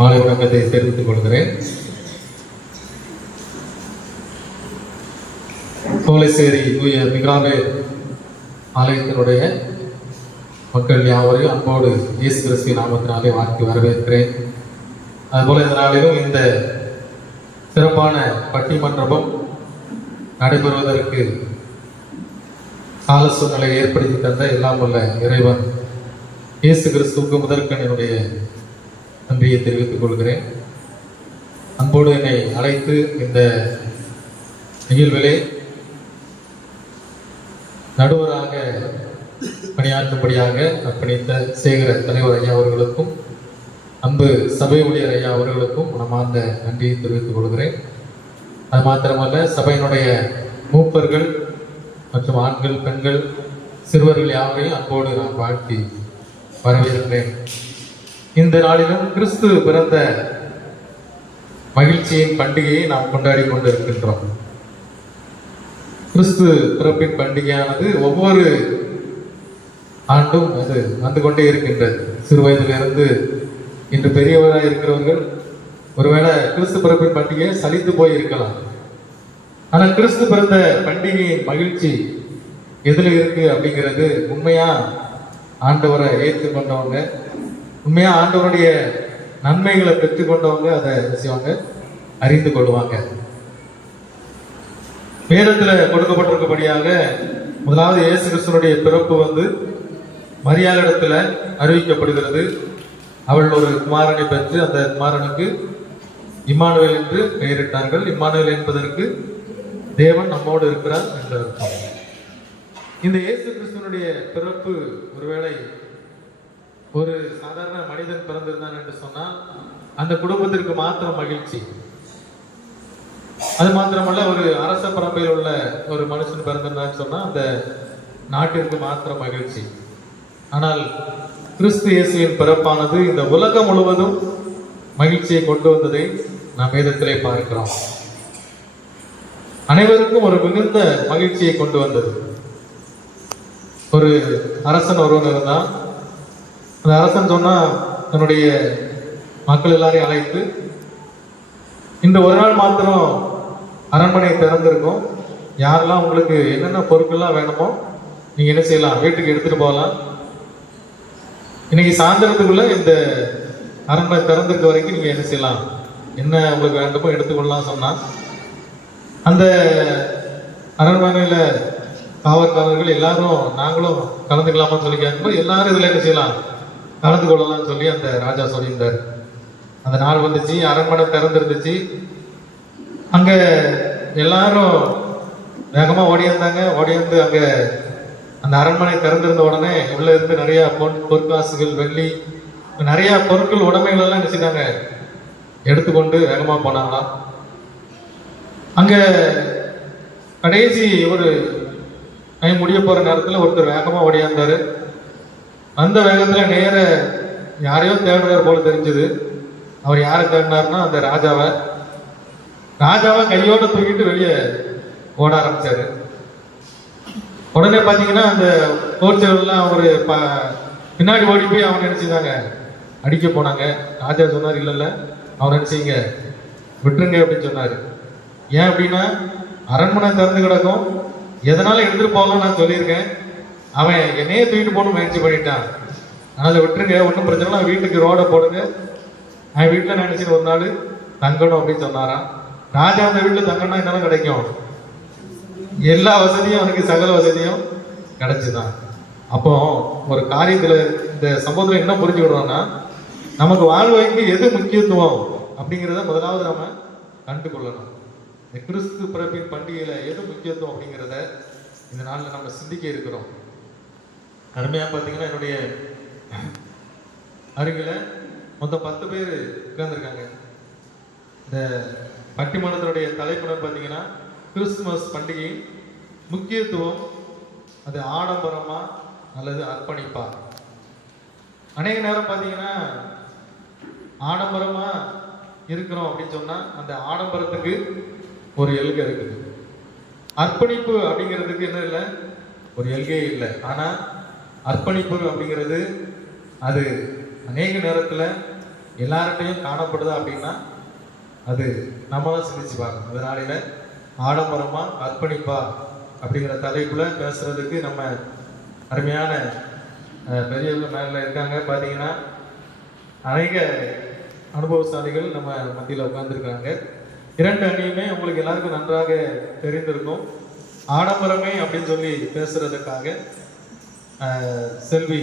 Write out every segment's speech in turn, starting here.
மாலை வணக்கத்தை தெரிவித்துக் கொள்கிறேன். சோலைசேரி தூய மிகாவேல் ஆலயத்தினுடைய மக்கள் யாவரையும் அன்போடு இயேசு கிறிஸ்து நாமத்தினாலே வாழ்த்து வரவேற்கிறேன். அதுபோல இந்த நாளிலும் இந்த சிறப்பான பட்டிமன்றமும் நடைபெறுவதற்கு கால சூழ்நிலை ஏற்படுத்தி தந்த எல்லாம் உள்ள இறைவன் இயேசு கிறிஸ்துவுக்கு முதற்கண் என்னுடைய நன்றியை தெரிவித்துக் கொள்கிறேன். அன்போடு என்னை அழைத்து இந்த நிகழ்விலே நடுவராக பணியாற்றும்படியாக அர்ப்பணித்த சேகர தலைவர் ஐயா அவர்களுக்கும் அன்பு சபை ஊழியர் ஐயா அவர்களுக்கும் மனமார்ந்த நன்றியை தெரிவித்துக் கொள்கிறேன். அது மாத்திரமல்ல, சபையினுடைய மூப்பர்கள் மற்றும் ஆண்கள், பெண்கள், சிறுவர்கள் யாவரையும் அன்போடு நான் வாழ்த்தி வரவேற்கிறேன். இந்த நாளிலும் கிறிஸ்து பிறந்த மகிழ்ச்சியின் பண்டிகையை நாம் கொண்டாடி கொண்டிருக்கின்றோம். கிறிஸ்து பிறப்பின் பண்டிகையானது ஒவ்வொரு ஆண்டும் அது வந்து கொண்டே இருக்கின்றது. சிறு வயதிலிருந்து இன்று பெரியவராக இருக்கிறவர்கள் ஒருவேளை கிறிஸ்து பிறப்பின் பண்டிகையை சலித்து போய் இருக்கலாம். ஆனால் கிறிஸ்து பிறந்த பண்டிகையின் மகிழ்ச்சி எதுல இருக்கு அப்படிங்கிறது உண்மையா ஆண்டவரை ஏற்றுக்கொண்டவங்க, உண்மையா ஆண்டவருடைய நன்மைகளை பெற்றுக்கொண்டவங்க அதை செய்வாங்க, அறிந்து கொள்வாங்க. வேதத்தில் கொடுக்கப்பட்டிருக்கபடியாக முதலாவது இயேசு கிறிஸ்துவனுடைய பிறப்பு வந்து மரியாளிடத்தில் அறிவிக்கப்படுகிறது. அவள் ஒரு குமாரனை பெற்று அந்த குமாரனுக்கு இம்மானுவேல் என்று பெயரிட்டார்கள். இம்மானுவேல் என்பதற்கு தேவன் நம்மோடு இருக்கிறார் என்ற அர்த்தம். இந்த இயேசு கிறிஸ்துவனுடைய பிறப்பு ஒருவேளை ஒரு சாதாரண மனிதன் பிறந்திருந்தான் என்று சொன்னால் அந்த குடும்பத்திற்கு மாத்திரம் மகிழ்ச்சி. அது மாத்திரமல்ல, ஒரு அரச பரம்பரையில் உள்ள ஒரு மனுஷன் பிறந்திருந்தான்னு சொன்னா அந்த நாட்டிற்கு மாத்திரம் மகிழ்ச்சி. ஆனால் கிறிஸ்து இயேசுவின் பிறப்பானது இந்த உலகம் முழுவதும் மகிழ்ச்சியை கொண்டு வந்ததை நாம் வேதத்திலே பார்க்கிறோம். அனைவருக்கும் ஒரு மிகுந்த மகிழ்ச்சியை கொண்டு வந்தது. ஒரு அரசன் ஒருவன் இருந்தான். அந்த அரசன் சொன்னா தன்னுடைய மக்கள் எல்லாரையும் அழைத்து, இந்த ஒரு நாள் மாத்திரம் அரண்மனை திறந்திருக்கும், யாரெல்லாம் உங்களுக்கு என்னென்ன பொருட்கள்லாம் வேணுமோ நீங்க என்ன செய்யலாம், வீட்டுக்கு எடுத்துட்டு போகலாம். இன்னைக்கு சாயந்தரத்துக்குள்ள இந்த அரண்மனை திறந்திருக்க வரைக்கும் நீங்க என்ன செய்யலாம், என்ன உங்களுக்கு வேண்டுமோ எடுத்துக்கொள்ளலாம் சொன்னா, அந்த அரண்மனையில காவற்காரர்கள் எல்லாரும் நாங்களும் கலந்துக்கலாமான்னு சொல்லி கேட்கும்போது எல்லாரும் இதுல என்ன செய்யலாம், கலந்து கொள்ளலாம்னு சொல்லி அந்த ராஜா சொல்லியிருந்தார். அந்த நாள் வந்துச்சு, அரண்மனை திறந்துருந்துச்சு. அங்க எல்லாரும் வேகமா ஓடியாந்தாங்க. ஓடியாந்து அங்க அந்த அரண்மனை திறந்திருந்த உடனே உள்ள இருந்து நிறைய பொற்காசுகள், வெள்ளி, நிறைய பொருட்கள், உடைமைகள் எல்லாம் என்ன செய்தாங்க, எடுத்துக்கொண்டு வேகமா போனாங்களாம். அங்க கடைசி ஒரு முடிய போற நேரத்துல ஒருத்தர் வேகமா ஓடியாந்தாரு. அந்த வேகத்துல நேர யாரையோ தேடுறாரு போல தெரிஞ்சது. அவர் யாரை தேடினார்னா அந்த ராஜாவை கையோட தூக்கிட்டு வெளியே ஓட ஆரம்பிச்சாரு. உடனே பாத்தீங்கன்னா அந்த போர்ச்சவர்கள்லாம் ஒரு பின்னாடி ஓடி போய் அவங்க நினைச்சுதாங்க அடிக்க போனாங்க. ராஜா சொன்னார், இல்ல அவன் நினைச்சீங்க விட்டுருங்க அப்படின்னு சொன்னாரு. ஏன் அப்படின்னா அரண்மனை திறந்து கிடக்கும், எதனால எடுத்துட்டு போகலாம் நான் சொல்லியிருக்கேன், அவன் என்னையே தூக்கிட்டு போகணும் முயற்சி பண்ணிட்டான், அதனால விட்டுருங்க, ஒன்றும் பிரச்சனை இல்லை, வீட்டுக்கு ரோட போடுங்க, அவன் வீட்டில் நினைச்சு ஒரு நாள் தங்கணும் அப்படின்னு சொன்னாராம். ராஜா அந்த வீட்டில் தங்கணும்னா என்னெல்லாம் கிடைக்கும், எல்லா வசதியும் அவனுக்கு சகல வசதியும் கிடைச்சுதான். அப்போ ஒரு காரியத்துல இந்த சம்பவத்துல என்ன புரிஞ்சுக்கிடுறோம்னா, நமக்கு வாழ்வைக்கு எது முக்கியத்துவம் அப்படிங்கிறத முதலாவது நம்ம கண்டு கொள்ளணும். இந்த கிறிஸ்து பிறப்பின் பண்டிகையில எது முக்கியத்துவம் அப்படிங்கிறத இந்த நாளில் நம்ம சிந்திக்க இருக்கிறோம். அருமையா பார்த்தீங்கன்னா என்னுடைய அருகில மொத்தம் 10 பேர் உட்கார்ந்துருக்காங்க. இந்த பட்டிமன்றத்தினுடைய தலைப்புடன் பார்த்தீங்கன்னா கிறிஸ்துமஸ் பண்டிகையின் முக்கியத்துவம், அது ஆடம்பரமா அல்லது அர்ப்பணிப்பா. அநேக நேரம் பார்த்தீங்கன்னா ஆடம்பரமா இருக்கிறோம் அப்படின்னு சொன்னா அந்த ஆடம்பரத்துக்கு ஒரு எல்கை இருக்குது. அர்ப்பணிப்பு அப்படிங்கிறதுக்கு என்ன இல்லை, ஒரு எல்கையே இல்லை. ஆனா அர்ப்பணிப்பு அப்படிங்கிறது அது அநேக நேரத்துல எல்லார்ட்டையும் காணப்படுதா அப்படின்னா அது நம்ம தான் சிந்திச்சு பார்க்கணும். அதனால ஆடம்பரமா அர்ப்பணிப்பா அப்படிங்கிற தலைப்புல பேசுறதுக்கு நம்ம அருமையான பெரியவங்க மேல இருக்காங்க. பார்த்தீங்கன்னா அநேக அனுபவசாலிகள் நம்ம மத்தியில் உட்கார்ந்துருக்காங்க. இரண்டு அணியுமே உங்களுக்கு எல்லாருக்கும் நன்றாக தெரிந்திருக்கும். ஆடம்பரமே அப்படின்னு சொல்லி பேசுறதுக்காக செல்வி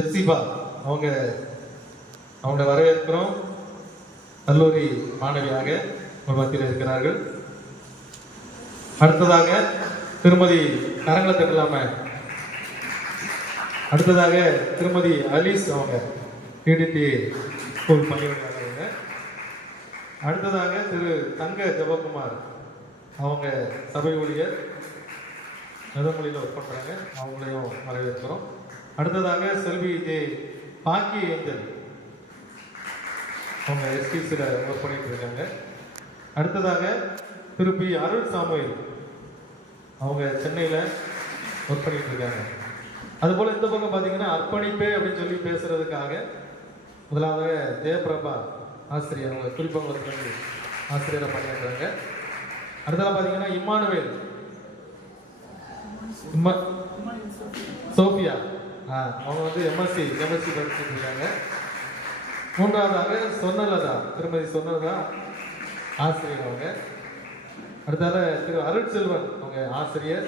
எப்சிபா அவங்க வரவேற்கிறோம். கல்லூரி மாணவியாக மத்தியில் இருக்கிறார்கள். அடுத்ததாக திருமதி கரங்களை தட்டலாம அடுத்ததாக திருமதி அலீஸ் அவங்க டிடிடி ஸ்கூல் பள்ளியோட. அடுத்ததாக திரு தங்க ஜெபகுமார் அவங்க சபை ஊழியர் நெதமொழியில் ஒர்க் பண்ணுறாங்க, அவங்களையும் வரவேற்கிறோம். அடுத்ததாக செல்வி ஜே பாக்கி ஏஞ்சல் அவங்க எஸ்பிசியில் ஒர்க் பண்ணிட்டு இருக்காங்க. அடுத்ததாக திரு பி அருள் சாமுவேல் அவங்க சென்னையில் ஒர்க் பண்ணிட்டு இருக்காங்க. அதுபோல் இந்த பக்கம் பார்த்தீங்கன்னா அர்ப்பணிப்பே அப்படின்னு சொல்லி பேசுறதுக்காக முதலாவது ஜெயபிரபா ஆசிரியர் அவங்க குறிப்பங்குளத்துலேருந்து ஆசிரியரை பண்ணிடுறாங்க. அடுத்ததாக பார்த்தீங்கன்னா இம்மானுவேல் சோஃபியா அவங்க வந்து எம்எஸ்சி படிச்சுட்டு இருக்காங்க. மூன்றாவதாக சொன்னலதா திருமதி சொன்னலதா ஆசிரியர் அவங்க. அடுத்ததாக திரு அருள் செல்வன் அவங்க ஆசிரியர்.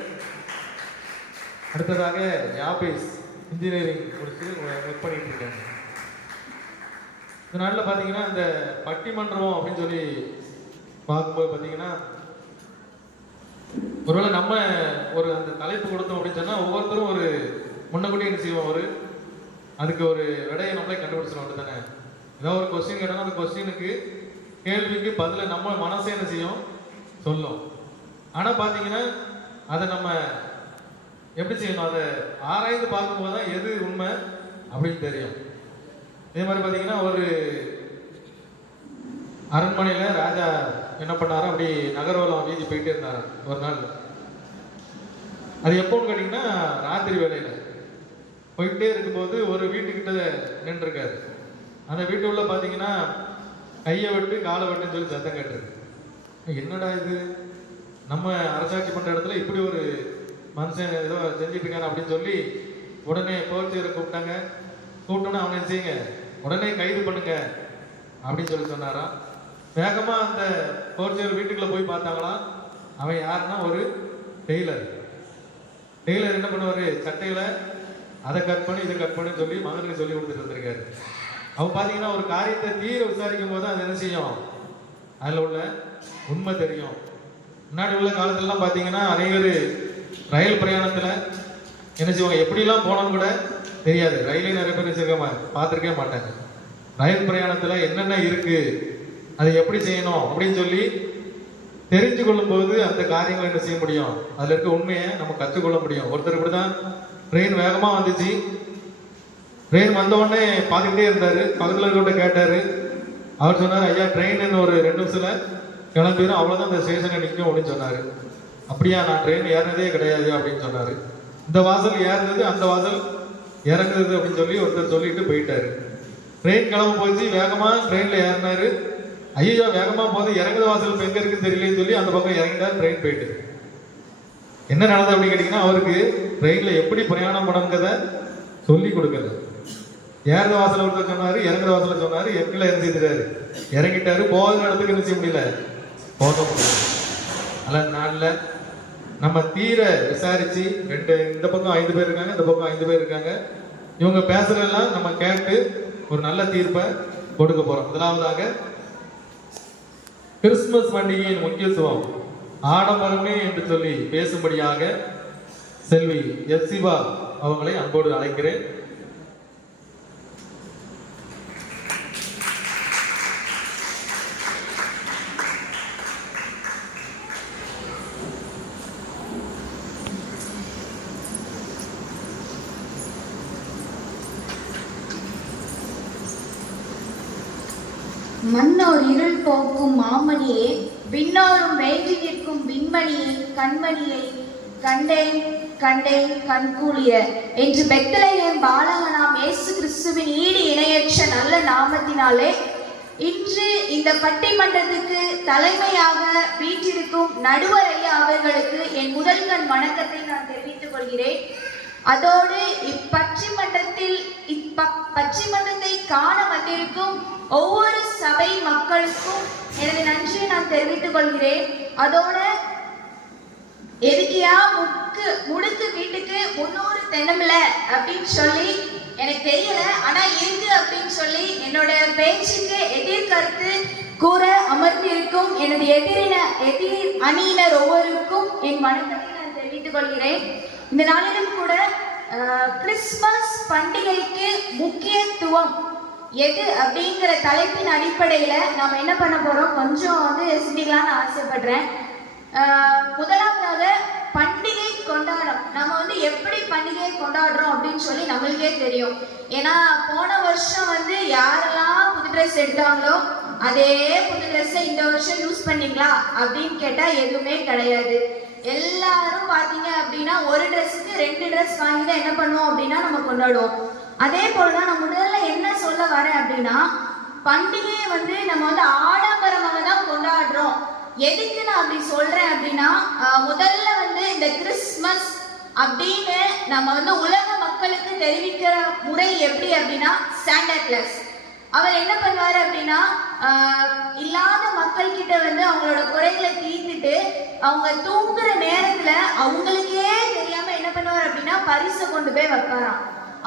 அடுத்ததாக யாபேஸ் இன்ஜினியரிங் முடிச்சு ஒர்க் பண்ணிட்டு இருக்காங்க. இந்த நாளில் பார்த்தீங்கன்னா இந்த பட்டிமன்றம் அப்படின்னு சொல்லி பார்க்கும்போது பார்த்தீங்கன்னா ஒருவேளை நம்ம ஒரு அந்த தலைப்பு கொடுத்தோம் அப்படின்னு சொன்னால் ஒவ்வொருத்தரும் ஒரு முன்னக்கூட்டி என்ன செய்வோம், அதுக்கு ஒரு விடையை நம்மளே கண்டுபிடிச்சிடும். அப்படி தானே ஏதாவது ஒரு கொஸ்டின் கேட்டோம்னா அந்த கொஸ்டினுக்கு கேள்விக்கு பதில நம்ம மனசே என்ன செய்யும் சொல்லும். ஆனால் பார்த்தீங்கன்னா அதை நம்ம எப்படி செய்யணும், அதை ஆராய்ந்து பார்க்கும்போது தான் எது உண்மை அப்படின்னு தெரியும். இதே மாதிரி பார்த்தீங்கன்னா ஒரு அரண்மனையில் ராஜா என்ன பண்ணாரோ அப்படி நகர்வலம் வீதி போயிட்டே இருந்தார் ஒரு நாள். அது எப்போன்னு கேட்டிங்கன்னா ராத்திரி வேலையில் போயிட்டே இருக்கும்போது ஒரு வீட்டுக்கிட்ட நின்றுருக்காரு. அந்த வீட்டு உள்ள பார்த்தீங்கன்னா கையை விட்டு காலை விட்டுன்னு சொல்லி சத்தம் கேட்டுருக்கு. என்னடா இது, நம்ம அரசாட்சி பண்ணுற இடத்துல இப்படி ஒரு மனுஷன் ஏதோ செஞ்சுட்டு இருக்காரு அப்படின்னு சொல்லி உடனே போர்ச்சியரை கூப்பிட்டாங்க. கூப்பிட்டோன்னா அவனை செய்யுங்க, உடனே கைது பண்ணுங்க அப்படின்னு சொல்லி சொன்னாராம். வேகமா அந்த போர்ச்சியர் வீட்டுக்குள்ள போய் பார்த்தாங்களாம். அவன் யாருன்னா ஒரு டெய்லர். டெய்லர் என்ன பண்ணுவாரு, சட்டையில அதை கட் பண்ணி இதை கட் பண்ணி சொல்லி மகனுக்கு சொல்லி கொடுத்துட்டு இருந்திருக்காரு. அவன் பார்த்தீங்கன்னா ஒரு காரியத்தை தீர விசாரிக்கும் போது அது என்ன செய்யும், அதில் உள்ள உண்மை தெரியும். முன்னாடி உள்ள காலத்துலலாம் பார்த்தீங்கன்னா அனைவரு ரயில் பிரயாணத்தில் என்ன செய்வாங்க, எப்படிலாம் போனோம்னு கூட தெரியாது. ரயிலே நிறைய பேர் வச்சிருக்க பார்த்துருக்கே மாட்டாங்க. ரயில் பிரயாணத்தில் என்னென்ன இருக்கு, அதை எப்படி செய்யணும் அப்படின்னு சொல்லி தெரிஞ்சு கொள்ளும் போது அந்த காரியங்களை என்ன செய்ய முடியும், அதில் இருக்க உண்மையை நம்ம கற்றுக்கொள்ள முடியும். ஒருத்தர் இப்படி தான் ட்ரெயின் வேகமாக வந்துச்சு. ட்ரெயின் வந்தவுடனே பார்த்துக்கிட்டே இருந்தார். பக்கத்தில் இருக்க கேட்டார். அவர் சொன்னார், ஐயா ட்ரெயின் ஒரு 2 நிமிஷத்தில் கிளம்பிடும், அவ்வளோதான் இந்த ஸ்டேஷனை நிற்கும் அப்படின்னு சொன்னார். அப்படியா, நான் ட்ரெயின் ஏறினதே கிடையாது அப்படின்னு சொன்னார். இந்த வாசல் ஏறுறது அந்த வாசல் இறங்குறது அப்படின்னு சொல்லி ஒருத்தர் சொல்லிட்டு போயிட்டாரு. ட்ரெயின் கிளம்ப போச்சு, வேகமாக ட்ரெயினில் ஏறினாரு. ஐயோ வேகமாக போது, இறங்குற வாசல் இப்போ எங்கே இருக்குன்னு தெரியலன்னு சொல்லி அந்த பக்கம் இறங்கிட்டார். ட்ரெயின் போயிட்டு என்ன நடந்தது அப்படின்னு கேட்டிங்கன்னா, அவருக்கு ட்ரெயினில் எப்படி பிரயாணம் பண்ணுங்கிறத சொல்லி கொடுக்கல. ஏறுற வாசல ஒருத்தர் சொன்னாரு, இறங்குற வாசல சொன்னாரு, எங்கில இறங்கிட்டாரு. இறங்கிட்டாரு, போகிற இடத்துக்கு என்ன செய்ய முடியல, போக முடியல. அல்ல நாளில் நம்ம தீர விசாரிச்சு இந்த பக்கம் 5 பேர் இருக்காங்க, இந்த பக்கம் 5 பேர் இருக்காங்க. இவங்க பேசுறதெல்லாம் நம்ம கேட்டு ஒரு நல்ல தீர்ப்பை கொடுக்க போறோம். முதலாவதாக கிறிஸ்துமஸ் பண்டிகையின் முக்கியத்துவம் ஆடம்பரமே என்று சொல்லி பேசும்படியாக செல்வி எப்சிபா அவங்களை அன்போடு அழைக்கிறேன். மன்னோர் இருள் போக்கும் மாமணியே, விண்ணோரும் வேண்டி நிற்கும் விண்மணியை, கண்மணியை, கண்டேன் கண்டேன் கண்கூலிய என்று பெத்லகேம் பாலகனாம் இயேசு கிறிஸ்துவின் ஈடு இணையற்ற நல்ல நாமத்தினாலே இன்று இந்த பட்டிமன்றத்துக்கு தலைமையாக வீற்றிருக்கும் நடுவர் ஐயா அவர்களுக்கு என் முதல் கண் வணக்கத்தை நான் தெரிவித்துக் கொள்கிறேன். அதோடு இப்பட்டிமன்றத்தை காண வந்திருக்கும் ஒவ்வொரு சபை மக்களுக்கும் எனது நன்றியை நான் தெரிவித்துக் கொள்கிறேன். அதோட எதுக்கியா முடுக்கு வீட்டுக்கு 300 தென்னமில்ல அப்படின்னு சொல்லி எனக்கு தெரியல, ஆனா இருக்கு அப்படின்னு சொல்லி என்னோட பேச்சுக்கு எதிர்கருத்து கூற அமர்ந்திருக்கும் எனது எதிர் அணியினர் ஒவ்வொருக்கும் என் வணக்கத்தை நான் தெரிவித்துக் கொள்கிறேன். இந்த நாளிலும் கூட கிறிஸ்துமஸ் பண்டிகைக்கு முக்கியத்துவம் எது அப்படிங்கிற தலைப்பின் அடிப்படையில நாம என்ன பண்ண போறோம் கொஞ்சம் சிந்திக்கலாம்னு ஆசைப்படுறேன். முதலாவதாக பண்டிகை கொண்டாடம். நம்ம எப்படி பண்டிகை கொண்டாடுறோம் அப்படின்னு சொல்லி நம்மளுக்கே தெரியும். ஏன்னா போன வருஷம் யாரெல்லாம் புது ட்ரெஸ் எடுத்தாங்களோ அதே புது ட்ரெஸ்ஸை இந்த வருஷம் யூஸ் பண்ணீங்களா அப்படின்னு கேட்டா எதுவுமே கிடையாது. எல்லாரும் பாத்தீங்க அப்படின்னா ஒரு ட்ரெஸ்ஸுக்கு 2 ட்ரெஸ் வாங்கி தான் என்ன பண்ணுவோம் அப்படின்னா நம்ம கொண்டாடுவோம். அதே போலதான் நான் முதல்ல என்ன சொல்ல வரேன் அப்படின்னா, பண்டிகையை நம்ம ஆடம்பரமாக தான் கொண்டாடுறோம். எதுக்கு நான் அப்படி சொல்றேன் அப்படின்னா, முதல்ல இந்த கிறிஸ்துமஸ் அப்படின்னு நம்ம உலக மக்களுக்கு தெரிவிக்கிற முறை எப்படி அப்படின்னா, சாண்டா கிளாஸ் அவர் என்ன பண்ணுவாரு அப்படின்னா, இல்லாத மக்கள் கிட்ட அவங்களோட குறைகளை தீர்த்துட்டு அவங்க தூங்குற நேரத்துல அவங்களுக்கே தெரியாம என்ன பண்ணுவார் அப்படின்னா பரிசை கொண்டு போய் வைப்பாராம்.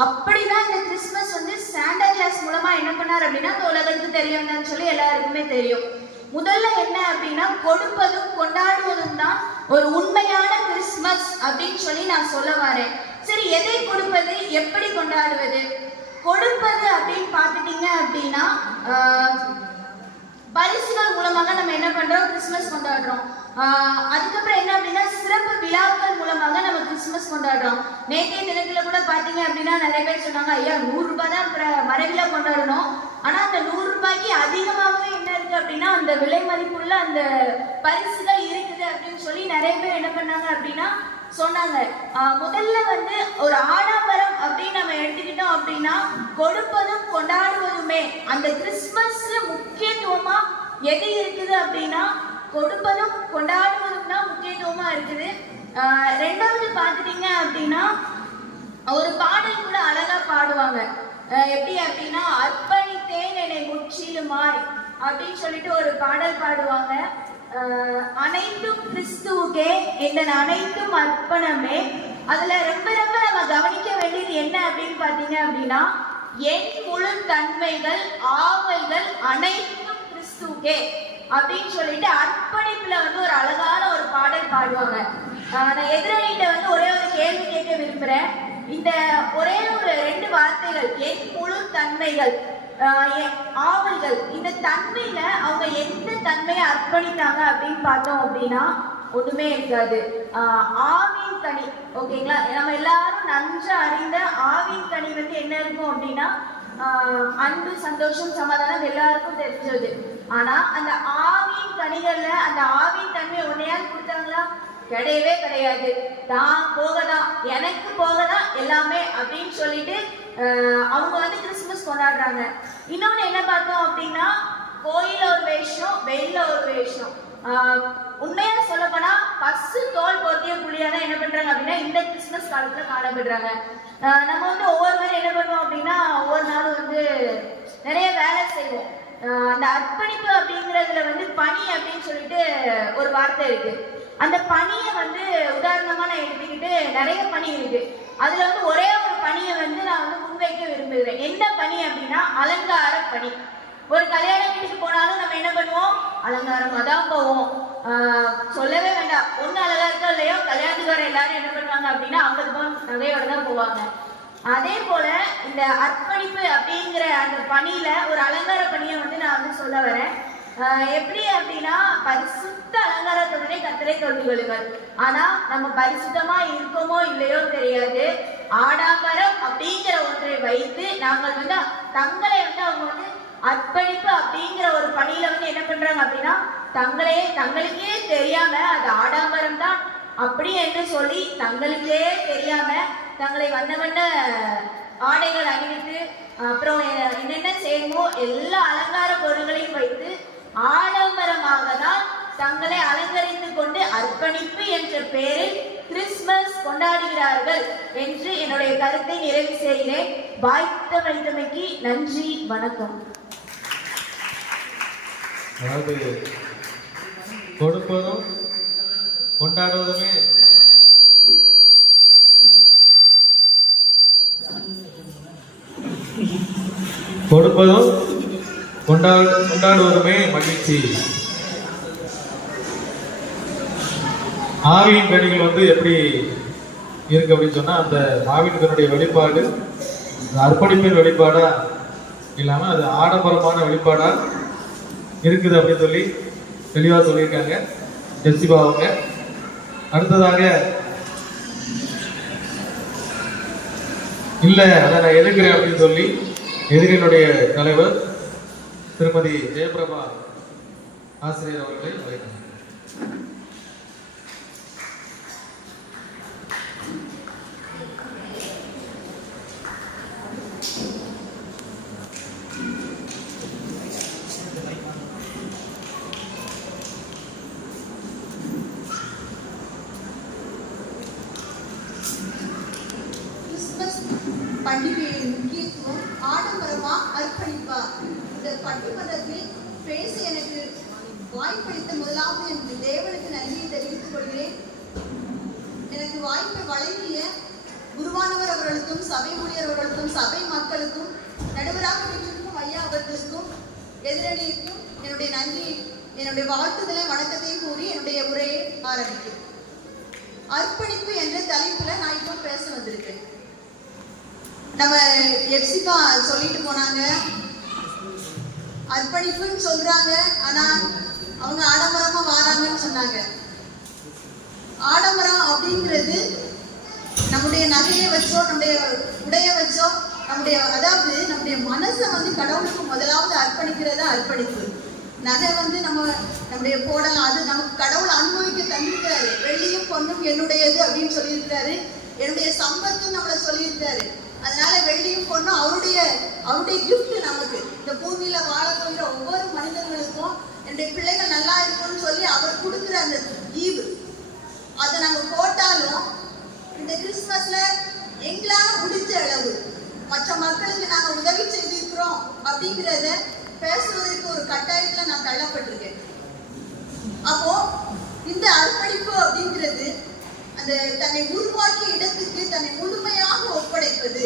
அப்படிதான் இந்த கிறிஸ்துமஸ் சாண்டா கிளாஸ் மூலமா என்ன பண்ணார் அப்படின்னா இந்த உலகத்துக்கு தெரியும் சொல்லி எல்லாருக்குமே தெரியும். முதல்ல என்ன அப்படின்னா, கொடுப்பதும் கொண்டாடுவதும் தான் ஒரு உண்மையான கிறிஸ்துமஸ் அப்படின்னு சொல்லி நான் சொல்ல வரேன். சரி, எதை கொடுப்பது, எப்படி கொண்டாடுவது? கொடுப்பது அப்படின்னு பார்த்துட்டீங்க அப்படின்னா, பரிசுகள் மூலமாக நம்ம என்ன பண்றோம், கிறிஸ்துமஸ் கொண்டாடுறோம். அதுக்கப்புறம் என்ன அப்படின்னா, சிறப்பு விழாக்கள் மூலமாக நம்ம கிறிஸ்துமஸ் கொண்டாடுறோம். நேற்றைய தினத்துல கூட பாத்தீங்க அப்படின்னா நிறைய பேர் சொன்னாங்க, ஐயா 100 ரூபாய் தான் மரவிழா கொண்டாடணும், ஆனா அந்த 100 ரூபாய்க்கு அதிகமாகவே என்ன இருக்கு அப்படின்னா அந்த விலை மதிப்புள்ள அந்த பரிசுகள் இருக்குது அப்படின்னு சொல்லி நிறைய பேர் என்ன பண்ணாங்க அப்படின்னா சொன்னாங்க. முதல்ல ஒரு ஆடம்பரம் அப்படின்னு நம்ம எடுத்துக்கிட்டோம் அப்படின்னா, கொடுப்பதும் கொண்டாடுவதுமே அந்த கிறிஸ்துமஸ் முக்கியத்துவமா எது இருக்குது அப்படின்னா கொடுப்பதும் கொண்டாடுவதும் தான் முக்கியத்துவமா இருக்குது. ரெண்டாவது பார்த்துட்டீங்க அப்படின்னா, ஒரு பாடல் கூட அழகா பாடுவாங்க. எப்படி அப்படின்னா, அர்ப்பணித்தேன் என்னை முற்றிலுமாய் அப்படின்னு சொல்லிட்டு ஒரு பாடல் பாடுவாங்க. அனைத்தும் கிறிஸ்துவுக்கே எங்கள் அனைத்தும் அர்ப்பணமே. அதுல ரொம்ப ரொம்ப நம்ம கவனிக்க வேண்டியது என்ன அப்படின்னு பாத்தீங்க அப்படின்னா, என் முழு தன்மைகள் ஆவல்கள் அனைத்தும் கிறிஸ்துவுக்கே அப்படின்னு சொல்லிட்டு அர்ப்பணிப்புல ஒரு அழகான ஒரு பாடல் பாடுவாங்க. நான் எதிரணிகிட்ட ஒரே ஒரு கேள்வி கேட்க விரும்புறேன். இந்த ஒரே ஒரு 2 வார்த்தைகள், என் முழு தன்மைகள் ஆவல்கள், இந்த தன்மையில அவங்க எந்த தன்மையை அர்ப்பணித்தாங்க அப்படின்னு பார்த்தோம் அப்படின்னா ஒண்ணுமே இருக்காது. ஆவின் கனி, ஓகேங்களா? நம்ம எல்லாரும் நன்கு அறிந்த ஆவின் கனி என்ன இருக்கும் அப்படின்னா அன்பு, சந்தோஷம், சமாதானம் எல்லாருக்கும் தெரிஞ்சது. ஆனா அந்த ஆவின் கனிகள்ல அந்த ஆவின் தன்மை ஒன்னையால் கொடுத்தாங்களா? கிடையவே கிடையாது. தான் போகதான், எனக்கு போகதான் எல்லாமே அப்படின்னு சொல்லிட்டு அவங்க கிறிஸ்துமஸ் கொண்டாடுறாங்க. இன்னொன்னு என்ன பார்த்தோம் அப்படின்னா, கோயில ஒரு வேஷம், வெயில ஒரு வேஷம். உண்மையா சொல்ல போனா பசு தோல் போத்திய புள்ளியாதான் என்ன பண்றாங்க அப்படின்னா இந்த கிறிஸ்துமஸ் காலத்துல காணப்படுறாங்க. நம்ம ஒவ்வொருவரும் என்ன பண்ணுவோம் அப்படின்னா, ஒவ்வொரு நாளும் நிறைய வேலை செய்வோம். அந்த அர்ப்பணிப்பு அப்படிங்கிறதுல பணி அப்படின்னு சொல்லிட்டு ஒரு வார்த்தை இருக்கு. அந்த பணியை உதாரணமா நான் எடுத்துக்கிட்டு நிறைய பணி இருக்கு. அதுல ஒரே ஒரு பணியை நான் முன்வைக்க விரும்புகிறேன். என்ன பணி அப்படின்னா, அலங்கார பணி. ஒரு கல்யாண வீட்டுக்கு போனாலும் நம்ம என்ன பண்ணுவோம், அலங்காரமா தான் போவோம். சொல்லவே வேண்டாம், ஒண்ணு அழகா இருக்கோ இல்லையோ கல்யாணத்துக்கு வர எல்லாரும் என்ன பண்ணுவாங்க அப்படின்னா 50 பவுன் நகையோட தான் போவாங்க. அதே போல இந்த அர்ப்பணிப்பு அப்படிங்கிற அந்த பணியில ஒரு அலங்கார பணியை நான் சொல்ல வரேன். எப்படி அப்படின்னா, பரிசுத்த அலங்காரத்துடனே கர்த்தரை தொழுது கொள்ளுங்கள். ஆனா நம்ம பரிசுத்தமா இருக்கோமோ இல்லையோ தெரியாது, ஆடாம்பரம் அப்படிங்கிற ஒன்றை வைத்து நாங்கள் தங்களை அவங்க அர்ப்பணிப்பு அப்படிங்கிற ஒரு பணியில என்ன பண்றாங்க அப்படின்னா தங்களுக்கே தெரியாம அது ஆடாம்பரம் தான் அப்படி என்று சொல்லி தங்களுக்கே தெரியாம தங்களை வண்ண வண்ண ஆடைகள் அணிவித்து அப்புறம் என்னென்ன செய்யணுமோ எல்லா அலங்கார பொருள்களையும் வைத்து ஆடம்பரமாக தான் தங்களை அலங்கரித்துக் கொண்டு அர்ப்பணிப்பு என்ற பெயரில் கிறிஸ்துமஸ் கொண்டாடுகிறார்கள் என்று என்னுடைய கருத்தை நிறைவு செய்கிறேன். வாய்த்தமைக்கு நன்றி, வணக்கம். அதாவது கொடுப்பதும் கொண்டாடுவதுமே கொடுப்பதும் கொண்டாடுவதுமே மகிழ்ச்சி. ஆவியின் கனிகள் எப்படி இருக்கு அப்படின்னு சொன்னா, அந்த ஆவியின் கனியுடைய வெளிப்பாடு அர்ப்பணிப்பின் வெளிப்பாடா இல்லாம அது ஆடம்பரமான வெளிப்பாடா இருக்குது அப்படின்னு சொல்லி தெளிவா சொல்லியிருக்காங்க ஜெசிபா அவங்க. அடுத்ததாக இல்ல அதை நான் எதிர்க்கிறேன் அப்படின்னு சொல்லி எதிரினுடைய தலைவர் திருமதி ஜெயபிரபா ஆசிரியர் அவர்களை அழைக்கிறார். பண்டிகையின் முக்கியத்துவம் ஆடம்பரமா அர்ப்பணிப்பா. இந்த பட்டிமன்றத்தில் பேச எனக்கு வாய்ப்பளித்த முதலாவது எனக்கு தேவனுக்கு நன்றியை தெரிவித்துக் கொள்கிறேன். எனக்கு வாய்ப்பை வழங்கிய குருவானவர் அவர்களுக்கும் சபை ஊழியர் அவர்களுக்கும் சபை மக்களுக்கும் நடுவராக வீட்டிற்கும் ஐயா அவர்களுக்கும் எதிரணிக்கும் என்னுடைய நன்றியை என்னுடைய வாழ்த்துதலை வணக்கத்தையும் கூறி என்னுடைய உரையை ஆரம்பிக்கிறேன். அர்ப்பணிப்பு என்ற தலைப்புல நான் இப்போ பேச வந்திருக்கேன். நம்ம எப்சிபா சொல்லிட்டு போனாங்க, அர்ப்பணிப்புன்னு சொல்றாங்க, ஆனா அவங்க ஆடம்பரமா வாராங்கன்னு சொன்னாங்க. ஆடம்பரம் அப்படிங்கிறது நம்முடைய நகையை வச்சோ நம்முடைய உடைய வச்சோ நம்முடைய மனசை கடவுளுக்கு முதலாவது அர்ப்பணிக்கிறதா அர்ப்பணிப்பு. நகை நம்முடைய போடலாம், அது நமக்கு கடவுள் அனுபவிக்க தந்திருக்கிறாரு. வெள்ளியும் பொண்ணும் என்னுடையது அப்படின்னு சொல்லியிருக்கிறாரு. என்னுடைய சம்பத்தும் நம்மளை சொல்லியிருக்காரு. அதனால வெள்ளியும் பொண்ணும் அவருடைய கிஃப்ட் நமக்கு. இந்த பூமியில வாழ போகிற ஒவ்வொரு மனிதர்களுக்கும் என்னுடைய பிள்ளைகள் நல்லா இருக்கும்னு சொல்லி அவர் கொடுக்குற அந்த ஈவு, அதை நாங்க போட்டாலும் இந்த கிறிஸ்துமஸ்ல எங்களால முடிஞ்ச அளவு மற்ற மக்களுக்கு நாங்க உதவி செய்திருக்கிறோம் அப்படிங்கிறத பேசுவதற்கு ஒரு கட்டாயத்துல நான் தள்ளப்பட்டிருக்கேன். அப்போ இந்த அர்ப்பணிப்பு அப்படிங்கிறது அந்த தன்னை உருவாக்கிய இடத்துக்கு தன்னை முழுமையாக ஒப்படைப்பது.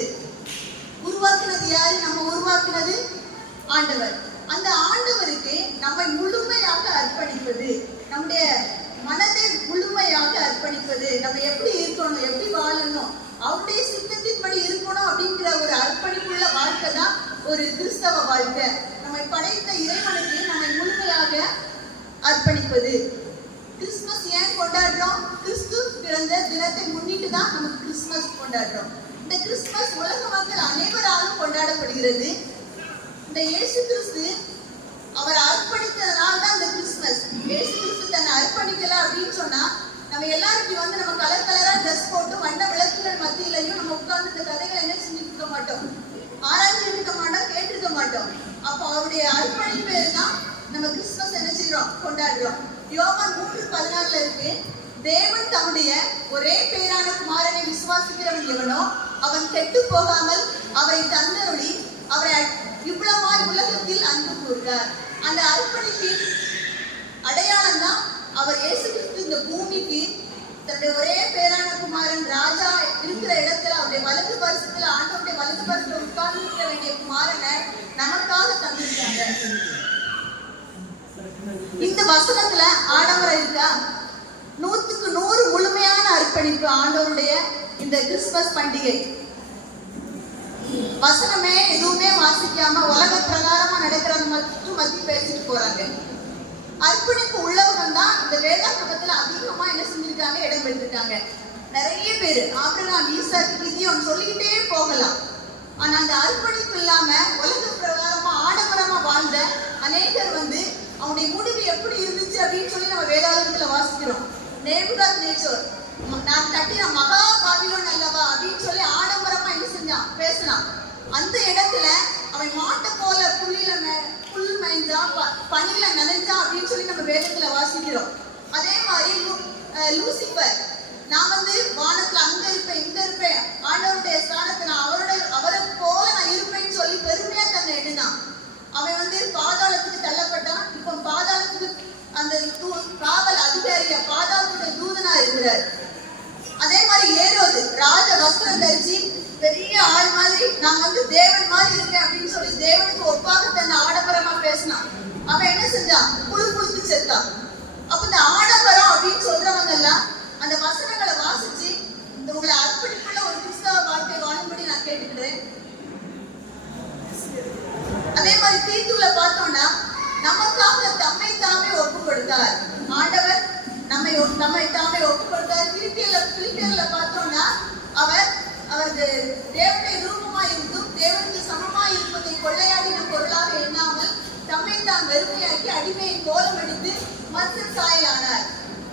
உருவாக்குனது யாரு? நம்ம உருவாக்குனது ஆண்டவர். அந்த ஆண்டவருக்கு நம்மை முழுமையாக அர்ப்பணிப்பது, நம்முடைய மனதை முழுமையாக அர்ப்பணிப்பது, நம்ம எப்படி இருக்கணும், எப்படி வாழணும், அவருடைய சித்தத்தின்படி இருக்கணும் அப்படிங்கிற ஒரு அர்ப்பணிப்புள்ள வாழ்க்கை தான் ஒரு கிறிஸ்தவ வாழ்க்கை. நம்மை படைத்த இறைவனுக்கு நம்மை முழுமையாக அர்ப்பணிப்பது. கிறிஸ்துமஸ் ஏன் கொண்டாடுறோம்? கிறிஸ்து பிறந்த தினத்தை முன்னிட்டு தான் நம்ம கிறிஸ்துமஸ் கொண்டாடுறோம். இந்த கிறிஸ்துமஸ் உலக மக்கள் அனைவராலும் கொண்டாடப்படுகிறது. இந்த இயேசு கிறிஸ்து அவர் அர்ப்பணித்ததனால தான் இந்த கிறிஸ்துமஸ். இயேசு கிறிஸ்து தன்னை அர்ப்பணிக்கல அப்படின்னு சொன்னா நம்ம எல்லாரும் நம்ம கலர் கலரா ட்ரெஸ் போட்டு வண்ண விளக்குகள் மத்தியிலையும் நம்ம உட்கார்ந்து இந்த கதைகளை என்ன செஞ்சுட்டு இருக்க மாட்டோம், ஆராய்ச்சி இருக்க மாட்டோம், கேட்டிருக்க மாட்டோம். அப்போ அவருடைய அர்ப்பணிப்பு தான் நம்ம கிறிஸ்துமஸ் என்ன செய்யறோம், கொண்டாடுறோம். யோவான் 3:16 இருக்கு, தேவன் தம்முடைய ஒரே பேரான குமாரனை விசுவாசிக்கிறவன் எவனோ அவன் கெட்டு போகாமல் அவரை தந்தருளி அவரை இவ்வளவாய் உலகத்தில் அன்பு கூர்ந்தார். அந்த அர்ப்பணிப்பின் அடையாளம் தான் அவர் இயேசு கிறிஸ்து இந்த பூமிக்கு தன்னுடைய ஒரே பேரான குமாரன் ராஜா இருக்கிற இடத்துல அவருடைய வலது பரிசுல ஆண்டவருடைய வலது பரிசுல உட்கார்ந்து இருக்க வேண்டிய குமாரனை நமக்காக தந்திருக்காங்க. இந்த வசனத்துல ஆடம்பரம் இருக்கா? 100க்கு 100 முழுமையான அர்ப்பணிப்பு ஆண்டவருடைய இந்த கிறிஸ்துமஸ் பண்டிகை. வசனமே எதுவுமே வாசிக்காம உலக பிரகாரமா நடக்கிறது மட்டும் பத்தி பேசிட்டு போறாங்க. அர்ப்பணிப்பு உள்ளவங்க தான் இந்த வேதாகமத்துல அதிகமா என்ன செஞ்சிருக்காங்க, இடம் பெற்றிருக்காங்க. நிறைய பேர் ஆபிரகாம், ஈசாக்கு, கிதியோன் சொல்லிக்கிட்டே போகலாம். ஆனா அந்த அர்ப்பணிப்பு இல்லாம உலக பிரகாரமா ஆடம்பரமா வாழ்ந்த அநேகர் அவனுடைய முடிவு எப்படி இருந்துச்சு அப்படின்னு சொல்லி நம்ம வேதாகமத்துல வாசிக்கிறோம். நேபுகாத்நேச்சர் நான் கட்டின மகா பாபிலோன் அல்லவா அப்படின்னு சொல்லி ஆடம்பரமா என்ன செஞ்சான், பேசினான். அந்த இடத்துல அவன் மாட்டை போல புல் மேய்ஞ்சா, பனியில நனைஞ்சா அப்படின்னு சொல்லி நம்ம வேதத்துல வாசிக்கிறோம். அதே மாதிரி லூசிபர், நான் வந்து வானத்துல அங்க இருப்பேன் இங்க இருப்பேன், ஆண்டவருடைய ஸ்தானத்தை நான் அவரை போல நான் இருப்பேன்னு சொல்லி பெருமையா தன்னை எண்ணினான். அவன் வந்து பாதாளத்துக்கு தள்ளப்பட்டான். இப்போ பாதாளத்துக்கு அந்த காவல் அதிகாரியா பாதாளத்துடைய தூதனா இருக்கிறார். அதே மாதிரி ஏரோது ராஜ வஸ்திரம் தரிச்சு பெரிய ஆள் மாதிரி நான் வந்து தேவன் மாதிரி இருக்கேன் அப்படின்னு சொல்லி தேவனுக்கு ஒப்பாக தன்னை ஆடம்பரமா பேசினான். அவன் என்ன செஞ்சான், புழுத்து செத்தான். அப்ப இந்த ஆடம்பரம் அப்படின்னு சொல்றவங்க எல்லாம் அந்த வசனங்களை வாசிச்சு இந்த உங்களை அர்ப்பணிப்புள்ள ஒரு கிறிஸ்தவ வாழ்க்கை வாழும்படி நான் கேட்டுக்கிறேன். அதே மாதிரி தீத்துள்ள பார்த்தோம்னா நமக்காக தம்மை தாமே ஒப்பு கொடுத்தார். ஆண்டவர் நம்மை தாமே ஒப்பு கொடுத்தார். பிலிப்பியர்ல பார்த்தோம்னா அவர் தேவனுடைய ரூபமாய் இருந்தும் தேவனுக்கு சமமாய் இருப்பதை கொள்ளையாடின பொருளாக எண்ணாமல் தம்மை தான் வெறுமையாக்கி அடிமையை கோலம் அடித்து மற்ற சாயலானார்.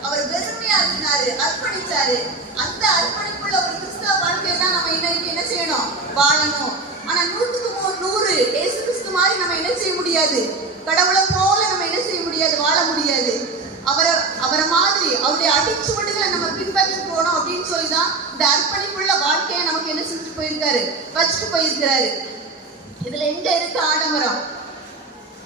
அவர் வெறுமையாக்கினாரு, அர்ப்பணிச்சாரு. அந்த அர்ப்பணிப்புள்ள ஒரு கிறிஸ்தவ வாழ்க்கையை தான் நம்ம இன்னைக்கு என்ன செய்யணும், வாழணும். ஆனா 100க்கு 100 இயேசு கிறிஸ்து மாதிரி நம்ம என்ன செய்ய முடியாது, கடவுளை போல நம்ம என்ன செய்ய முடியாது, வாழ முடியாது. அவரை மாதிரி அவருடைய அடிச்சுவடுகளை நம்ம பின்பற்றி போனோம் அப்படின்னு சொல்லிதான் இந்த அர்ப்பணிப்புள்ள வாழ்க்கையை நமக்கு என்ன செஞ்சு போயிருக்காரு, வச்சுட்டு போயிருக்கிறாரு. இதுல எங்க இருக்கு ஆடம்பரம்?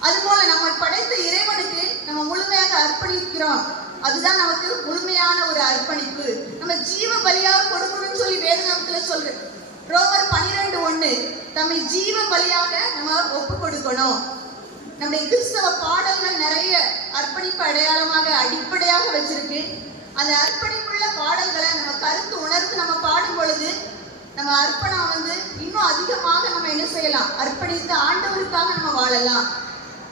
அதுபோல நம்ம படைத்த இறைவனுக்கு நம்ம முழுமையாக அர்ப்பணிக்கிறோம். அதுதான் நமக்கு முழுமையான ஒரு அர்ப்பணிப்பு. நம்ம ஜீவ பலியாக கொடுக்கணும்னு சொல்லி வேதநாமத்துல சொல்றேன். ரோமர் 12:1 தம்மை ஜீவ பலியாக நம்ம ஒப்பு கொடுக்கணும். நம்முடைய கிறிஸ்தவ பாடல்கள் நிறைய அர்ப்பணிப்பு அடையாளமாக அடிப்படையாக வச்சிருக்கு. அந்த அர்ப்பணிப்புள்ள பாடல்களை நம்ம கருத்து உணர்ந்து நம்ம பாடும் பொழுது நம்ம அர்ப்பணம் வந்து இன்னும் அதிகமாக நம்ம என்ன செய்யலாம், அர்ப்பணித்து ஆண்டவருக்காக நம்ம வாழலாம்.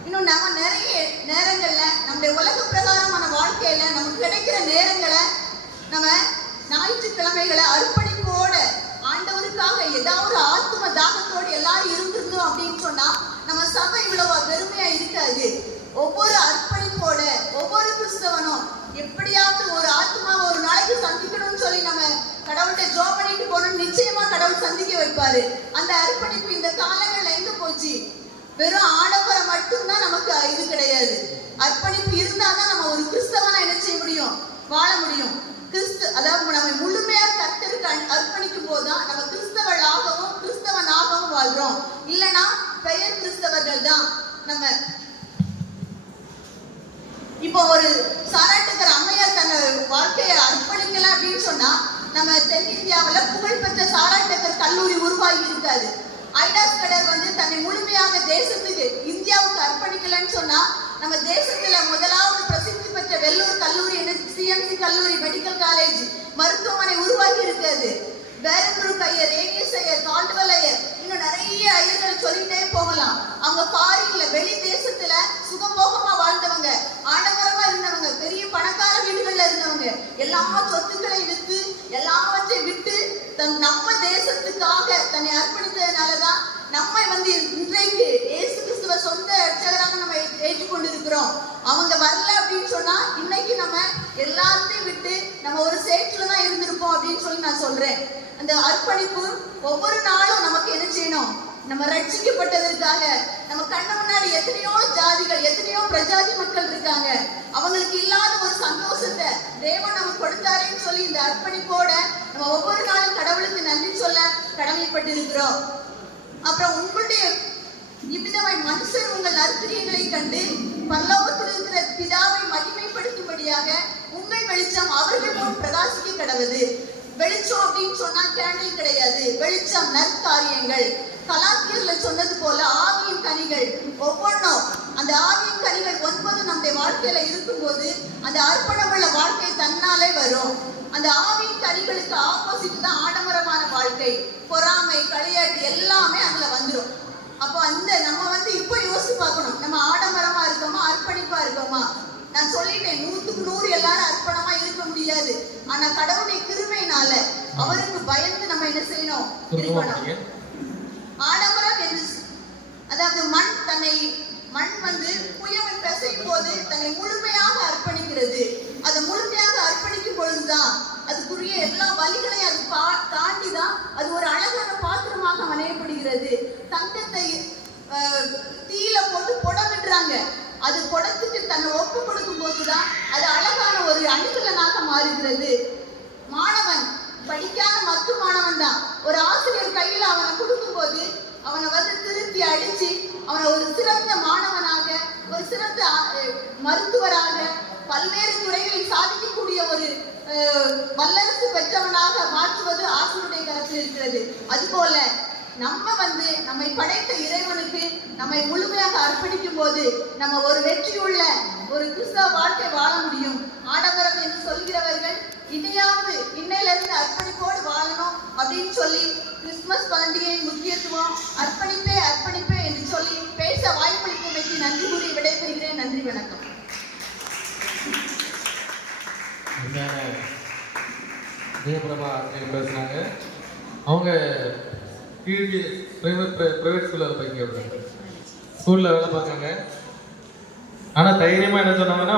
இன்னும் நம்ம நிறைய நேரங்கள்ல நம்முடைய உலக பிரகாரமான வாழ்க்கையில நமக்கு கிடைக்கிற நேரங்களை நம்ம ஞாயிற்றுக்கிழமைகளை அர்ப்பணிப்போட ஆண்டவருக்காக ஏதாவது ஒரு ஆத்ம தாகத்தோடு எல்லாரும் இருந்திருந்தோம் அப்படின்னு சொன்னா நம்ம சபை இவ்வளவு பெருமையா இருக்காது. ஒவ்வொரு அர்ப்பணிப்போட ஒவ்வொரு கிறிஸ்தவனும் எப்படியாவது ஒரு ஆத்மாவை ஒரு நாளைக்கு சந்திக்கணும்னு சொல்லி நம்ம கடவுள்கிட்ட ஜோம் பண்ணிட்டு போனோம், நிச்சயமா கடவுள் சந்திக்க வைப்பாரு. அந்த அர்ப்பணிப்பு இந்த காலங்கள்ல எங்க போச்சு? வெறும் ஆடம்பரம் மட்டும்தான் நமக்கு இது கிடையாது. அர்ப்பணிப்பு இருந்தாதான் நம்ம ஒரு கிறிஸ்தவனா என்ன செய்ய முடியும், வாழ முடியும். அதாவது நம்ம முழுமையா கர்த்தருக்கு அர்ப்பணிக்கும் போதுதான் நம்ம கிறிஸ்தவனாகவும் வாழ்றோம். இல்லைன்னா பெயர் கிறிஸ்தவர்கள் தான் நம்ம. இப்போ ஒரு சாராட்டுக்கிற அம்மையார் தன்னை வாழ்க்கையை அர்ப்பணிக்கல அப்படின்னு சொன்னா நம்ம தென்னிந்தியாவில புகழ்பெற்ற சாராட்டுக்கர் கல்லூரி உருவாகி இருக்காது. ஐடாஸ் கடர் வந்து தன்னை முழுமையாக தேசத்துக்கு இந்தியாவுக்கு அர்ப்பணிக்கலன்னு சொன்னா நம்ம தேசத்துல முதலாவது பிரசித்தி பெற்ற வெள்ளூர் கல்லூரி சிஎம்சி கல்லூரி மெடிக்கல் காலேஜ் மருத்துவமனை உருவாகி இருக்காது. வேரம்புரூக் ஐயர், ஏஎஸ் ஐயர், கால்டுவெல் ஐயர், இன்னும் நிறைய ஐயர்கள் சொல்லிட்டே போகலாம். அவங்க ஃபாரின்ல வெளி தேசத்துல சுகபோகமா வாழ்ந்தவங்க, ஆடம்பரமா இருந்தவங்க, பெரிய பணக்கார வீடுகள்ல இருந்தவங்க, எல்லா சொத்துக்களை விற்று எல்லாவற்றையும் விட்டு நம்ம தேசத்துக்காக தன்னை அர்ப்பணித்ததுனாலதான் நம்மை வந்து இன்றைக்கு இயேசு கிறிஸ்துவ சொந்த ரட்சகராக நம்ம ஏற்றுக்கொண்டு இருக்கிறோம். அவங்க வரல அப்படின்னு சொன்னா இன்னைக்கு நம்ம எல்லாத்தையும் விட்டு நம்ம ஒரு சேற்றுல தான் இருந்திருப்போம் அப்படின்னு சொல்லி நான் சொல்றேன். அந்த அர்ப்பணிப்பு ஒவ்வொரு நாளும் நமக்கு என்ன செய்யணும், நம்ம ரட்சிக்கப்பட்டதற்காக நம்ம கண்ணு முன்னாடி எத்தனையோ ஜாதிகள், எத்தனையோ பிரஜாதி மக்கள் இருக்காங்க. அவங்களுக்கு இல்லாத ஒரு சந்தோஷத்தை தேவன் நமக்கு கொடுத்தாரேன்னு சொல்லி இந்த அர்ப்பணிப்போட நம்ம ஒவ்வொரு நாளும் கடவுளுக்கு நன்றி சொல்ல கடமைப்பட்டு இருக்கிறோம். அப்புறம் உங்களுடைய இவ்விதமாய் மனுஷர் உங்கள் நற்கிரியைகளை கண்டு பரலோகத்தில் இருக்கிற பிதாவை மகிமைப்படுத்தும்படியாக உங்கள் வெளிச்சம் அவர்கள் போல் பிரகாசிக்க கடவுது. வெளிச்சம் அப்படின்னு சொன்னா கேண்டில் கிடையாது, வெளிச்சம் நற்காரியங்கள். கலாத்தியர்ல சொன்னது போல ஆவியின் கனிகள் ஒவ்வொன்றும், அந்த ஆவியின் கனிகள் 9 நம்முடைய வாழ்க்கையில இருக்கும்போது அந்த அர்ப்பணமுள்ள வாழ்க்கை தன்னாலே வரும். அந்த ஆவியின் கனிகளுக்கு ஆப்போசிட் தான் ஆடம்பரமான வாழ்க்கை, பொறாமை, களியாட்டு எல்லாமே அதுல வந்துடும். அப்போ அந்த நம்ம வந்து இப்போ யோசிச்சு பார்க்கணும், நம்ம ஆடம்பரமா இருக்கோமா, அர்ப்பணிப்பா இருக்கோமா? நான் சொல்லிட்டேன், 100க்கு 100 எல்லாரும் அர்ப்பணமா இருக்க முடியாது. ஆனா கடவுளுடைய கிருபையினால அவருக்கு பயந்து நம்ம என்ன செய்யணும், இருக்கணும். ஆடம்பரம் என்று அதாவது மண் வந்து புயமை பிசையும் போது தன்னை முழுமையாக அர்ப்பணிக்கிறது. அதை முழுமையாக அர்ப்பணிக்கும் பொழுதுதான் அதுக்குரிய எல்லா வழிகளையும் அது தாண்டி தான் அது ஒரு அழகான பாத்திரமாக அமையப்படுகிறது. தங்கத்தை தீயில போட்டு புடமிடுறாங்க. அது புடத்துக்கு தன்னை ஒப்பு கொடுக்கும் போதுதான் அது அழகான ஒரு அணிகலனாக மாறுகிறது. மாணவன் படிக்காத மற்ற மாணவன் தான் ஒரு ஆசிரியர் கையில் அவனை கொடுக்கும் போது அவனை திருத்தி அடிச்சு அவனை ஒரு சிறந்த மாணவனாக, ஒரு சிறந்த மருத்துவராக, பல்வேறு துறைகளில் சாதிக்கக்கூடிய ஒரு வல்லரசு பெற்றவனாக மாற்றுவது ஆசிரியருடைய கருத்தில் இருக்கிறது. அதுபோல நம்மை படைத்த இறைவனுக்கு நம்மை முழுமையாக அர்ப்பணிக்கும் போது நம்ம ஒரு வெற்றியுள்ள ஒரு கிறிஸ்தவ வாழ்க்கை வாழ முடியும். ஆடம்பரம் என்று சொல்கிறவர்கள் இன்னையிலிருந்து அர்ப்பணிப்போடு வாழணும் அப்படின்னு சொல்லி கிறிஸ்துமஸ் பண்டிகையின் முக்கியத்துவம் அர்ப்பணிப்பே என்று சொல்லி பேச வாய்ப்பளித்தமைக்கு நன்றி கூறி விடைபெறுகிறேன். நன்றி, வணக்கம். ஜெயபிரபா பேசுனாங்க. அவங்க பிரைவேட் ஸ்கூலில் படிக்க ஸ்கூலில் வேலை பார்க்காங்க. ஆனால் தைரியமாக என்ன சொன்னாங்கன்னா,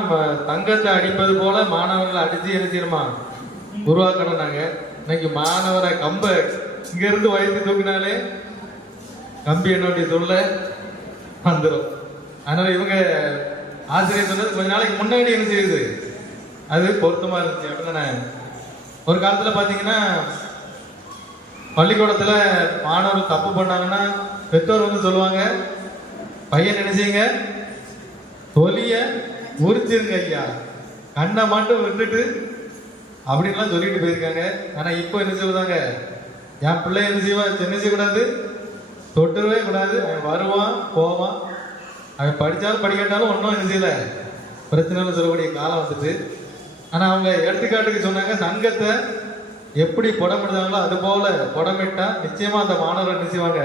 தங்கத்தை அடிப்பது போல மாணவர்களை அடித்து எழுதிடுமா உருவாக்கணும்னாங்க. இன்னைக்கு மாணவரை கம்பை இங்கேருந்து வயசு தூக்கினாலே கம்பி என்னுடைய சொல்ல வந்துடும். அதனால் இவங்க ஆசிரியர் சொன்னது கொஞ்ச நாளைக்கு முன்னாடி என்ன செய்யுது அது பொருத்தமாக இருந்துச்சு அப்படின்னா. ஒரு காலத்தில் பார்த்தீங்கன்னா பள்ளிக்கூடத்தில் மாணவர்கள் தப்பு பண்ணாங்கன்னா பெற்றோர் சொல்லுவாங்க, பையன் நினைச்சீங்க தொலிய உரிச்சிருங்க ஐயா, கண்ணை மட்டும் விட்டுட்டு அப்படின்லாம் சொல்லிட்டு போயிருக்காங்க. ஆனால் இப்போ என்ன சொல்லுவாங்க, என் பிள்ளை என்ன செய்யக்கூடாது, தொட்டுவே கூடாது, அவன் வருவான் போவான், அவன் படித்தாலும் படிக்காட்டாலும் ஒன்றும் என்ன செய்யலை பிரச்சனைன்னு சொல்லக்கூடிய காலம் வந்துட்டு. ஆனால் அவங்க எடுத்துக்காட்டுக்கு சொன்னாங்க, தங்கத்தை எப்படி புடமிடுதாங்களோ அது போல புடமிட்டா நிச்சயமா அந்த மாணவர்கள் என்ன செய்வாங்க,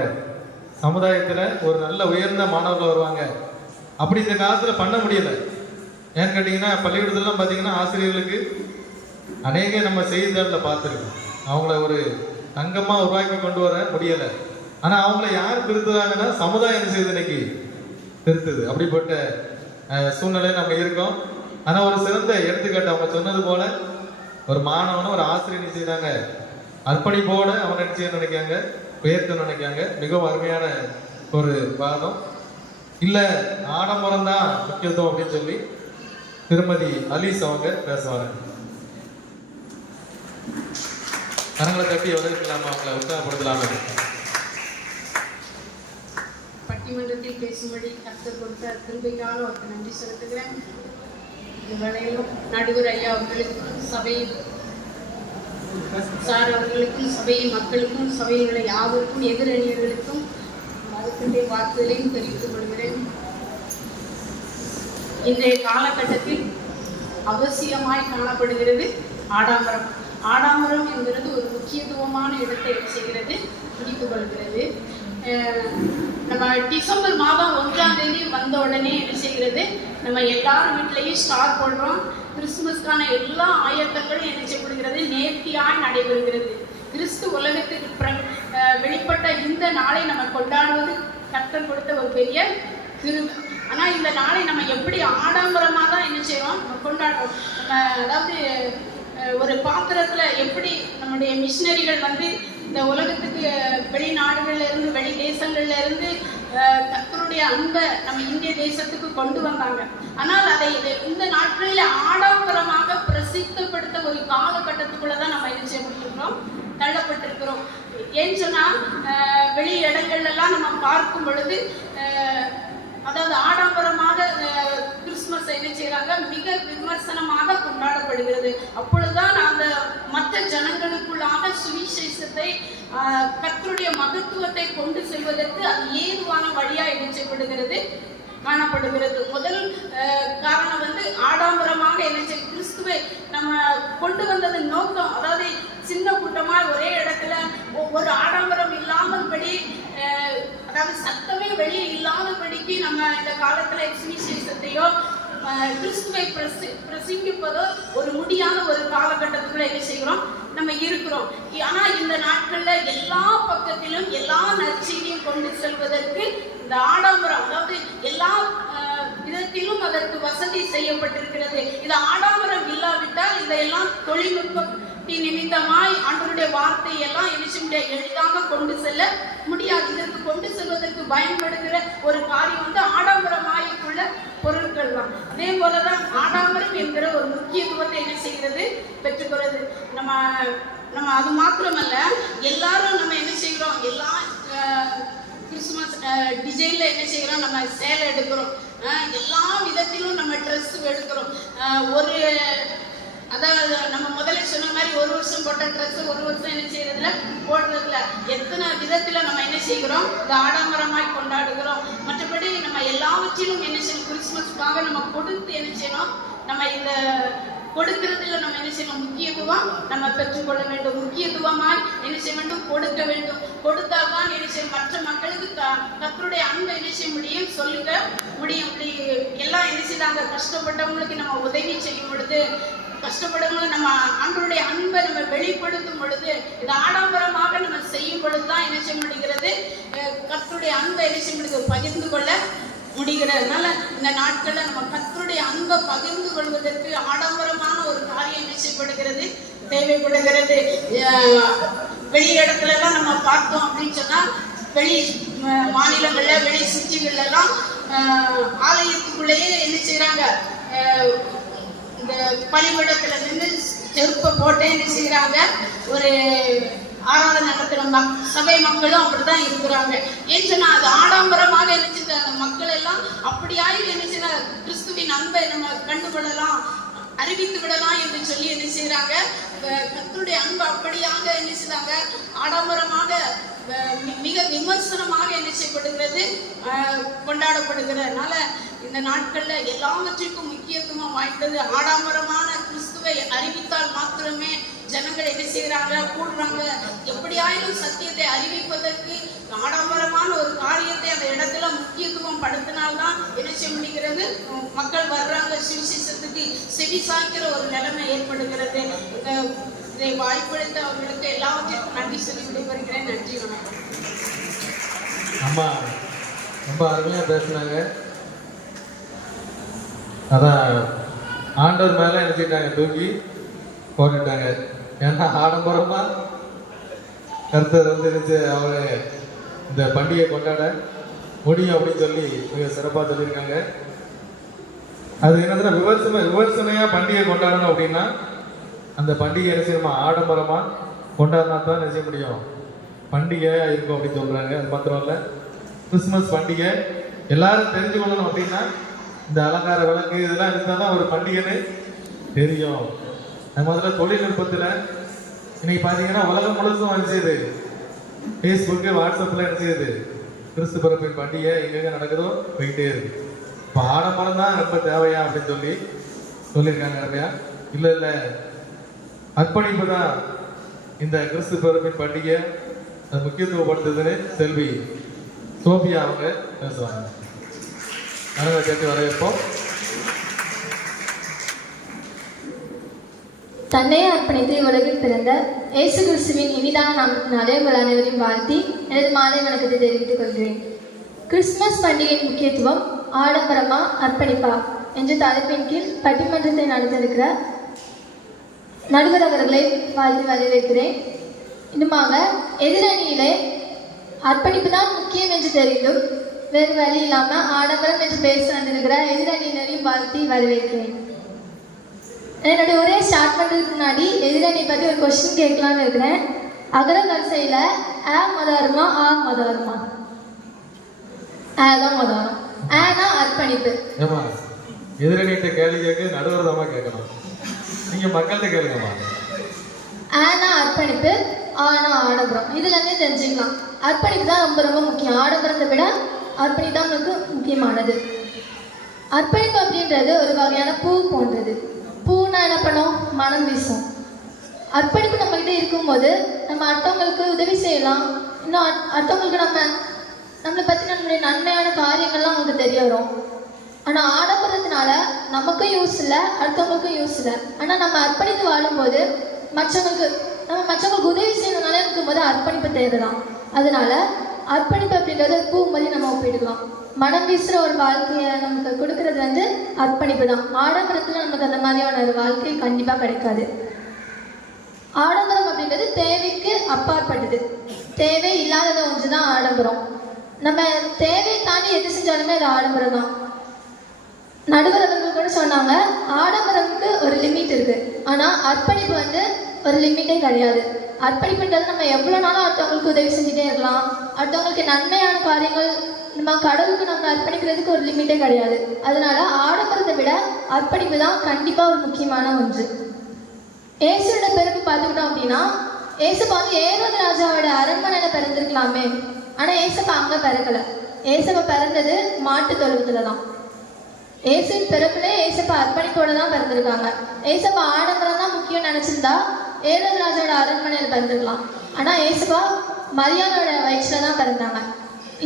சமுதாயத்தில் ஒரு நல்ல உயர்ந்த மாணவர்கள் வருவாங்க. அப்படி இந்த காலத்தில் பண்ண முடியல. ஏன்னு கேட்டிங்கன்னா பள்ளிக்கூடத்துலாம் பார்த்தீங்கன்னா ஆசிரியர்களுக்கு அநேக நம்ம செய்தித்தாளில் பார்த்துருக்கோம், அவங்கள ஒரு தங்கமாக உருவாக்கி கொண்டு வர முடியலை. ஆனால் அவங்கள யார் திருத்துறாங்கன்னா சமுதாயம் என்ன செய்யுது, இன்னைக்கு திருத்துது. அப்படிப்பட்ட சூழ்நிலையில் நம்ம இருக்கோம். ஆனால் ஒரு சிறந்த எடுத்துக்காட்டு அவங்க சொன்னது போல ஒரு மாணவனும் ஒரு ஆசிரியர் செய்யறாங்க, அர்ப்பணிப்போட அவன் நினைச்சு நினைக்காங்க, உயர்த்த நினைக்காங்க. மிகவும் அருமையான ஒரு வாதம். இல்லை ஆடம்பரம் தான் முக்கியத்துவம் அப்படின்னு சொல்லி திருமதி அலீஸ் அவங்க பேசுவாங்க. கரங்களை கட்டி வரவேற்கலாமா, அவங்களை உற்சாகப்படுத்தலாமா? பட்டிமன்றத்தில் பேசும்படி கற்றுக் கொடுத்த திரும்பிக்காக அவருக்கு நன்றி செலுத்துகிறேன். இவ்வளையிலும் நடுவர் ஐயா அவர்களுக்கும் சபையில் சார் அவர்களுக்கும் சபையின் மக்களுக்கும் சபையினுடைய யாவருக்கும் எதிரணியர்களுக்கும் வாழ்க்கை வாக்குகளையும் தெரிவித்துக் கொள்கிறேன். இன்றைய காலகட்டத்தில் அவசியமாய் காணப்படுகிறது ஆடம்பரம். ஆடம்பரம் என்கிறது ஒரு முக்கியத்துவமான இடத்தை செய்கிறது, பிடித்துக் கொள்கிறது. நம்ம டிசம்பர் மாதம் 1ஆம் தேதி வந்த உடனே என்ன செய்கிறது, நம்ம எல்லாரும் வீட்டிலையும் ஸ்டார் போடுறோம். கிறிஸ்துமஸ்க்கான எல்லா ஆயத்தங்களும் என்ன செய்யப்படுகிறது, நேர்த்தியாய் நடைபெறுகிறது. கிறிஸ்து உலகத்துக்கு வெளிப்பட்ட இந்த நாளை நம்ம கொண்டாடுவது கர்த்தர் கொடுத்த ஒரு பெரிய கிருபை. ஆனால் இந்த நாளை நம்ம எப்படி ஆடம்பரமாக தான் என்ன செய்யறோம், நம்ம கொண்டாடுறோம். நம்ம அதாவது ஒரு பாத்திரத்தில் எப்படி நம்முடைய மிஷினரிகள் இந்த உலகத்துக்கு வெளிநாடுகள்ல இருந்து வெளி தேசங்கள்ல இருந்து கர்த்தருடைய அன்பை நம்ம இந்திய தேசத்துக்கு கொண்டு வந்தாங்க. ஆனால் அதை இந்த நாட்களில் ஆடம்பரமாக பிரசித்தப்படுத்த ஒரு காலகட்டத்துக்குள்ளதான் நம்ம என்ன செய்யப்பட்டிருக்கிறோம், தள்ளப்பட்டிருக்கிறோம். ஏன்னு சொன்னா வெளி இடங்கள்லாம் நம்ம பார்க்கும் பொழுது அதாவது ஆடம்பரமாக கிறிஸ்துமஸ் என்ன செய்யறாங்க, மிக விமர்சனமாக கொண்டாடப்படுகிறது. அப்பொழுதுதான் அந்த மற்ற ஜனங்களுக்குள்ளாக சுவிசேஷத்தை கர்த்தருடைய மகத்துவத்தை கொண்டு செல்வதற்கு அது ஏதுவான வழியா என்ன செய்யப்படுகிறது, காணப்படுகிறது. முதல் காரணம் ஆடம்பரமாக என்ன செய்ய கிறிஸ்துவை நம்ம கொண்டு வந்தது நோக்கம், அதாவது சின்ன கூட்டமா ஒரே இடத்துல ஒரு ஆடம்பரம் இல்லாமல்படி, அதாவது சத்தமே வெளியே இல்லாதபடிக்கு நம்ம இந்த காலத்துல சுவிசேஷத்தையோ கிறிஸ்துவை பிரசங்கிப்பதோ ஒரு முடியாத ஒரு காலகட்டத்துக்குள்ள என்ன செய்கிறோம், நம்ம இருக்கிறோம். ஆனா இந்த நாட்கள்ல எல்லா பக்கத்திலும் எல்லா நற்செய்தியும் கொண்டு செல்வதற்கு இந்த ஆடம்பரம், அதாவது எல்லா விதத்திலும் அதற்கு வசதி செய்யப்பட்டிருக்கிறது. இது ஆடம்பரம் இல்லாவிட்டால் இதையெல்லாம் தொழில்நுட்ப நிமித்தமாய் ஆண்டவருடைய வார்த்தையை எல்லாம் எளிதாக கொண்டு செல்ல முடியாது. இதற்கு கொண்டு செல்வதற்கு பயன்படுகிற ஒரு காரியம் ஆடம்பரமாய்க்குள்ள பொருட்கள் தான். அதே போலதான் ஆடம்பரம் என்கிற ஒரு முக்கியத்துவத்தை என்ன செய்கிறது, பெற்றுக்கிறது. நம்ம அது மாத்திரமல்ல, எல்லாரும் நம்ம என்ன செய்கிறோம், எல்லா கிறிஸ்துமஸ் டிசைன்ல என்ன செய்கிறோம், நம்ம சேலை எடுக்கிறோம், எல்லா விதத்திலும் நம்ம ட்ரெஸ் எடுக்கிறோம். அதாவது நம்ம முதல்ல சொன்ன மாதிரி ஒரு வருஷம் போட்ட ட்ரெஸ் ஒரு வருஷம் என்ன செய்யறதுல போடுறதுல எத்தனை விதத்துல நம்ம என்ன செய்கிறோம், இந்த ஆடம்பரமாய் கொண்டாடுகிறோம். மற்றபடி நம்ம எல்லாவற்றிலும் என்ன செய்யணும், கிறிஸ்துமஸ்க்காக நம்ம கொடுத்து என்ன செய்யணும், நம்ம இந்த கொடுக்கிறதுல நம்ம என்ன செய்யணும், முக்கியத்துவம் நம்ம பெற்றுக்கொள்ள வேண்டும். முக்கியத்துவமாய் என்ன செய்ய வேண்டும், கொடுக்க வேண்டும். கொடுத்தால்தான் என்ன செய்யும், மற்ற மக்களுக்கு கர்த்தருடைய அன்பை என்ன செய்ய முடியும், சொல்லிக்க முடியும். எல்லாம் என்ன செய்யறாங்க, கஷ்டப்பட்டவங்களுக்கு நம்ம உதவி செய்யும் பொழுது, கஷ்டப்படும்போது நம்ம ஆண்டவருடைய அன்பை நம்ம வெளிப்படுத்தும் பொழுது, இது ஆடம்பரமாக நம்ம செய்யும் பொழுதுதான் என்ன செய்ய முடிகிறது, கர்த்தருடைய அன்பை என்ன செய்ய முடியுது, பகிர்ந்து கொள்ள முடிகிறதுனால இந்த நாட்கள்ல நம்ம கர்த்தருடைய அன்பை பகிர்ந்து கொள்வதற்கு ஆடம்பரமான ஒரு காரியம் என்ன செய்யப்படுகிறது, தேவைப்படுகிறது. வெளி இடத்துல எல்லாம் நம்ம பார்த்தோம் அப்படின்னு சொன்னா, வெளி மாநிலங்கள்ல வெளி சிட்டிகள்ல எல்லாம் ஆலயத்துக்குள்ளேயே என்ன செய்யறாங்க, இந்த பணிவிடத்துல நின்று செருப்பை போட்டு என்ன செய்யறாங்க, ஒரு ஆராதனை நடத்துற சபை மக்களும் அப்படிதான் இருக்கிறாங்க. ஏன்னு சொன்னா அது ஆடம்பரமாக நினைச்சிட்டு அந்த மக்கள் எல்லாம் அப்படியாய் நினைச்சுன்னா கிறிஸ்துவின் அன்பை நம்ம கண்டுகொள்ளலாம், அறிவித்து விடலாம் என்று சொல்லி என்ன செய்யறாங்க, கர்த்தருடைய அன்பு அப்படியாக என்ன செய்றாங்க, ஆடம்பரமாக மிக விமர்சனமாக என்ன செய்யப்படுகிறது, கொண்டாடப்படுகிறதுனால இந்த நாட்கள்ல எல்லாவற்றிற்கும் முக்கியத்துவம் வாய்ந்தது ஆடம்பரமான கிறிஸ்துவை அறிவித்தால் மாத்திரமே ஜனங்கள் என்ன செய்யறாங்க, கூடுறாங்க. எப்படியாயிலும் சத்தியத்தை அறிவிப்பதற்கு ஆடம்பரமான ஒரு காரியத்தை அந்த இடத்துல முக்கியத்துவம் படுத்தினால்தான் என்ன செய்ய முடிகிறது, மக்கள் வர்றாங்க, சுவிசேஷத்துக்கு செவி சாய்க்கிற ஒரு நிலைமை ஏற்படுகிறது. இதை வாய்ப்பளித்த அவர்களுக்கு எல்லாவற்றிற்கும் நன்றி சொல்லி விடைபெறுகிறேன். நன்றி, வணக்கம். அம்மா ரொம்ப அருமையா பேசினாங்க. அதான் ஆண்டவர் மேல நினைச்சிட்டாங்க, தூக்கி போட்டுட்டாங்க. ஏன்னா ஆடம்பரமா கர்த்தர் நினைச்சு அவரு இந்த பண்டிகை கொண்டாட முடியும் அப்படின்னு சொல்லி மிக சிறப்பா சொல்லியிருக்காங்க. அது என்னதுன்னா விமர்சனையா பண்டிகை கொண்டாடணும் அப்படின்னா அந்த பண்டிகை என்ன செய்யணுமா, ஆடம்பரமா கொண்டாடினா தான் என்ன செய்ய முடியும், பண்டிகையா இருக்கும் அப்படின்னு சொல்றாங்க. அது மாத்திரம் இல்ல, கிறிஸ்துமஸ் பண்டிகை எல்லாரும் தெரிஞ்சு கொள்ளணும் அப்படின்னா இந்த அலங்கார விளக்கு இதெல்லாம் இருந்தால் தான் ஒரு பண்டிகைன்னு தெரியும். அது முதல்ல தொழில்நுட்பத்தில் இன்னைக்கு பார்த்தீங்கன்னா உலகம் முழுசும் வந்துச்சு, ஃபேஸ்புக்கு வாட்ஸ்அப்பில் நினைச்சது கிறிஸ்து பிறப்பின் பண்டிகை எங்கெங்க நடக்குதோ போயிட்டே இருக்கு. இப்போ ஆடம்பரம் தான் ரொம்ப தேவையா அப்படின்னு சொல்லியிருக்காங்க நிறையா. இல்லை அர்ப்பணிப்பு தான் இந்த கிறிஸ்து பிறப்பின் பண்டிகை அது முக்கியத்துவப்படுத்துதுன்னு செல்வி சோபியா அவங்க பேசுவாங்க. அதனால கேட்டு வரவேற்போம். தன்னையே அர்ப்பணித்து உலகில் பிறந்த இயேசு கிறிஸ்துவின் இனிதான நாமத்தினாலே உங்கள் அனைவரையும் வாழ்த்தி எனது மாலை வணக்கத்தை தெரிவித்துக் கொள்கிறேன். கிறிஸ்துமஸ் பண்டிகையின் முக்கியத்துவம் ஆடம்பரமா அர்ப்பணிப்பா என்ற தலைப்பின் கீழ் பட்டிமன்றத்தை நடத்திருக்கிற நடுவர் அவர்களை வாழ்த்து வரவேற்கிறேன். இன்னுமாக எதிரணியிலே அர்ப்பணிப்பு தான் முக்கியம் என்று தெரிந்தும் வேறு வழி இல்லாமல் ஆடம்பரம் என்று பேச வந்திருக்கிற எதிரணியினரையும் வாழ்த்தி வரவேற்கிறேன். என்னுடைய உரையை ஸ்டார்ட் பண்ணுறதுக்கு முன்னாடி எதிரணி பற்றி ஒரு கொஸ்டின் கேட்கலான்னு இருக்கிறேன். அகர வரிசையில் ஆ மொதல் ஆ மொதல் தான் மொதல். ஆனா அர்ப்பணிப்பு. ஏமா எதிரணிகிட்ட கேள்வி கேட்க நடுவர் தான் கேட்கணும், நீங்க மக்கள்கிட்ட கேளுங்கம்மா. ஆனா அர்ப்பணிப்பு, ஆனா ஆடம்பரம். இதுலேருந்தே தெரிஞ்சுக்கலாம் அர்ப்பணிப்பு தான் ரொம்ப ரொம்ப முக்கியம். ஆடம்பரத்தை விட அர்ப்பணிப்பு தான் நமக்கு முக்கியமானது. அர்ப்பணிப்பு அப்படின்றது ஒரு வகையான பூ போன்றது. பூனா என்ன பண்ணோம், மனம் வீசும். அர்ப்பணிப்பு நம்மகிட்ட இருக்கும்போது நம்ம அடுத்தவங்களுக்கு உதவி செய்யலாம். இன்னும் அடுத்தவங்களுக்கு நம்மளை பற்றி நம்மளுடைய நன்மையான காரியங்கள்லாம் அவங்களுக்கு தெரிய வரும். ஆனால் ஆடம்பரத்தினால நமக்கும் யூஸ் இல்லை, அடுத்தவங்களுக்கும் யூஸ் இல்லை. ஆனால் நம்ம அர்ப்பணித்து வாழும்போது மற்றவங்களுக்கு உதவி செய்யணும்னாலே நமக்கு முதல் அர்ப்பணிப்பு தேவைதான். அதனால அர்ப்பணிப்பு அப்படின்றது ஒரு பூ மாதிரி நம்ம ஒப்பிட்டுக்கலாம். மனம் வீசுகிற ஒரு வாழ்க்கையை நமக்கு கொடுக்கறது வந்து அர்ப்பணிப்பு தான். ஆடம்பரத்தில் நமக்கு அந்த மாதிரியான ஒரு வாழ்க்கை கண்டிப்பாக கிடைக்காது. ஆடம்பரம் அப்படின்றது தேவைக்கு அப்பாற்பட்டது. தேவை இல்லாதது ஒன்று தான் ஆடம்பரம். நம்ம தேவையை தாண்டி எது செஞ்சாலுமே அது ஆடம்பரம் தான். நடுவர் அவர்கள் கூட சொன்னாங்க, ஆடம்பரத்துக்கு ஒரு லிமிட் இருக்கு, ஆனால் அர்ப்பணிப்பு வந்து ஒரு லிமிட்டே கிடையாது. அர்ப்பணிப்புன்றது நம்ம எவ்வளோ நாளும் அடுத்தவங்களுக்கு உதவி செஞ்சுட்டே இருக்கலாம். அடுத்தவங்களுக்கு நன்மையான காரியங்கள் நம்ம கடவுளுக்கு நம்ம அர்ப்பணிக்கிறதுக்கு ஒரு லிமிட்டே கிடையாது. அதனால ஆடம்பரத்தை விட அர்ப்பணிப்பு தான் கண்டிப்பாக ஒரு முக்கியமான ஒன்று. ஏசுவோட பிறப்பு பார்த்துக்கிட்டோம் அப்படின்னா, ஏசப்பா வந்து ஏரோது ராஜாவோட அரண்மனையில் பிறந்திருக்கலாமே, ஆனால் ஏசப்பா அங்கே பிறக்கலை. ஏசப்பா பிறந்தது மாட்டு தொழுவத்தில் தான். ஏசுவின் பிறப்புலே ஏசப்பா அர்ப்பணிப்போட தான் பிறந்திருக்காங்க. ஏசப்பா ஆடம்பரம் தான் முக்கியம் நினச்சிருந்தா ஏரோது ராஜாவோட அரண்மனையில் பிறந்திருக்கலாம். ஆனால் ஏசப்பா மரியாதையோட வயிற்றில் தான் பிறந்தாங்க.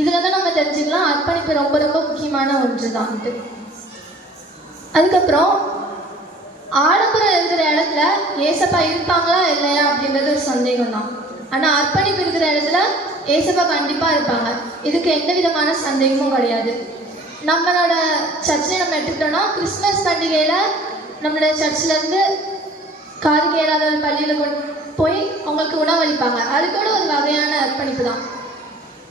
இதில் தான் நம்ம தெரிஞ்சுக்கலாம் அர்ப்பணிப்பு ரொம்ப ரொம்ப முக்கியமான ஒன்று தான். அதுக்கப்புறம் ஆடம்பரம் இருக்கிற இடத்துல ஏசப்பா இருப்பாங்களா இல்லையா அப்படின்றது ஒரு சந்தேகம் தான். ஆனால் அர்ப்பணிப்பு இருக்கிற இடத்துல ஏசப்பா கண்டிப்பாக இருப்பாங்க. இதுக்கு எந்த விதமான சந்தேகமும் கிடையாது. நம்மளோட சர்ச்சில் நம்ம எடுத்துக்கிட்டோம்னா, கிறிஸ்மஸ் பண்டிகையில் நம்மளோட சர்ச்சிலேருந்து காது கேளாத பள்ளியில் கொண்டு போய் அவங்களுக்கு உணவளிப்பாங்க. அது கூட ஒரு வகையான அர்ப்பணிப்பு தான்.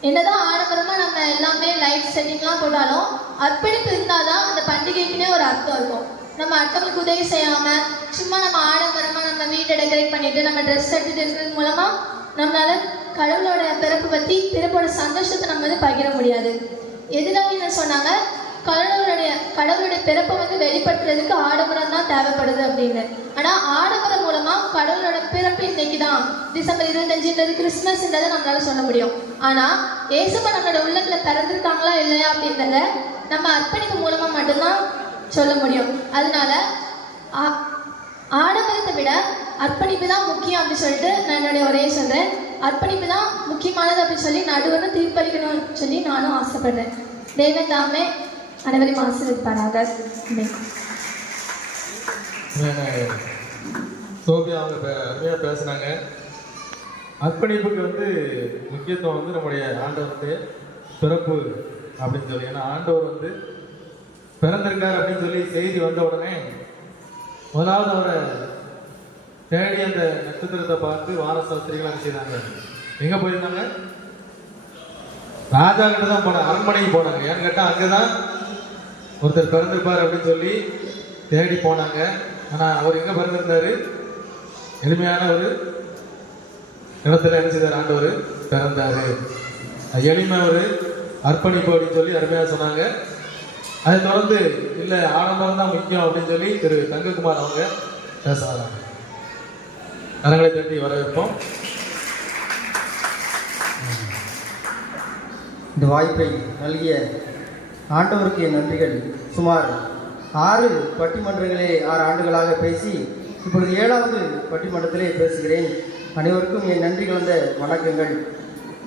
என்னதான் ஆடம்பரமாக நம்ம எல்லாமே லைட் செட்டிங்லாம் போட்டாலும் அர்ப்பணிப்பு இருந்தால் தான் அந்த பண்டிகைக்குன்னே ஒரு அர்த்தம் இருக்கும். நம்ம அடுத்தவங்களுக்கு உதவி செய்யாமல் சும்மா நம்ம ஆடம்பரமாக நம்ம வீட்டை டெக்கரேட் பண்ணிட்டு நம்ம ட்ரெஸ் எடுத்துட்டு இருக்கிறது மூலமாக நம்மளால கடவுளோட பிறப்பு பற்றி பிறப்போட சந்தோஷத்தை நம்ம வந்து பகிர முடியாது. எதுனால என்ன சொன்னாங்க, கடவுளுடைய பிறப்பை வந்து வெளிப்படுத்துறதுக்கு ஆடம்பரம் தான் தேவைப்படுது அப்படின்னு. ஆனால் ஆடம்பரம் மூலமாக கடவுளோட பிறப்பு இன்னைக்கு தான் டிசம்பர் 25 கிறிஸ்மஸ்ன்றதை நம்மளால சொல்ல முடியும். ஆனால் ஏசப்பா நம்மளோட உள்ளத்தில் பிறந்திருக்காங்களா இல்லையா அப்படின்றத நம்ம அர்ப்பணிப்பு மூலமாக மட்டும்தான் சொல்ல முடியும். அதனால ஆடம்பரத்தை விட அர்ப்பணிப்பு தான் முக்கியம் அப்படின்னு சொல்லிட்டு நான் என்னுடைய உரையை சொல்கிறேன். அர்ப்பணிப்பு தான் முக்கியமானது அப்படின்னு சொல்லி நடுவரும் தீர்ப்பளிக்கணும்னு சொல்லி நானும் ஆசைப்படுறேன். தேவன் தாமே அனைவரையும் ஆசீர்வதிப்பாராக. சோபியா அவங்க அருமையாக பேசுனாங்க. அர்ப்பணிப்புக்கு வந்து முக்கியத்துவம் வந்து நம்முடைய ஆண்டவருடைய பிறப்பு அப்படின்னு சொல்லி, ஏன்னா ஆண்டவர் வந்து பிறந்திருக்கார் அப்படின்னு சொல்லி செய்தி வந்த உடனே முதலாவது அவரை தேடி அந்த நட்சத்திரத்தை பார்த்து வான சாஸ்திரிகள் செய்தாங்க. எங்க போயிருந்தாங்க? ராஜா கிட்ட தான் போனாங்க, அரண்மனைக்கு போனாங்க. ஏன்னு கேட்டால் அங்கேதான் ஒருத்தர் பிறந்திருப்பார் அப்படின்னு சொல்லி தேடி போனாங்க. ஆனால் அவர் எங்கே பிறந்திருந்தாரு? எளிமையான ஒரு இடத்துல என்ன செய்தார்? ஆண்டவர் பிறந்தாரு. எளிமை ஒரு அர்ப்பணிப்பு அப்படின்னு சொல்லி அருமையாக சொன்னாங்க. அதை தொடர்ந்து இல்லை ஆடம்பரம் தான் முக்கியம் அப்படின்னு சொல்லி திரு தங்ககுமார் அவங்க பேச வராங்க. கரங்களை தட்டி வரவேற்போம். இந்த வாய்ப்பை நல்கிய ஆண்டவருக்கு என் நன்றிகள். சுமார் 6 பட்டிமன்றங்களே 6 ஆண்டுகளாக பேசி இப்பொழுது 7வது பட்டிமன்றத்திலே பேசுகிறேன். அனைவருக்கும் என் நன்றி கலந்த வணக்கங்கள்.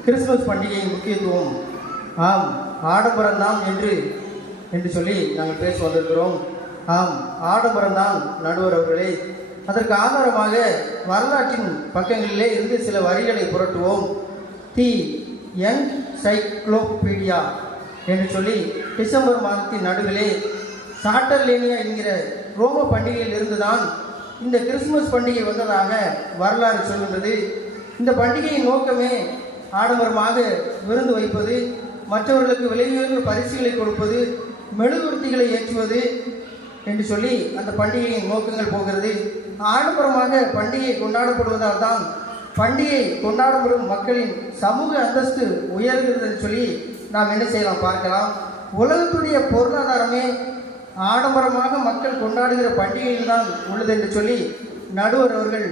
கிறிஸ்துமஸ் பண்டிகையின் முக்கியத்துவம், ஆம் ஆடம்பரம்தான் என்று சொல்லி நாங்கள் பேச வந்திருக்கிறோம். ஆம் ஆடம்பரம்தான் நடுவர் அவர்களே. அதற்கு ஆதாரமாக வரலாற்றின் பக்கங்களிலே இருந்து சில வரிகளை புரட்டுவோம். தி யங் சைக்ளோபீடியா என்று சொல்லி டிசம்பர் மாதத்தின் நடுவிலே சாட்டர்லேனியா என்கிற ரோம பண்டிகையில் இருந்துதான் இந்த கிறிஸ்துமஸ் பண்டிகை வந்ததாக வரலாறு சொல்கின்றது. இந்த பண்டிகையின் நோக்கமே ஆடம்பரமாக விருந்து வைப்பது, மற்றவர்களுக்கு விலை உயர்ந்த பரிசுகளை கொடுப்பது, மெழுகுவர்த்திகளை ஏற்றுவது என்று சொல்லி அந்த பண்டிகையின் நோக்கங்கள் போகிறது. ஆடம்பரமாக பண்டிகை கொண்டாடப்படுவதால் தான் பண்டிகை கொண்டாடப்படும் மக்களின் சமூக அந்தஸ்து உயர்கிறது என்று சொல்லி நாம் என்ன செய்யலாம் பார்க்கலாம். உலகத்துடைய பொருளாதாரமே ஆடம்பரமாக மக்கள் கொண்டாடுகிற பண்டிகையில் தான் உள்ளது என்று சொல்லி நடுவர் அவர்கள்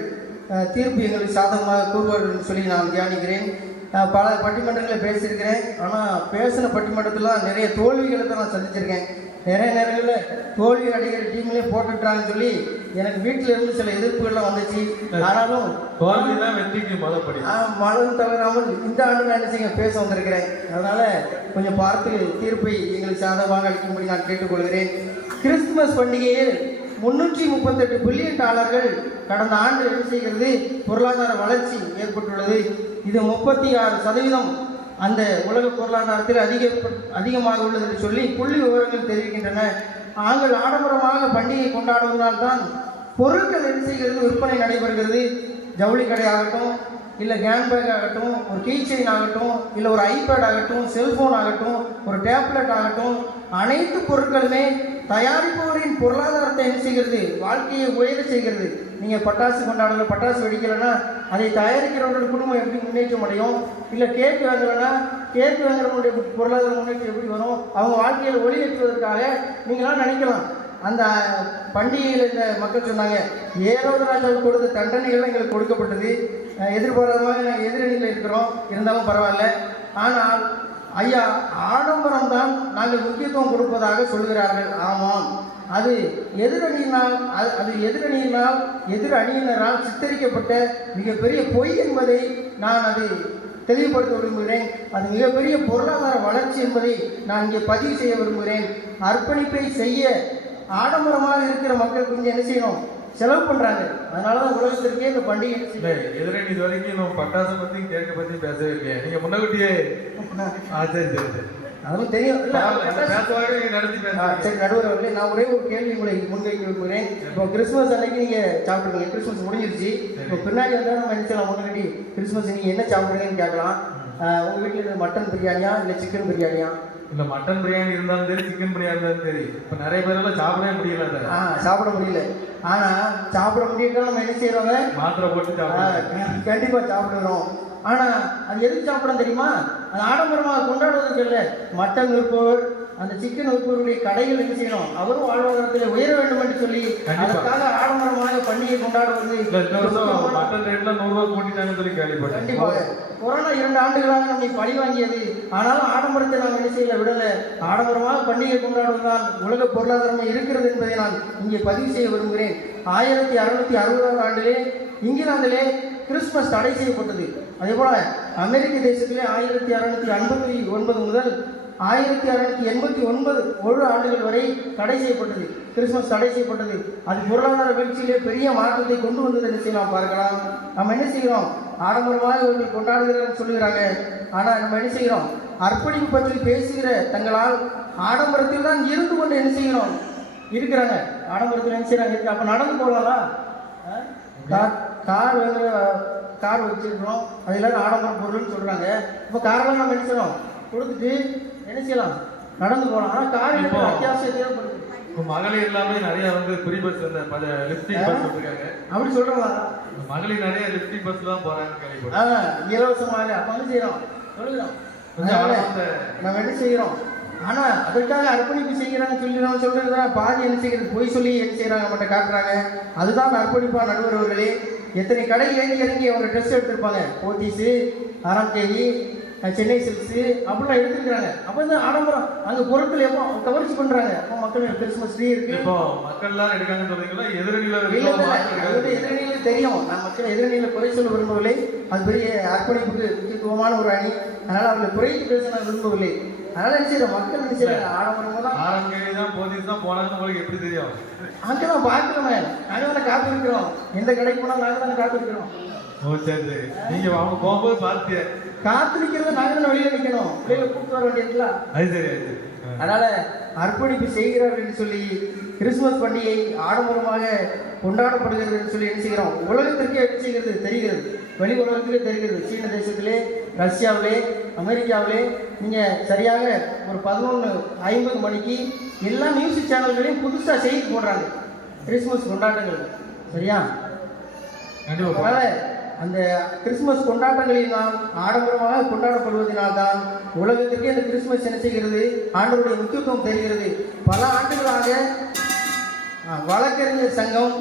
தீர்ப்பு எங்களுக்கு சாதகமாக கூறுவார்கள் என்று சொல்லி நான் தியானிக்கிறேன். பல பட்டிமன்றங்களில் பேசியிருக்கிறேன். ஆனால் பேசின பட்டிமன்றத்தில் நிறைய தோல்விகளை தான் நான் சந்திச்சிருக்கேன். நிறைய நேரங்களில் தோல்வி அடைகிற டீம்லேயே போட்டுட்டாங்கன்னு சொல்லி எனக்கு வீட்டில் இருந்து சில எதிர்ப்புகள்லாம் வந்துச்சு. ஆனாலும் தோல்வி தான் வெற்றிக்கு மதப்படி மனம் தவறாமல் இந்த ஆண்டு நான் என்ன பேச வந்திருக்கிறேன். அதனால் கொஞ்சம் பார்த்து தீர்ப்பை எங்களுக்கு சாதகமாக அளிக்கும்படி நான் கேட்டுக்கொள்கிறேன். கிறிஸ்துமஸ் பண்டிகையில் 338 பில்லியன் டாலர்கள் கடந்த ஆண்டு என்ன செய்கிறது பொருளாதார வளர்ச்சி ஏற்பட்டுள்ளது. இது 36% அந்த உலக பொருளாதாரத்தில் அதிகமாக உள்ளது என்று சொல்லி புள்ளி விவரங்கள் தெரிவிக்கின்றன. நாங்கள் ஆடம்பரமாக பண்டிகை கொண்டாடுவதால் தான் பொருட்கள் என்ன செய்கிறது, விற்பனை நடைபெறுகிறது. ஜவுளி கடை ஆகட்டும், இல்லை ஹேண்ட்பேக் ஆகட்டும், ஒரு கீ செயின் ஆகட்டும், இல்லை ஒரு ஐபேட் ஆகட்டும், செல்ஃபோன் ஆகட்டும், ஒரு டேப்லெட் ஆகட்டும், அனைத்து பொருட்களுமே தயாரிப்பவரின் பொருளாதாரத்தை என்ன செய்கிறது, வாழ்க்கையை உயர செய்கிறது. நீங்கள் பட்டாசு கொண்டாடல, பட்டாசு வெடிக்கலைன்னா அதை தயாரிக்கிறவங்களுடைய குடும்பம் எப்படி முன்னேற்றம் அடையும்? இல்லை கேக் வாங்கலைன்னா கேக் வாங்குறவங்களுடைய பொருளாதார முன்னேற்றம் எப்படி வரும்? அவங்க வாழ்க்கையில் ஒளி ஏற்றுவதற்காக நீங்களாம் நினைக்கலாம். அந்த பண்டிகையில் இந்த மக்கள் சொன்னாங்க, ஏரோது ராஜாவுக்கு கொடுத்த தண்டனைகள் எங்களுக்கு கொடுக்கப்பட்டது, எதிர்பாராதமாக நாங்கள் எதிரணியில் இருக்கிறோம், இருந்தாலும் பரவாயில்ல. ஆனால் ஐயா, ஆடம்பரம் தான் நாங்கள் முக்கியத்துவம் கொடுப்பதாக சொல்கிறார்கள். ஆமாம், அது எதிரணியினால் எதிர் அணியினரால் சித்தரிக்கப்பட்ட மிகப்பெரிய பொய் என்பதை நான் அது தெளிவுபடுத்த விரும்புகிறேன். அது மிகப்பெரிய பொருளாதார வளர்ச்சி என்பதை நான் இங்கே பதிவு செய்ய விரும்புகிறேன். அர்ப்பணிப்பை செய்ய ஆடம்பரமாக இருக்கிற மக்கள் கொஞ்சம் என்ன செய்யணும், செலவு பண்றாங்க. அதனாலதான் உலகத்திற்கே இந்த பண்டிகை. எதிரணி இது வரைக்கும் நம்ம பட்டாசை பத்தி கேட்க பத்தி பேசவே இல்லையா? நீங்க முன்னகட்டியே சரி அதுவும் தெரியும். நடத்தி சரி, நடுவர் அவர்களே, நான் ஒரே ஒரு கேள்வி உங்களை முன்வைக்க விரும்புகிறேன். இப்போ கிறிஸ்துமஸ் அன்னைக்கு நீங்க சாப்பிட்டுருக்கீங்க, கிறிஸ்துமஸ் முடிஞ்சிருச்சு. இப்போ பின்னாடி வந்தால் நம்ம நினைச்சலாம், முன்னாடி கிறிஸ்துமஸ் நீங்க என்ன சாப்பிடுறீங்கன்னு கேட்கலாம். உங்க வீட்டில் மட்டன் பிரியாணியா இல்லை சிக்கன் பிரியாணியா? இல்ல மட்டன் பிரியாணி இருந்தாலும் சரி, சிக்கன் பிரியாணி இருந்தாலும் சரி. இப்ப நிறைய பேரெல்லாம் சாப்பிடவே முடியல. சாப்பிட முடியல. ஆனா சாப்பிட முடியல நம்ம என்ன செய்யறோங்க, மாத்திரை போட்டு கண்டிப்பா சாப்பிடுறோம். ஆனா அது எதுக்கு சாப்பிட தெரியுமா? அது ஆடம்பரமாக கொண்டாடுவதற்கு இல்லை. மட்டன் விற்பவர், அந்த சிக்கன் விற்பவருடைய கடைகள் என்ன செய்யணும், அவரும் வாழ்வாதாரத்தில் உயர வேண்டும் என்று சொல்லி அதற்காக ஆடம்பரமாக பண்டிகை கொண்டாடுவது. மட்டன் ரேட்ல 100 ரூபாய் கூட்டிட்டாங்கன்னு சொல்லி கேள்விப்பட்டேன். கண்டிப்பாக கொரோனா 2 ஆண்டுகளாக நம்மை பழி வாங்கியது. ஆனாலும் ஆடம்பரத்தை நாம் என்ன செய்ய விடல. ஆடம்பரமாக பண்டிகை கொண்டாடுவதால் உலக பொருளாதாரமே இருக்கிறது என்பதை நான் இங்கே பதிவு செய்ய விரும்புகிறேன். 1660ஆம் ஆண்டிலே இங்கிலாந்திலே கிறிஸ்துமஸ் தடை செய்யப்பட்டது. அதே போல அமெரிக்க தேசத்திலே 1659 முதல் 1689 ஒரு ஆண்டுகள் வரை தடை செய்யப்பட்டது. கிறிஸ்துமஸ் தடை செய்யப்பட்டது. அது பொருளாதார வீழ்ச்சியிலே பெரிய மாற்றத்தை கொண்டு வந்தது என்று செய்யலாம் பார்க்கலாம். நம்ம என்ன செய்கிறோம், ஆடம்பரமாக இவர்கள் கொண்டாடுகிறார்கள் சொல்லுகிறாங்க. ஆனால் நம்ம என்ன செய்கிறோம், அர்ப்பணிப்பு பற்றி பேசுகிற தங்களால் ஆடம்பரத்தில் தான் இருந்து கொண்டு என்ன செய்கிறோம் இருக்கிறாங்க. ஆடம்பரத்தில் என்ன செய்யறாங்க, அப்போ நடந்து போகலாம்ல. கார் வச்சிருக்கிறோம், அது எல்லாரும் ஆடம்பர பொருள்னு சொல்றாங்க. இப்போ காரெல்லாம் நம்ம என்ன செய்யறோம், கொடுத்துட்டு என்ன செய்யலாம், நடந்து போகலாம். ஆனால் கார் அத்தியாவசியம் தேவைப்படுது. மகளிர் எல்லாமே நிறைய வந்து ஃப்ரீ பஸ், பல லிப்டிக் பஸ் சொல்றாங்க. அப்படி சொல்றோமா? மகளிர் நிறைய லிப்டிக் பஸ்ல தான் போறாங்க கேள்விப்பட்டேன். இலவசமாக அப்ப வந்து செய்யறோம் சொல்லுகிறோம். நம்ம என்ன செய்யறோம், ஆனா அதற்காக அர்ப்பணிப்பு செய்கிறாங்க சொல்லி நம்ம சொல்றதுதான் பாதி என்ன செய்கிறது, பொய் சொல்லி என்ன செய்யறாங்க, நம்மகிட்ட காட்டுறாங்க. அதுதான் அர்ப்பணிப்பா நடுவர் அவர்களே. எத்தனை கடையில் இறங்கி அவங்க ட்ரெஸ் எடுத்திருப்பாங்க, போத்தீஸு, ஆராம்கேவி, சென்னை சில்க்ஸு அப்படிலாம் எடுத்துருக்காங்க. அப்போ தான் ஆடம்பரம். அங்கே பொருட்கள் எப்போ கவர்ச்சி பண்றாங்க. அப்போ மக்கள் கிறிஸ்துமஸ் ட்ரீ இருக்கு, இப்போ மக்கள் எல்லாம் எடுக்காங்கன்னு சொல்றீங்களா? எதிரணியில தெரியும். நான் மக்கள் எதிரணியில குறை சொல்ல விரும்பவில்லை. அது பெரிய அர்ப்பணிப்புக்கு முக்கியத்துவமான ஒரு அணி. அதனால அவர்களை குறைத்து பேச நான் விரும்பவில்லை. அதனால என்ன மக்கள் என்ன செய்யறாங்க, ஆடம்பரமா தான் ஆரம்பி தான் போலீஸ் தான் போனாங்கன்னு உங்களுக்கு எப்படி தெரியும்? அங்கதான் பாக்குறோமே, நாங்க தானே காத்து இருக்கிறோம். எந்த கடைக்கு போனாலும் நாங்க தானே காத்து இருக்கிறோம். ஓ சரி சரி. நீங்க அவங்க போகும்போது பார்த்து காத்து நிக்கிறது நாங்க தானே வெளியில நிக்கணும், வெளியில கூப்பிட்டு வர வேண்டியதுல. அது சரி. அதனால அர்ப்பணிப்பு செய்கிறார்கள் என்று சொல்லி கிறிஸ்துமஸ் பண்டிகை ஆடம்பரமாக கொண்டாடப்படுகிறது என்று சொல்லி என்ன செய்கிறோம், உலகத்திற்கே என்ன செய்கிறது தெரிகிறது, வெளி உலகத்திலே தெரிகிறது. சீன தேசத்திலே, ரஷ்யாவிலே, அமெரிக்காவிலே நீங்கள் சரியாக ஒரு 11:50 மணிக்கு எல்லா நியூஸ் சேனல்களையும் புதுசாக செய்தி போடுறாங்க கிறிஸ்துமஸ் கொண்டாட்டங்கள். சரியா? அதனால அந்த கிறிஸ்துமஸ் கொண்டாட்டங்களினால் ஆடம்பரமாக கொண்டாடப்படுவதனால்தான் உலகத்திற்கே அந்த கிறிஸ்துமஸ் என்ன செய்கிறது, ஆண்டவருடைய முக்கியத்துவம் தெரிகிறது. பல ஆண்டுகளாக வழக்கறிஞர் சங்கம்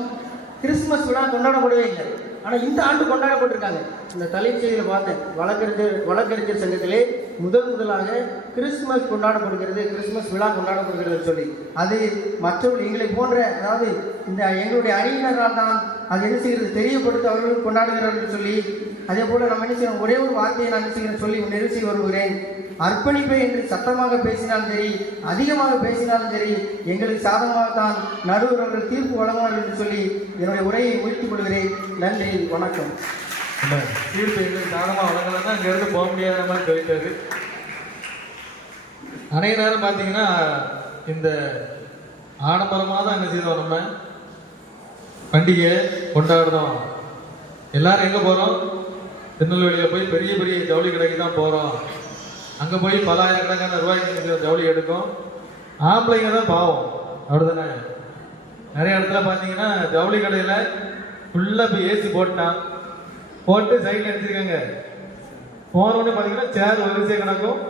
கிறிஸ்துமஸ் விழா கொண்டாடப்படவே இல்லை. ஆனால் இந்த ஆண்டு கொண்டாடப்பட்டிருக்காங்க. இந்த தலைச்செய்தியில் பார்த்தேன், வழக்கறிஞர் சங்கத்திலே முதலாக கிறிஸ்துமஸ் கொண்டாடப்படுகிறது, கிறிஸ்துமஸ் விழா கொண்டாடப்படுகிறது சொல்லி. அது மற்றவர்கள் எங்களை போன்ற, அதாவது இந்த எங்களுடைய அணியினரால் தான் அது என்ன செய்கிறது தெரியப்படுத்த அவர்களும் கொண்டாடுகிறார்கள் சொல்லி. அதே போல நம்ம என்ன செய்யணும், ஒரே ஒரு வார்த்தையை நான் என்ன செய்கிறேன் சொல்லி நிறுத்தி வருகிறேன். அர்ப்பணிப்பை என்று சத்தமாக பேசினாலும் சரி, அதிகமாக பேசினாலும் சரி, எங்களுக்கு சாதகமாகத்தான் நடுவர்கள் தீர்ப்பு வழங்குவார்கள் என்று சொல்லி என்னுடைய உரையை முடித்துக் கொள்கிறேன். நன்றி, வணக்கம். என்ன தீர்ப்பு எங்களுக்கு சாதமாக வழங்கலன்னா அங்கேருந்து போக முடியாத மாதிரி சொல்லிட்டாரு. அநேக நேரம் பார்த்தீங்கன்னா இந்த ஆடம்பரமாக தான் என்ன செய்தோம், நம்ம பண்டிகை கொண்டாடுறோம். எல்லாரும் எங்கே போகிறோம்? திருநெல்வேலியில் போய் பெரிய பெரிய ஜவுளி கடைக்கு தான் போகிறோம். அங்கே போய் பல ஆயிரக்கணக்கான ரூபாய்க்கு ஜவுளி எடுக்கும். ஆம்பளைங்க தான் பாவம், அப்படிதானே? நிறைய இடத்துல பார்த்தீங்கன்னா ஜவுளி கடையில் ஃபுல்லாக இப்போ ஏசி போட்டு சைடில் எடுத்துருக்காங்க. போனோடனே பார்த்தீங்கன்னா சேர் வரிசை கணக்கும்.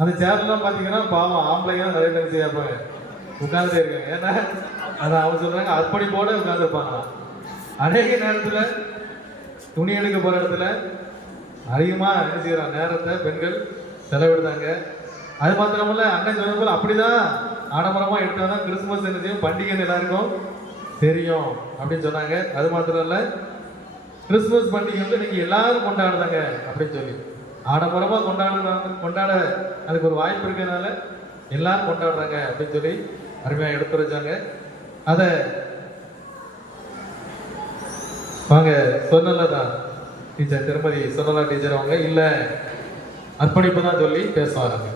அந்த சேர்லாம் பார்த்தீங்கன்னா பாவம் ஆம்பளைங்க தான் நிறைய வரிசை கேட்பாங்க, உட்காந்துட்டே இருக்காங்க. ஏன்னா அதை அவங்க சொல்கிறாங்க அர்ப்பணிப்போடு உட்காந்துருப்பாங்களாம். அநேக நேரத்தில் துணி எடுக்க போகிற இடத்துல அதிகமாக என்ன செய்கிறாங்க, நேரத்தை பெண்கள் செலவிடுதாங்க. அது மாத்திரமல்ல, அண்ணன் சொன்ன போல அப்படிதான் ஆடம்பரமாக எடுத்தால் தான் கிறிஸ்துமஸ் என்ன செய்யும், பண்டிகைன்னு எல்லாருக்கும் தெரியும் அப்படின்னு சொன்னாங்க. அது மாத்திரம் இல்லை, கிறிஸ்துமஸ் பண்டிகை வந்து இன்னைக்கு எல்லாரும் கொண்டாடுறாங்க அப்படின்னு சொல்லி ஆடம்பரமாக கொண்டாட அதுக்கு ஒரு வாய்ப்பு இருக்கிறதுனால எல்லாரும் கொண்டாடுறாங்க அப்படின்னு சொல்லி அருமையாக எடுத்து வச்சாங்க. அதை வாங்க சொன்னதான் டீச்சர் திருமதி சொன்னலா டீச்சர் அவங்க இல்லை அர்ப்பணிப்பு தான் சொல்லி பேசுவாங்க.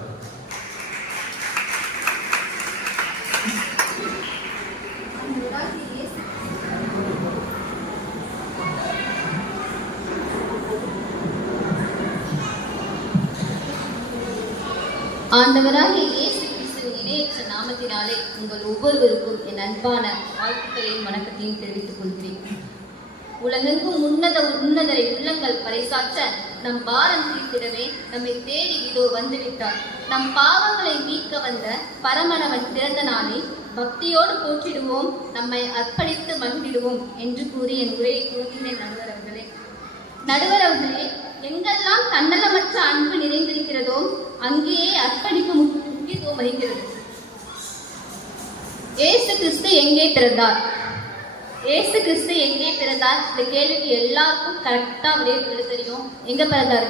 ஆண்டவராகிய இயேசு கிறிஸ்துவின் இணையற்ற நாமத்தினாலே உங்கள் ஒவ்வொருவருக்கும் என் அன்பான வாழ்த்துக்களையும் வணக்கத்தையும் தெரிவித்துக் கொள்கிறேன். உலகெங்கும் உன்னதரை உள்ளங்கள் பறைசாற்ற நம் பாரம் தீர்த்திடவே நம்மை தேடி இதோ வந்துவிட்டார். நம் பாவங்களை நீக்க வந்த பரமனவன் பிறந்த நாளை பக்தியோடு போற்றிடுவோம், நம்மை அர்ப்பணித்து மகிழ்ந்திடுவோம் என்று கூறி என் உரையை துவங்கினேன். நடுவர் அவர்களே, எங்கெல்லாம் தன்னலமற்ற அன்பு நிறைந்திருக்கிறதோ அங்கேயே அர்ப்பணிப்பு முக்கியத்துவம் வகிக்கிறது. இயேசு கிறிஸ்து எங்கே பிறந்தார்? இயேசு கிறிஸ்து எங்கே பிறந்தார்? இந்த கேள்விக்கு எல்லாருக்கும் கரெக்டா விடை தெரியும். எங்க பிறந்தார்?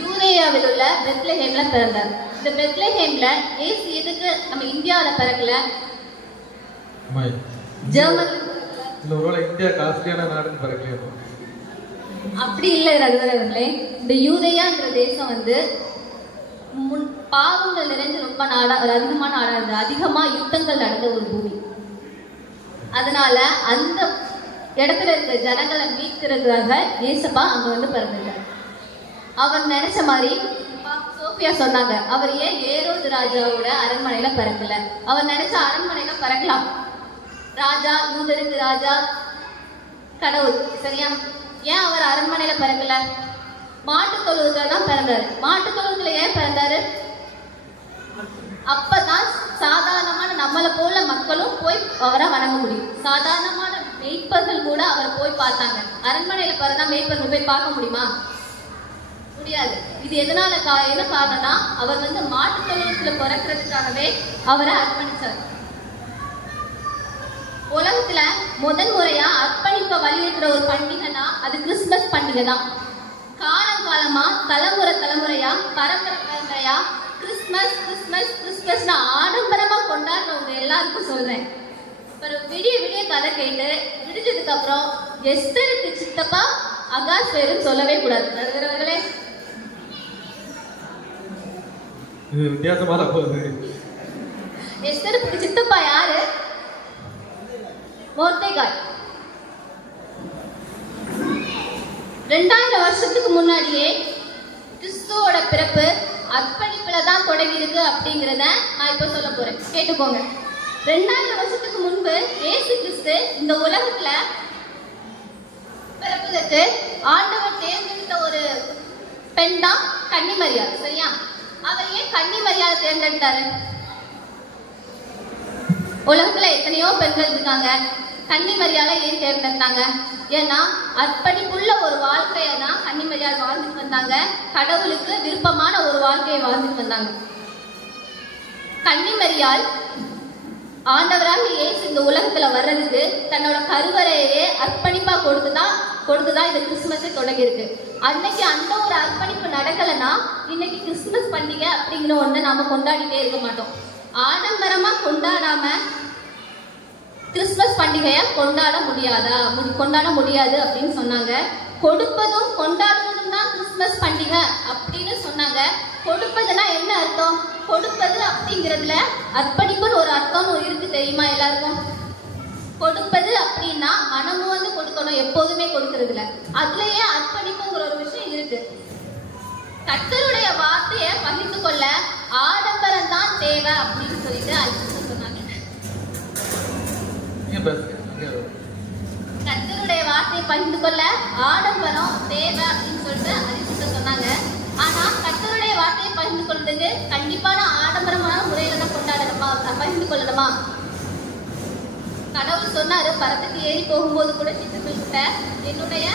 யூதேயாவில் உள்ள பெத்லஹேம்ல பிறந்தார். இந்த பெத்லஹேம்ல இயேசு எதுக்கு நம்ம இந்தியாவில் பிறக்கல, ஜெர்மன் இந்தியா காஸ்ட்லியான நாடுன்னு பிறக்கலையோ? அப்படி இல்லை நடுவர் அவர்களே. இந்த யூதேயாங்கிற தேசம் வந்து பாவங்கள் நிறைஞ்ச ரொம்ப நாடா, ஒரு அதிகமான நாடா இருந்தது. அதிகமா யுத்தங்கள் நடந்த ஒரு பூமி. அதனால அந்த இடத்துல இருக்க ஜனங்களை மீட்கிறதுக்காக ஏசப்பா அங்க வந்து பிறந்தார். அவர் நினைச்ச மாதிரி சோபியா சொன்னாங்க, அவர் ஏன் ஏரோது ராஜாவோட அரண்மனையில பிறக்கல? அவர் நினைச்ச அரண்மனையில பிறக்கலாம். ராஜா, யூதருக்கு ராஜா, கடவுள், சரியா? ஏன் அவர் அரண்மனையில பிறக்கல? மாட்டு தொழுவத்துல தான் பிறந்தாரு. மாட்டு தொழுவத்துல ஏன் பிறந்தாரு? அப்பதான் சாதாரணமான நம்மளை போல மக்களும் போய் அவரை வணங்க முடியும். சாதாரணமான மெய்ப்பர்கள் கூட அவரை போய் பார்த்தாங்க. அரண்மனையில பிறந்தா மெய்ப்பர்கள் போய் பார்க்க முடியுமா? முடியாது. இது எதனால என்ன காரணம்னா, அவர் வந்து மாட்டு தொழுவத்துல பிறக்கிறதுக்காகவே அவரை அர்ப்பணிச்சார். உலகத்துல முதல் முறையா அர்ப்பணிப்ப வலியுறுத்துற ஒரு பண்டிகைனா அது கிறிஸ்துமஸ் பண்டிகை தான். காலம் காலமா தலைமுறையா பரம்பரையா கிறிஸ்துமஸ் கிறிஸ்துமஸ் கிறிஸ்துமஸ் ஆடம்பரமா கொண்டாடுறவங்க எல்லாருக்கும் சொல்றேன். விடிய கதை கேட்டு விடிஞ்சதுக்கு அப்புறம் எஸ்தருக்கு சித்தப்பா அகாஸ் பேரும் சொல்லவே கூடாது. நடுவர்களே, இது வித்தியாசமான போகுது. எஸ்தருக்கு சித்தப்பா யாரு? மொர்தெகாய். 2000 வருஷத்துக்கு முன்னாடியே கிறிஸ்துவோட பிறப்பு அர்ப்பணிப்புல தான் தொடங்கி இருக்கு அப்படிங்கிறத நான் இப்ப சொல்ல போறேன், கேட்டுக்கோங்க. 2000 வருஷத்துக்கு முன்பு இயேசு கிறிஸ்து இந்த உலகத்துல பிறப்பதற்கு ஆண்டவர் தேர்ந்தெடுத்த ஒரு பெண் தான் கன்னிமரியாள், சரியா? அவர் ஏன் கன்னிமரியாளை தேர்ந்தெடுத்தாரு? உலகத்துல எத்தனையோ பெண்கள் இருக்காங்க, கன்னிமரியாளை ஏன் தேர்ந்தெடுத்தாங்க? ஏன்னா அர்ப்பணிப்புள்ள ஒரு வாழ்க்கையை தான் கன்னிமரியாள் வாழ்ந்துட்டு வந்தாங்க. கடவுளுக்கு விருப்பமான ஒரு வாழ்க்கையை வாழ்ந்துட்டு வந்தாங்க. கன்னிமரியாள் ஆண்டவராக இயேசு இந்த உலகத்துல வர்றதுக்கு தன்னோட கருவறையே அர்ப்பணிப்பா கொடுத்துதான் இந்த கிறிஸ்துமஸை தொடங்கி இருக்கு. அன்னைக்கு அந்த ஒரு அர்ப்பணிப்பு நடக்கலைன்னா இன்னைக்கு கிறிஸ்துமஸ் பண்டிகை அப்படிங்கிற ஒண்ணு நாம கொண்டாடிட்டே இருக்க மாட்டோம். ஆடம்பரமா கொண்டாடாம கிறிஸ்மஸ் பண்டிகையை கொண்டாட முடியாது அப்படின்னு சொன்னாங்க. கொடுப்பதும் கொண்டாடுவதும் தான் கிறிஸ்மஸ் பண்டிகை அப்படின்னு சொன்னாங்க. கொடுப்பதுன்னா என்ன அர்த்தம்? கொடுப்பது அப்படிங்கிறதுல அர்ப்பணிப்புன்னு ஒரு அர்த்தம்னு இருக்கு, தெரியுமா எல்லாருக்கும்? கொடுப்பது அப்படின்னா மனமும் வந்து கொடுக்கணும், எப்போதுமே கொடுக்கறதுல. அதுலயே அர்ப்பணிப்புங்கிற ஒரு விஷயம் இருக்கு. கர்த்தருடைய வார்த்தையை பகிர்ந்து கொள்ள ஆடம்பரம் தான் தேவை அப்படின்னு சொல்லிட்டு அஜித் சொன்னாங்க. கர்த்தருடைய வார்த்தையை பகிர்ந்து கொள்ள ஆடம்பரம் தேவை அப்படின்னு சொல்லிட்டு அஜித் சொன்னாங்க. ஆனா கர்த்தருடைய வார்த்தையை பகிர்ந்து கொள்றதுக்கு கண்டிப்பான ஆடம்பரமான முறையில தான் கொண்டாடணுமா, பகிர்ந்து கொள்ளணுமா? கடவுள் சொன்னாரு, பரத்துக்கு ஏறி போகும்போது கூட சித்தர்கள்கிட்ட என்னுடைய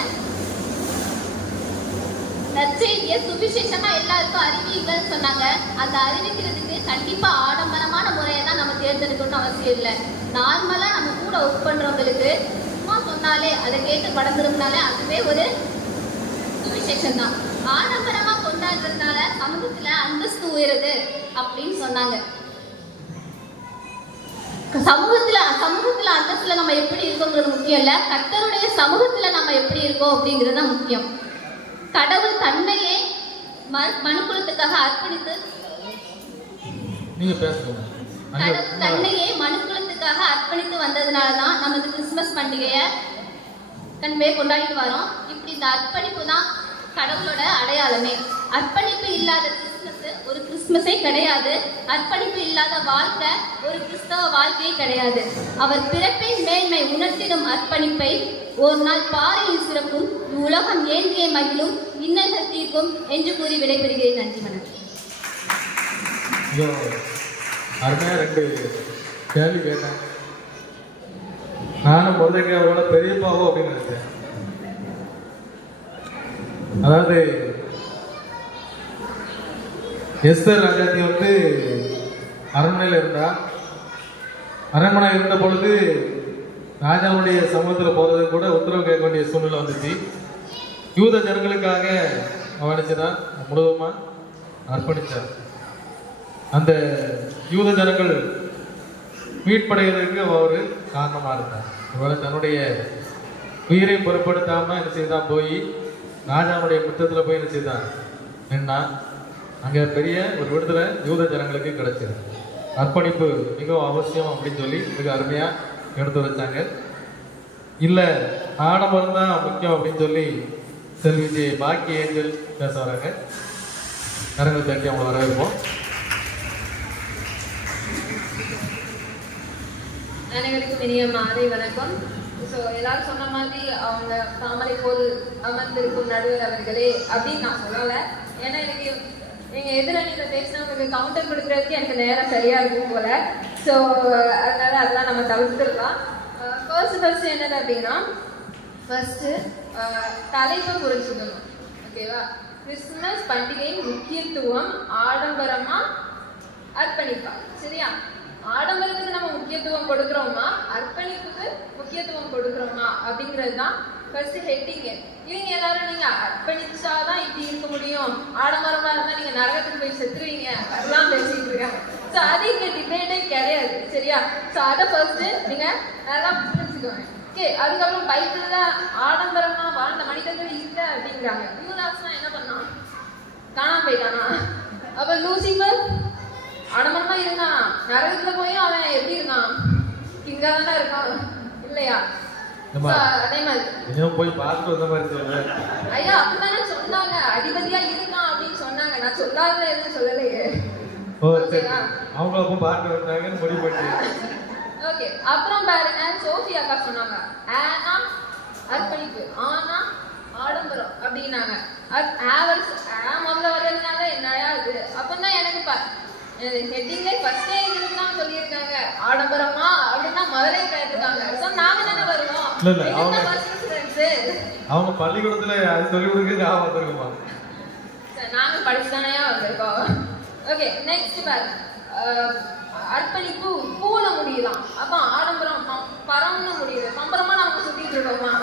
நற்செய்திய சுவிசேஷமா எல்லாருக்கும் அறிவிங்கன்னு சொன்னாங்க. அந்த அறிவிக்கிறதுக்கு கண்டிப்பா ஆடம்பரமான முறையை தான் நம்ம தேர்ந்தெடுக்கணும்னு அவசியம் இல்லை. நார்மலா நம்ம கூட ஒர்க் பண்றவங்களுக்கு சும்மா சொன்னாலே அதை கேட்டு கடந்துருந்தாலே அதுவே ஒரு சுவிசேஷம் தான். ஆடம்பரமா கொண்டாடுறதுனால சமூகத்துல அந்தஸ்து உயருது அப்படின்னு சொன்னாங்க. சமூகத்துல அந்தஸ்துல நம்ம எப்படி இருக்கோங்கிறது முக்கியம் இல்ல, கர்த்தருடைய சமூகத்துல நம்ம எப்படி இருக்கோம் அப்படிங்கிறது தான் முக்கியம். கடவுள் தன்னையே மனுக்குலத்துக்காக அர்ப்பணித்து தன்னையே மனுக்குலத்துக்காக அர்ப்பணித்து வந்ததுனாலதான் நமது கிறிஸ்துமஸ் பண்டிகையை கொண்டாடிட்டு வரோம். இப்படி இந்த அர்ப்பணிப்பு தான் கடவுளோட அடையாளமே. அர்ப்பணிப்பு இல்லாத கிறிஸ்துமஸ் ஒரு கிறிஸ்துமஸே கிடையாது. அர்ப்பணிப்பு இல்லாத வாழ்க்கை ஒரு கிறிஸ்தவ வாழ்க்கையே கிடையாது. அவர் பிறப்பின் மேன்மை உணர்த்திடும் அர்ப்பணிப்பை ஒரு நாள் பாறையில் சிறப்பும் உலகம் ஏந்திய மகிழும் இன்னல்கள் தீர்க்கும் என்று கூறி விடைபெறுகிறேன். நன்றி, வணக்கம். அருமையா 2 கேள்வி கேட்டேன். நானும் முதல்ல அவரோட பெரியப்பாவோ அப்படின்னு நினைச்சேன். அதாவது எஸ்தர் ராஜாத்தி வந்து அரண்மனையில் இருந்தா. அரண்மனை இருந்த பொழுது ராஜாவுடைய சமூகத்தில் போறது கூட உத்தரவு கேட்க வேண்டிய சூழ்நிலை வந்துச்சு. யூத ஜனங்களுக்காக அவனிச்சுதான் முழுவதுமா அர்ப்பணிச்சார். அந்த யூத ஜனங்கள் மீட்படைவதற்கு அவர் காரணமா இருந்தார். இவரை தன்னுடைய உயிரை பொருட்படுத்தாம என்ன செய்தான், போய் ராஜாவுடைய முற்றத்தில் போய் என்ன செய்தான் நின்னா. அங்கே பெரிய ஒரு விடுதலை யூத ஜனங்களுக்கு கிடைச்சது. அர்ப்பணிப்பு மிகவும் அவசியம் அப்படின்னு சொல்லி மிக அருமையாக எடுத்து வச்சாங்க. இல்லை ஆடம்பரம் தான் முக்கியம் அப்படின்னு சொல்லி செல்வி பாக்கி ஏஞ்சல் பேச வராங்க. கரங்கள் தட்டி அவங்களை வரவேற்போம். அனைவருக்கும் இனிய மாலை வணக்கம். ஸோ எல்லாரும் சொன்ன மாதிரி அவங்க தாமரை போல் அமர்ந்திருக்கும் நடுவர் அவர்களே அப்படின்னு நான் சொல்லலை. ஏன்னா எனக்கு எங்கள் எதிரணியில் பேசினவங்களுக்கு கவுண்டர் கொடுக்குறதுக்கு எனக்கு நேரம் சரியாக இருக்கும் போல. ஸோ அதனால அதெல்லாம் நம்ம தவிர்த்துடலாம். ஃபர்ஸ்ட் என்னது அப்படின்னா, ஃபர்ஸ்ட்டு தலைப்பை புரிஞ்சுக்கணும். ஓகேவா? கிறிஸ்துமஸ் பண்டிகையின் முக்கியத்துவம் ஆடம்பரமாக அர்ப்பணிப்பா. சரியா? ஆடம்பரத்துக்கு நம்ம முக்கியத்துவம் கொடுக்குறோமா, அர்ப்பணிப்புக்கு முக்கியத்துவம் கொடுக்குறோமா அப்படிங்கிறது தான் ஃபர்ஸ்ட் ஹெட்டிங்கு. இவங்க எல்லாரும் நீங்க அர்ப்பணிச்சாதான் இப்படி இருக்க முடியும், ஆடம்பரமா இருந்தா நீங்க நரகத்துக்கு போய் செத்துருவீங்க அதெல்லாம் பேசிட்டு இருக்காங்க. ஸோ அது இங்க டிபேட்டே கிடையாது. சரியா? ஸோ அதை ஃபர்ஸ்ட் நீங்க நல்லா புரிஞ்சுக்கோங்க. ஓகே, அதுக்கப்புறம் பைபிள்ல ஆடம்பரமா வாழ்ந்த மனிதர்கள் இல்லை அப்படிங்கிறாங்க. யூதாஸ்லாம் என்ன பண்ணான்? காணாம போயிட்டானா? அப்ப லூசிபர் ஆடம்பரமா இருந்தானா? நரகத்துல போய் அவன் எப்படி இருக்கான்? கிங்கா தானே இருக்கான் இல்லையா? அதே மாதிரி போய் பார்த்து வந்த மாதிரி சொல்றேன். ஐயா அப்படித்தானே சொன்னாங்க, அதிபதியா இருக்கான் அப்படின்னு சொன்னாங்க. நான் சொல்லாத எதுவும் சொல்லலையே. அவங்க பார்த்து வந்தாங்கன்னு முடிவு பண்ணி. ஓகே, அப்புறம் பாருங்க, சோஃபி அக்கா சொன்னாங்க ஆனா அர்ப்பணிப்பு, ஆனா ஆடம்பரம் அப்படின்னாங்க. முதல்ல வர்றதுனால என்னையா இது அப்பதான் எனக்கு ஹெட்டிங்ல ஃபர்ஸ்டே இதுதான் சொல்லியிருக்காங்க. ஆடம்பரமா அப்படின்னா முதலே கேட்டுருக்காங்க. ஸோ நாங்க தானே வருவோம். அவங்க பள்ளிக்கூடத்துல அது சொல்லி கொடுக்குறது நான் வந்திருக்கோமா? நாங்க படிச்சுதானே வந்திருக்கோம். ஓகே, நெக்ஸ்ட் பாருங்க, அர்ப்பணிப்பு பூல முடியலாம். அப்ப ஆடம்பரம் பரம்னு முடியுது. பம்பரமா நாங்க சுத்திட்டு இருக்கோமா?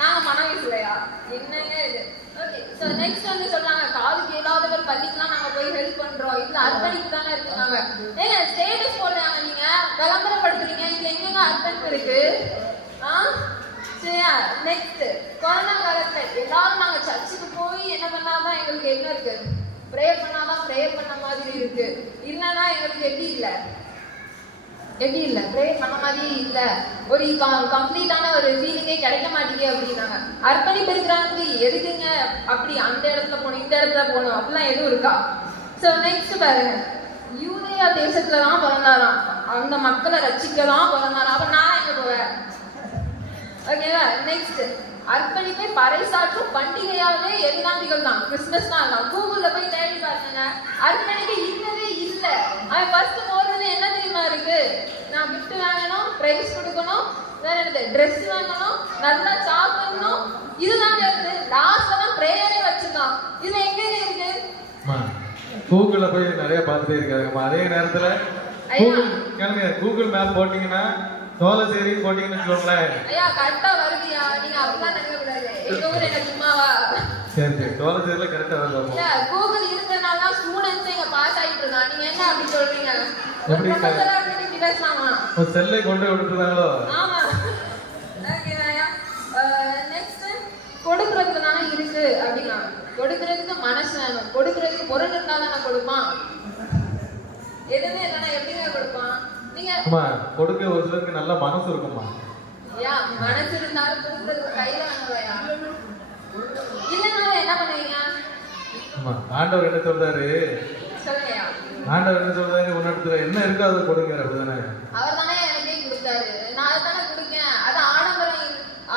நாங்க மனவீசலையா? என்னங்க இது? ஓகே, ஸோ நெக்ஸ்ட் வந்து சொல்றாங்க, காது கேளாதவர் பள்ளிக்கெல்லாம் நாங்க போய் ஹெல்ப் பண்றோம். இதுல அர்ப்பணிப்பு தானே இருக்குறாங்க. ஏங்க ஸ்டேட்டஸ் போடுறாங்க, நீங்க விளம்பரப்படுத்துறீங்க, இதுல எங்கெங்க அர்ப்பணிப்பு இருக்கு? நெக்ஸ்ட் கொரோனா காலத்துல எல்லாரும் நாங்க சர்ச்சுக்கு போய் என்ன பண்ணாதான் எங்களுக்கு என்ன இருக்கு, ப்ரேயர் பண்ணாதான் ப்ரேயர் பண்ண மாதிரி இருக்கு. இல்லைன்னா எங்களுக்கு எப்படி இல்ல ப்ரேயர் பண்ண மாதிரி இல்ல, ஒரு கம்ப்ளீட்டான ஒரு ஃபீலிங்கே கிடைக்க மாட்டேங்குது அப்படின்னாங்க. அர்ப்பணிப்பு இருக்கிறாங்க எதுக்குங்க அப்படி அந்த இடத்துல போகணும் இந்த இடத்துல போகணும் அப்படிலாம் எதுவும் இருக்கா? ஸோ நெக்ஸ்ட் பாருங்க, யூதேயா தேசத்துலதான் பிறந்தாராம், அந்த மக்களை ரட்சிக்கதான் பிறந்தாராம். அப்ப நான் எங்க போவேன்? ஓகேவா? நெக்ஸ்ட் அர்ப்பணிப்பை பறைசாற்றும் பண்டிகையாவே எல்லாம் திகழ்தான், கிறிஸ்துமஸ் தான். கூகுள்ல போய் தேடி பாருங்க, அர்ப்பணிப்பு இல்லவே இல்லை. அவன் ஃபர்ஸ்ட் போறது என்ன தெரியுமா இருக்கு? நான் கிஃப்ட் வாங்கணும், பிரைஸ் கொடுக்கணும், வேற என்னது ட்ரெஸ் வாங்கணும், நல்லா சாப்பிடணும், இதுதான் இருக்கு. லாஸ்ட்ல தான் பிரேயரே வச்சிருக்கான். இது எங்க இருக்கு? கூகுள்ல போய் நிறைய பார்த்துட்டே இருக்காருங்கம்மா. அதே நேரத்துல கூகுள் மேப் போட்டீங்கன்னா சோழசேரி போட்டீங்கன்னு வச்சுக்கோங்களேன். ஐயா கரெக்டா வருதுயா, நீங்க அப்படிலாம் நினைக்க கூடாது. எங்க ஊர் என்ன சும்மாவா? சரி சோழசேரியில கரெக்டா வருது. கூகுள் இருக்கிறதுனால தான் ஸ்டூடெண்ட்ஸ் இங்க பாஸ் ஆயிட்டு இருக்காங்க. நீங்க என்ன அப்படி சொல்றீங்க? எப்படி இப்படி பேசலாமா? ஒரு செல்லை கொண்டு விட்டுருந்தாங்களோ? ஆமா. ஓகேயா? நெக்ஸ்ட் கொடுக்கறதுக்கு தானே இருக்கு அப்படின்னா, கொடுக்கறதுக்கு மனசு வேணும், கொடுக்கறதுக்கு பொருள் இருந்தா தானே கொடுப்பான். எதுவுமே இல்லைன்னா எப்படிங்க கொடுப்பான்? நீங்க கொடுக்க ஒரு சிலருக்கு நல்ல மனசு இருக்குமா? மனசு இருந்தாலும் கொடுக்கறதுக்கு கையில வேணும்யா. இல்லைனாலும் என்ன பண்ணுவீங்க? ஆண்டவர் என்ன சொல்றாரு? சொல்லுங்கயா. ஆண்டவர் என்ன சொல்றாரு? உன்னிடத்துல என்ன இருக்கோ அதை கொடுங்க, அப்படிதானே? அவர் தானே எனக்கே கொடுத்தாரு, நான் அதை தானே கொடுக்கேன். அது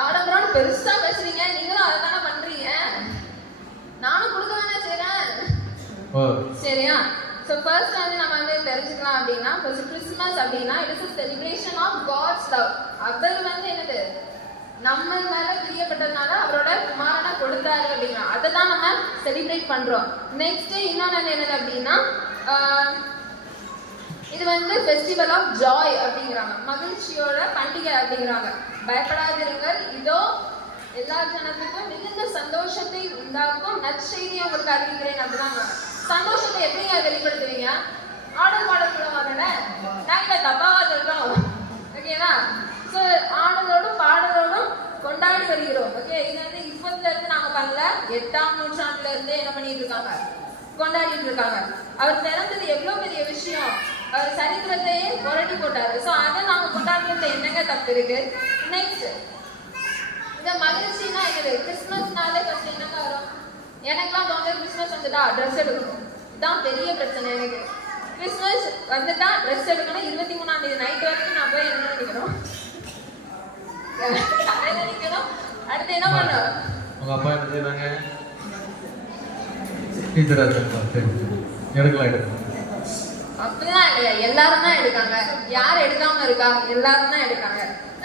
ஆடம்பரம் பெருசா பேசுறீங்க, நீங்களும் அதை தானே பண்றீங்க. நானும் கொடுக்க தானே செய்றேன். சரியா? So first வந்து நம்ம வந்து தெரிஞ்சுக்கலாம் அப்படின்னா, கிறிஸ்மஸ் அப்படின்னா it is a celebration of God's love. அவர் வந்து என்னது, நம்ம மேல பிரியப்பட்டதுனால அவரோட குமாரனை கொடுத்தாரு அப்படின்னா அதை தான் நம்ம செலிப்ரேட் பண்றோம். நெக்ஸ்ட் இன்னொன்று என்னது அப்படின்னா, இது வந்து ஃபெஸ்டிவல் ஆஃப் ஜாய் அப்படிங்கிறாங்க, மகிழ்ச்சியோட பண்டிகை அப்படிங்கிறாங்க. பயப்படாதிருங்கள், இதோ எல்லா ஜனத்துக்கும் மிகுந்த சந்தோஷத்தை உண்டாக்கும் நற்செய்தியை உங்களுக்கு அறிவிக்கிறேன் அப்படிதான். சந்தோஷத்தை எப்படிங்க வெளிப்படுத்துவீங்க? ஆடல் பாடல் மூலமாக நாங்க தப்பாவா சொல்றோம். ஓகேவா? ஸோ ஆடலோடும் பாடலோடும் கொண்டாடி வருகிறோம். ஓகே, இது வந்து இப்பத்துல இருந்து நாங்க பண்ணல, 8ஆம் நூற்றாண்டுல இருந்தே என்ன பண்ணிட்டு இருக்காங்க, கொண்டாடிட்டு இருக்காங்க. அவர் பிறந்தது எவ்வளவு பெரிய விஷயம், அவர் சரித்திரத்தையே புரட்டி போட்டாரு. ஸோ அதை நாங்க கொண்டாடுறதுல என்னங்க தப்பு இருக்கு? நெக்ஸ்ட் இந்த மகிழ்ச்சினா என்னது? கிறிஸ்துமஸ்னாலே ஃபர்ஸ்ட் என்னங்க வரும்? எனக்குலாம் தோணுது கிறிஸ்துமஸ் வந்துட்டா ட்ரெஸ் எடுக்கணும், இதுதான் பெரிய பிரச்சனை எனக்கு. கிறிஸ்துமஸ் வந்துட்டா ட்ரெஸ் எடுக்கணும், 23ஆம் தேதி நைட் வரைக்கும் நான் போய் என்ன நினைக்கணும், நினைக்கணும். அடுத்து என்ன பண்ணும்? உங்க அப்பா என்ன செய்வாங்க? டீச்சரா இருக்காங்க. எடுக்கலாம். அப்படிலாம் இல்லையா, எல்லாரும் தான் எடுக்காங்க. யார் எடுக்காம இருக்கா? எல்லாரும் தான் எடுக்காங்க.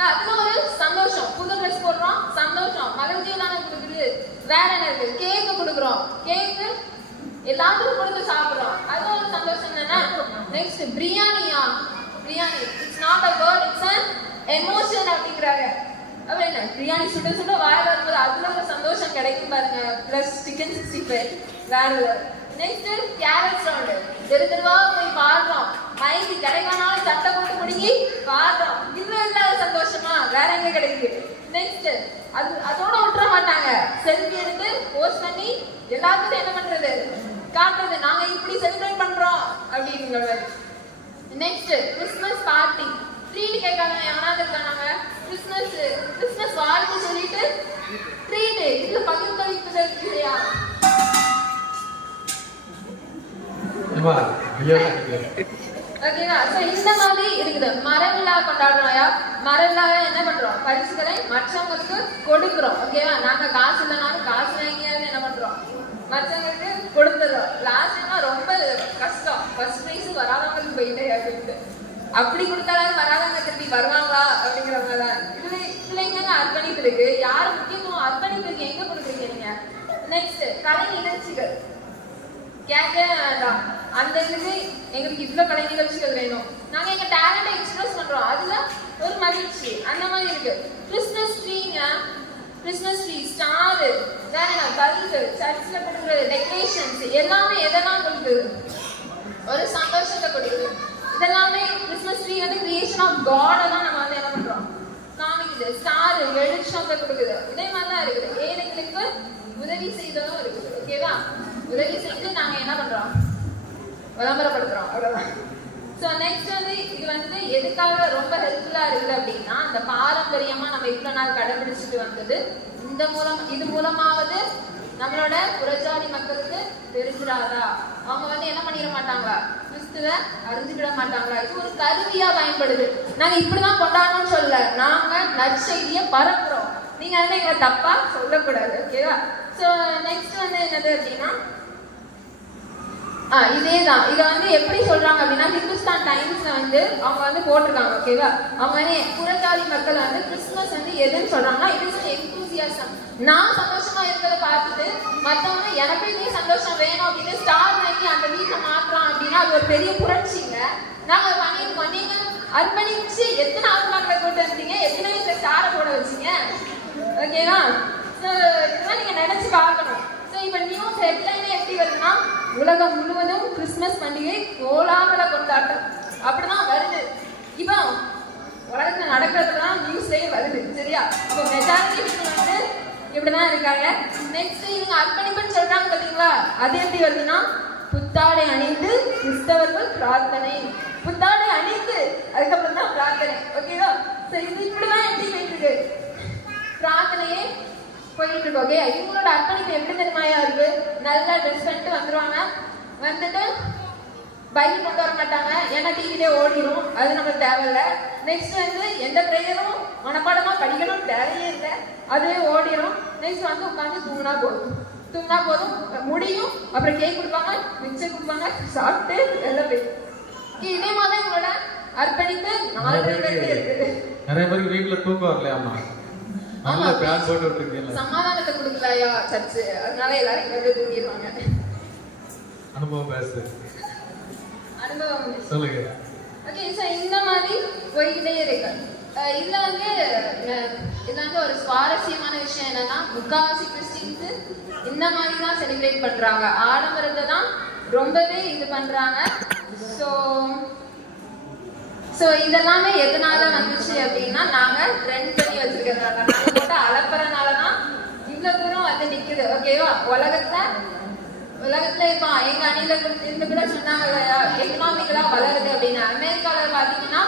அதுல ஒரு சந்தோஷம், புது ட்ரெஸ் போடுறோம், சந்தோஷம், மகிழ்ச்சியை தானே கொடுக்குது. வேற என்ன இருக்கு? கேக்கு கொடுக்குறோம், கேக்கு எல்லாத்துக்கும் கொடுத்து சாப்பிடுறோம், அது ஒரு சந்தோஷம் தானே. நெக்ஸ்ட் பிரியாணியா, biryani it's not a word, it's an emotion அப்படிங்கிறாங்க. அப்ப என்ன, பிரியாணி சுட சுட வாய வரும்போது அதுல ஒரு சந்தோஷம் கிடைக்கும் பாருங்க. பிளஸ் சிக்கன் 65 வேற. நெக்ஸ்ட் கேரட் சவுண்ட், தெருவா போய் பாடுறோம், மைக்கு கிடைக்கானாலும் சட்டை போட்டு முடிங்கி பாடுறோம். இதுல இல்லாத சந்தோஷமா வேற எங்க கிடைக்குது? நெக்ஸ்ட் அதோட விட்டுற மாட்டாங்க, செல்ஃபி எடுத்து போஸ்ட் பண்ணி எல்லாத்துக்கும் என்ன பண்றது, காட்டுறது, நாங்க இப்படி செலிப்ரேட் பண்றோம் அப்படிங்கிறது. நெக்ஸ்ட் கிறிஸ்துமஸ் பார்ட்டி, ட்ரீட் கேட்காங்க. எவனாவது இருக்காங்க கிறிஸ்துமஸ் வாழ்த்து சொல்லிட்டு ட்ரீட், இதுல பகிர்ந்தளிப்புதல் இல்லையா? ஓகேவா? சோ இந்த மாதிரி இருக்குது. மரவிழா கொண்டாடுறோம். மரவிழாவை என்ன பண்றோம்? பரிசுகளை மற்றவங்களுக்கு கொடுக்குறோம். ஓகேவா? நாங்க காசு இல்லைனாலும் காசு வாங்கியாவது என்ன பண்றோம், மற்றவங்களுக்கு கொடுத்துறோம். லாஸ்ட் டைம் ரொம்ப கஷ்டம், ஃபர்ஸ்ட் பிரைஸ் வராதவங்களுக்கு போயிட்டு அப்படின்ட்டு, அப்படி கொடுத்தாலும் வராதவங்க திருப்பி வருவாங்களா அப்படிங்கிறவங்க தான். இதுல எங்க அர்ப்பணிப்பு இருக்கு? யாரு முக்கியத்துவம் அர்ப்பணிப்பு இருக்கு எங்க கொடுக்குறீங்க நீங்க? நெக்ஸ்ட் கலை நிகழ்ச்சிகள் கேட்க வேண்டாம். அந்த இதுக்கு எங்களுக்கு இவ்வளவு கலை நிகழ்ச்சிகள் வேணும், நாங்க எங்க டேலண்ட்டை எக்ஸ்பிரஸ் பண்றோம், அதுல ஒரு மகிழ்ச்சி அந்த மாதிரி இருக்கு. கிறிஸ்துமஸ் ட்ரீங்க, கிறிஸ்துமஸ் ட்ரீ, ஸ்டார், வேற என்ன, கல்கள், சர்ச்ல கொடுக்குற டெக்கரேஷன்ஸ் எல்லாமே எதெல்லாம் கொடுக்குது, ஒரு சந்தோஷத்தை கொடுக்குது. இதெல்லாமே கிறிஸ்துமஸ் ட்ரீ வந்து கிரியேஷன் ஆஃப் காட் தான் நம்ம வந்து என்ன பண்றோம், காமிக்கிறோம். காமிக்குது, ஸ்டார் வெளிச்சத்தை கொடுக்குது. இதே மாதிரி தான் இருக்குது. ஏழைகளுக்கு உதவி செய்ததும் இருக்குது. ஓகேவா? உதவி செய்து நாங்க என்ன பண்றோம்? விளம்பரப்படுத்துறோம். அவ்வளவுதான். ஸோ நெக்ஸ்ட் வந்து இது வந்து எதுக்காக ரொம்ப ஹெல்ப்ஃபுல்லா இருக்குது அப்படின்னா, அந்த பாரம்பரியமா நம்ம இவ்வளவு நாள் கடைபிடிச்சிட்டு வந்தது இது மூலமாவது நம்மளோட புறஜாதி மக்களுக்கு தெரிஞ்சிடாதா? அவங்க வந்து என்ன பண்ணிட மாட்டாங்களா? கிறிஸ்துவ அறிஞ்சுக்கிட மாட்டாங்களா? இது ஒரு கருவியா பயன்படுது. நாங்க இப்படிதான் கொண்டாடணும்னு சொல்ல, நாங்க நற்செய்தியை பரப்புறோம். நீங்க வந்து எங்களை தப்பா சொல்லக்கூடாது. ஓகேவா? ஸோ நெக்ஸ்ட் வந்து என்னது அப்படின்னா, இதேதான். இதை வந்து எப்படி சொல்றாங்க அப்படின்னா, ஹிந்துஸ்தான் டைம்ஸ்ல வந்து அவங்க வந்து போட்டிருக்காங்க. ஓகேவா? அவங்க வந்து புறஜாதி மக்கள் வந்து கிறிஸ்துமஸ் வந்து எதுன்னு சொல்றாங்கன்னா, இட் இஸ் எந்தூசியாசம். நான் சந்தோஷமா இருக்கிறத பார்த்துட்டு மற்றவங்க எனக்கு இதே சந்தோஷம் வேணும் அப்படின்னு ஸ்டார் வாங்கி அந்த வீட்டை மாற்றலாம் அப்படின்னா அது ஒரு பெரிய புரட்சிங்க. நாங்க பண்ணிருக்கோம். நீங்க அர்ப்பணிச்சு எத்தனை ஆத்மாக்களை கூட்டு வந்தீங்க, எத்தனை வீட்டுல ஸ்டாரை போட வச்சீங்க. ஓகேவா? இதெல்லாம் நீங்க நினைச்சு பார்க்கணும். இப்ப நியூஸ் ஹெட்லைனே எப்படி வருதுன்னா, உலகம் முழுவதும் கிறிஸ்துமஸ் பண்டிகை கோலாகல கொண்டாட்டம் அப்படிதான் வருது. இப்போ உலகத்துல நடக்கிறதுலாம் நியூஸ்லயே வருது. சரியா? அப்போ மெஜாரிட்டி வந்து இப்படிதான் இருக்காங்க. நெக்ஸ்ட் இவங்க அர்ப்பணிப்புன்னு சொல்றாங்க பாத்தீங்களா? அது எப்படி வருதுன்னா, புத்தாடை அணிந்து கிறிஸ்தவர்கள் பிரார்த்தனை. புத்தாடை அணிந்து அதுக்கப்புறம் தான் பிரார்த்தனை. ஓகேவா? சரி, இது இப்படிதான் எப்படி போயிட்டு இருக்கு பிரார்த்தனையே போயிட்டு இருக்கு. ஓகே, இவங்களோட அர்ப்பணிப்பு எப்படி தெரியுமாயா இருக்கு? நல்லா ட்ரெஸ் பண்ணிட்டு வந்துருவாங்க. வந்துட்டு பைபிள் கொண்டு வர மாட்டாங்க, ஏன்னா டிவிலே ஓடிடும். அது நம்மளுக்கு தேவையில்ல. நெக்ஸ்ட் வந்து எந்த ப்ரேயரும் மனப்பாடமா படிக்கணும்னு தேவையே இல்லை, அதுவே ஓடிடும். நெக்ஸ்ட் வந்து உட்காந்து தூங்கினா போதும் முடியும். அப்புறம் கேக் கொடுப்பாங்க, மிக்சர் கொடுப்பாங்க, சாப்பிட்டு எல்லாம் போய் இதே மாதிரி உங்களோட அர்ப்பணிப்பு 4 பேருக்கு இருக்கு. நிறைய பேருக்கு வீட்டுல தூக்கம் வரலையாமா? சமாதானத்தை கொடுக்கலையா சர்ச்சு, அதனால எல்லாரும் இங்க தூங்கிடுவாங்க. அனுபவம் பேசு, அனுபவம் சொல்லுங்க. ஓகே, ஸோ இந்த மாதிரி போய்கிட்டே இருக்கு. இதுல வந்து ஒரு சுவாரஸ்யமான விஷயம் என்னன்னா, முக்காவாசி கிறிஸ்டின்ஸ் இந்த மாதிரி தான் செலிப்ரேட் பண்றாங்க. ஆடம்பரத்தை தான் ரொம்பவே இது பண்றாங்க. ஸோ இதெல்லாமே எதனால வந்துச்சு அப்படின்னா, நாங்க ட்ரெண்ட் பண்ணி வச்சிருக்கிறதுனால, நாங்க போட்டு அலப்பறனாலதான் இவ்வளவு தூரம் வந்து நிக்குது. ஓகேவா? உலகத்துல இப்போ எங்க அணில இருந்து கூட சொன்னாங்க எக்கனாமிக்கலா வளருது அப்படின்னு. அமெரிக்கால பாத்தீங்கன்னா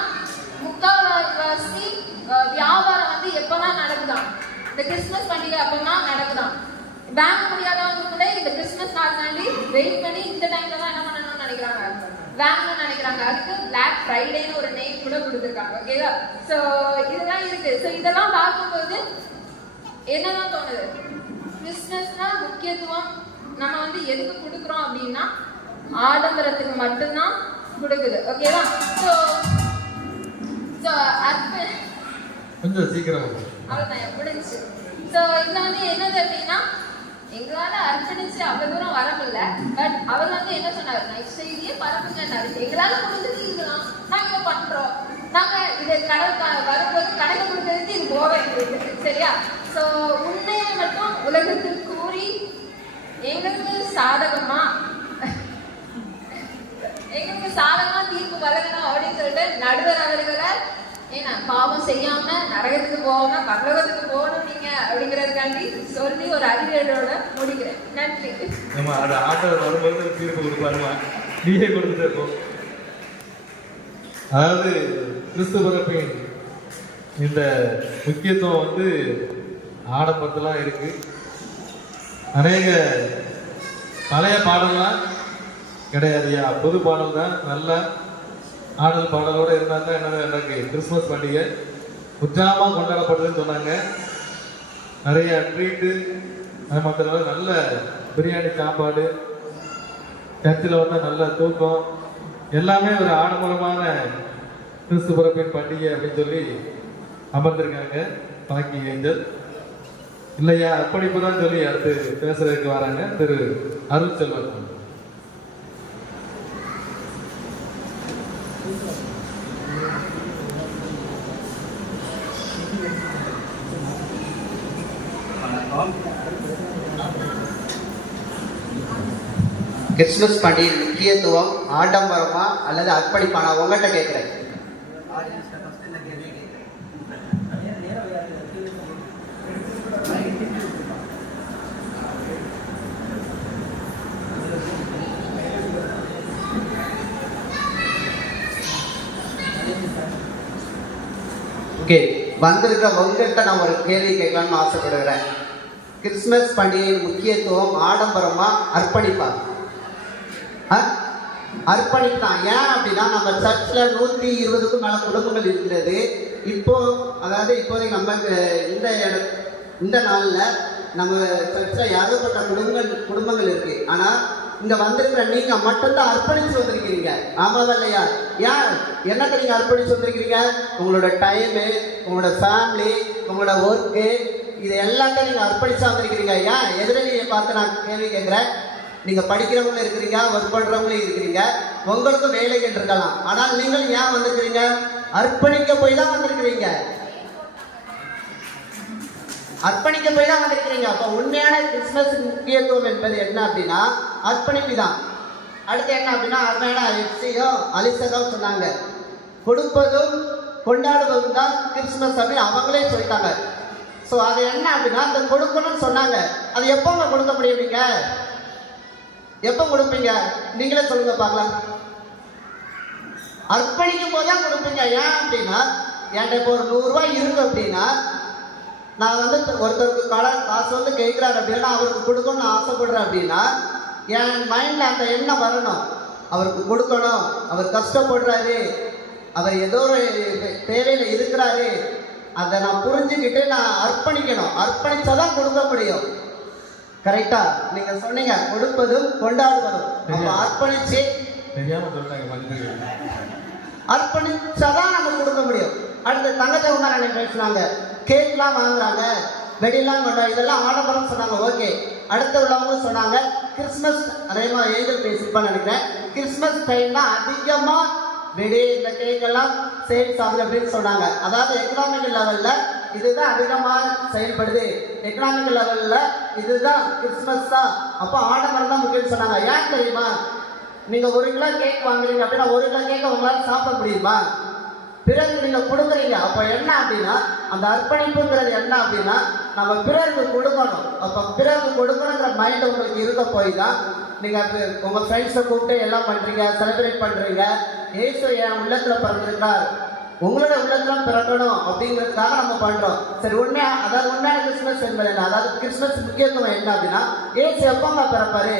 முக்கால்வாசி வியாபாரம் வந்து எப்பதான் நடக்குதான், இந்த கிறிஸ்துமஸ் பண்டிகை அப்பதான் நடக்குதான். வாங்க முடியாதவங்க கூட இந்த கிறிஸ்துமஸ் நாள் வெயிட் பண்ணி இந்த டைம்ல தான் என்ன பண்ணணும்னு நினைக்கிறாங்க, வாங்கணும்னு நினைக்கிறாங்க. அதுக்கு பிளாக் ஃப்ரைடேன்னு ஒரு நேம் கூட கொடுத்துருக்காங்க. ஓகேவா? ஸோ இதெல்லாம் இருக்கு. ஸோ இதெல்லாம் பார்க்கும்போது என்னதான் தோணுது, கிறிஸ்துமஸ்னா முக்கியத்துவம் நம்ம வந்து எதுக்கு கொடுக்குறோம் அப்படின்னா, ஆடம்பரத்துக்கு மட்டும்தான் கொடுக்குது. ஓகேவா? ஸோ கொஞ்சம் சீக்கிரம் அவ்வளோதான் எப்படிச்சு. ஸோ இதில் வந்து என்னது அப்படின்னா, எங்களால அர்ப்பணிச்சு அவ்வளவு தூரம் வர முடியல. பட் அவர் வந்து என்ன சொன்னார், நற்செய்தியே பரப்புங்கன்னாரு. எங்களால முடிஞ்சது இதுதான், நாங்க இதை பண்றோம். நாங்க இது கடவுள் வரும்போது கணக்கு கொடுக்கறதுக்கு இது போக வேண்டியது. சரியா? ஸோ உண்மையை மட்டும் உலகத்தில் கூறி எங்களுக்கு சாதகமா தீர்ப்பு வழங்கணும் அப்படின்னு சொல்லிட்டு நடுவர் அவர்களை ஏன்னா பாவம் செய்யாம நரகத்துக்கு போகாம பரலோகத்துக்கு போகணும் நீங்க அப்படிங்கறதுக்காண்டி சொல்லி ஒரு அறிவியலோட முடிக்கிறேன். நன்றி. ஆட்டோ வரும்போது தீர்ப்பு கொடுப்பாருமா, நீயே கொடுத்துட்டே போ. அதாவது கிறிஸ்து பிறப்பின் இந்த முக்கியத்துவம் வந்து ஆடம்பரத்துலாம் இருக்கு. அநேக பழைய பாடல்லாம் கிடையாதுயா, புது பாடல் தான். நல்ல ஆடல் பாடலோடு இருந்தால் தான் என்ன எனக்கு கிறிஸ்துமஸ் பண்டிகை உற்சாகமாக கொண்டாடப்படுதுன்னு சொன்னாங்க. நிறைய ட்ரீட்டு, அது மட்டும் இல்லாமல் நல்ல பிரியாணி சாப்பாடு, சர்ச்சில் வந்து நல்ல தூக்கம், எல்லாமே ஒரு ஆடம்பரமான கிறிஸ்து பிறப்பின் பண்டிகை அப்படின்னு சொல்லி அமர்ந்திருக்காங்க. பாக்கி ஏஞ்சல் இல்லையா, அர்ப்பணிப்பு தான் சொல்லி அடுத்து பேசுறதுக்கு வராங்க திரு அருள் செல்வன். கிறிஸ்துமஸ் பண்டிகை முக்கியத்துவம் ஆடம்பரமா அல்லது அர்ப்பணிப்பா? நான் உங்கள்கிட்ட கேட்கிறேன். ஓகே, வந்திருக்க உங்கள்கிட்ட நான் ஒரு கேள்வி கேட்கலாம்னு ஆசைப்படுகிறேன். கிறிஸ்மஸ் பண்டிகையின் முக்கியத்துவம் ஆடம்பரமா அர்ப்பணிப்பா? அர்ப்பணிப்பு தான். ஏன் அப்படின்னா நம்ம சர்ச்சில் 120க்கும் மேல குடும்பங்கள் இருக்கிறது. அதாவது இப்போதைக்கு நம்ம இந்த நாளில் நம்ம சர்ச்சில் ஏகப்பட்ட குடும்பங்கள் இருக்கு. ஆனால் இங்க வந்திருக்கிற நீங்க மட்டும்தான் அர்ப்பணிச்சு வந்திருக்கிறீங்க. ஆமாவா இல்லையா? ஏன் என்னத்தை நீங்க அர்ப்பணிச்சு வந்திருக்கிறீங்க? உங்களோட டைமு, உங்களோட ஃபேமிலி, உங்களோட ஒர்க்கு, இது எல்லாத்தையும் நீங்க அர்ப்பணிச்சா வந்திருக்கிறீங்க. ஏன் எதிரணியை பார்த்து நான் கேள்வி கேட்கிறேன். நீங்க படிக்கிறவங்களும் இருக்கிறீங்க, ஒர்க் பண்றவங்களும் இருக்கிறீங்க, உங்களுக்கும் வேலைகள் இருக்கலாம். ஆனால் நீங்கள் ஏன் வந்திருக்கிறீங்க? அர்ப்பணிக்க போய் தான் வந்திருக்கிறீங்க. அர்ப்பணிக்க போய் தான் வந்திருக்கிறீங்க. அப்போ உண்மையான கிறிஸ்மஸ் முக்கியத்துவம் என்பது என்ன அப்படின்னா அர்ப்பணிப்பு தான். அடுத்து என்ன அப்படின்னா அலிசகோ சொன்னாங்க, கொடுப்பதும் கொண்டாடுவதும் தான் கிறிஸ்மஸ் அப்படின்னு அவங்களே சொல்லிட்டாங்க. ஸோ அது என்ன அப்படின்னா அந்த கொடுக்கணும்னு சொன்னாங்க. அது எப்போங்க கொடுக்க முடியும்? நீங்க எப்போ கொடுப்பீங்க? நீங்களே சொல்லுங்க பார்க்கலாம். அர்ப்பணிக்கும் போது தான் கொடுப்பீங்க. ஏன் அப்படின்னா என்கிட்ட இப்போ ஒரு 100 ரூபாய் இருக்கு அப்படின்னா நான் ஒருத்தருக்கு காசு கேட்குறாரு அப்படின்னா அவருக்கு கொடுக்கணும்னு ஆசைப்படுறேன் அப்படின்னா என் மைண்டில் அந்த எண்ணம் வரணும். அவருக்கு கொடுக்கணும், அவர் கஷ்டப்படுறாரு, அவர் ஏதோ ஒரு தேவையில் இருக்கிறாரு, அதை நான் புரிஞ்சுக்கிட்டு நான் அர்ப்பணிக்கணும். அர்ப்பணிச்சாதான் கொடுக்க முடியும். கரெக்டா நீங்க சொன்னீங்க, கொடுப்பதும் கொண்டாடுவதும். அப்ப அர்ப்பணிச்சு அர்ப்பணிச்சாதான் நம்ம கொடுக்க முடியும். அடுத்து தங்கத்தை உண்டான பேசினாங்க, கேக்லாம் வாங்குறாங்க, வெடிலாம் கொண்டாடு, இதெல்லாம் ஆடம்பரம் சொன்னாங்க. ஓகே, அடுத்த உள்ளவங்க சொன்னாங்க கிறிஸ்மஸ், அதேமா ஏஞ்சல் பேசிப்பான்னு நினைக்கிறேன், கிறிஸ்மஸ் டைம் தான் அதிகமா வெடி இந்த கேக்கெல்லாம் சேல்ஸ் ஆகுது அப்படின்னு சொன்னாங்க. அதாவது எக்கனாமிக்கல் லெவல்ல இதுதான் அதிகமாக செயல்படுது, எக்கனாமிக்கல் லெவல்ல இதுதான் கிறிஸ்மஸ் தான். அப்போ ஆடம்பரம் தான் முக்கியம் சொன்னாங்க. ஏன் தெரியுமா? நீங்க 1 கிலோ கேக் வாங்குறீங்க அப்படின்னா 1 கிலோ கேக்கை உங்களால சாப்பிட முடியுமா? பிறகு நீங்க கொடுக்குறீங்க. அப்போ என்ன அப்படின்னா அந்த அர்ப்பணிப்புங்கிறது என்ன அப்படின்னா நம்ம பிறருக்கு கொடுக்கணும். அப்போ பிறருக்கு கொடுக்கணுங்கிற மைண்ட் உங்களுக்கு இருக்க போய் தான் நீங்க உங்க ஃப்ரெண்ட்ஸை கூப்பிட்டு எல்லாம் பண்றீங்க, செலிப்ரேட் பண்றீங்க. ஏசு என் உள்ளத்துல பிறந்திருக்கார், உங்களோட உள்ளத்துல பிறக்கணும் அப்படிங்கிறதுக்காக நம்ம பண்றோம். சரி, அதாவது உண்மையான கிறிஸ்மஸ் என்பது என்ன? அதாவது கிறிஸ்மஸ் முக்கியத்துவம் என்ன அப்படின்னா ஏசு எப்பங்க பிறப்பாரு?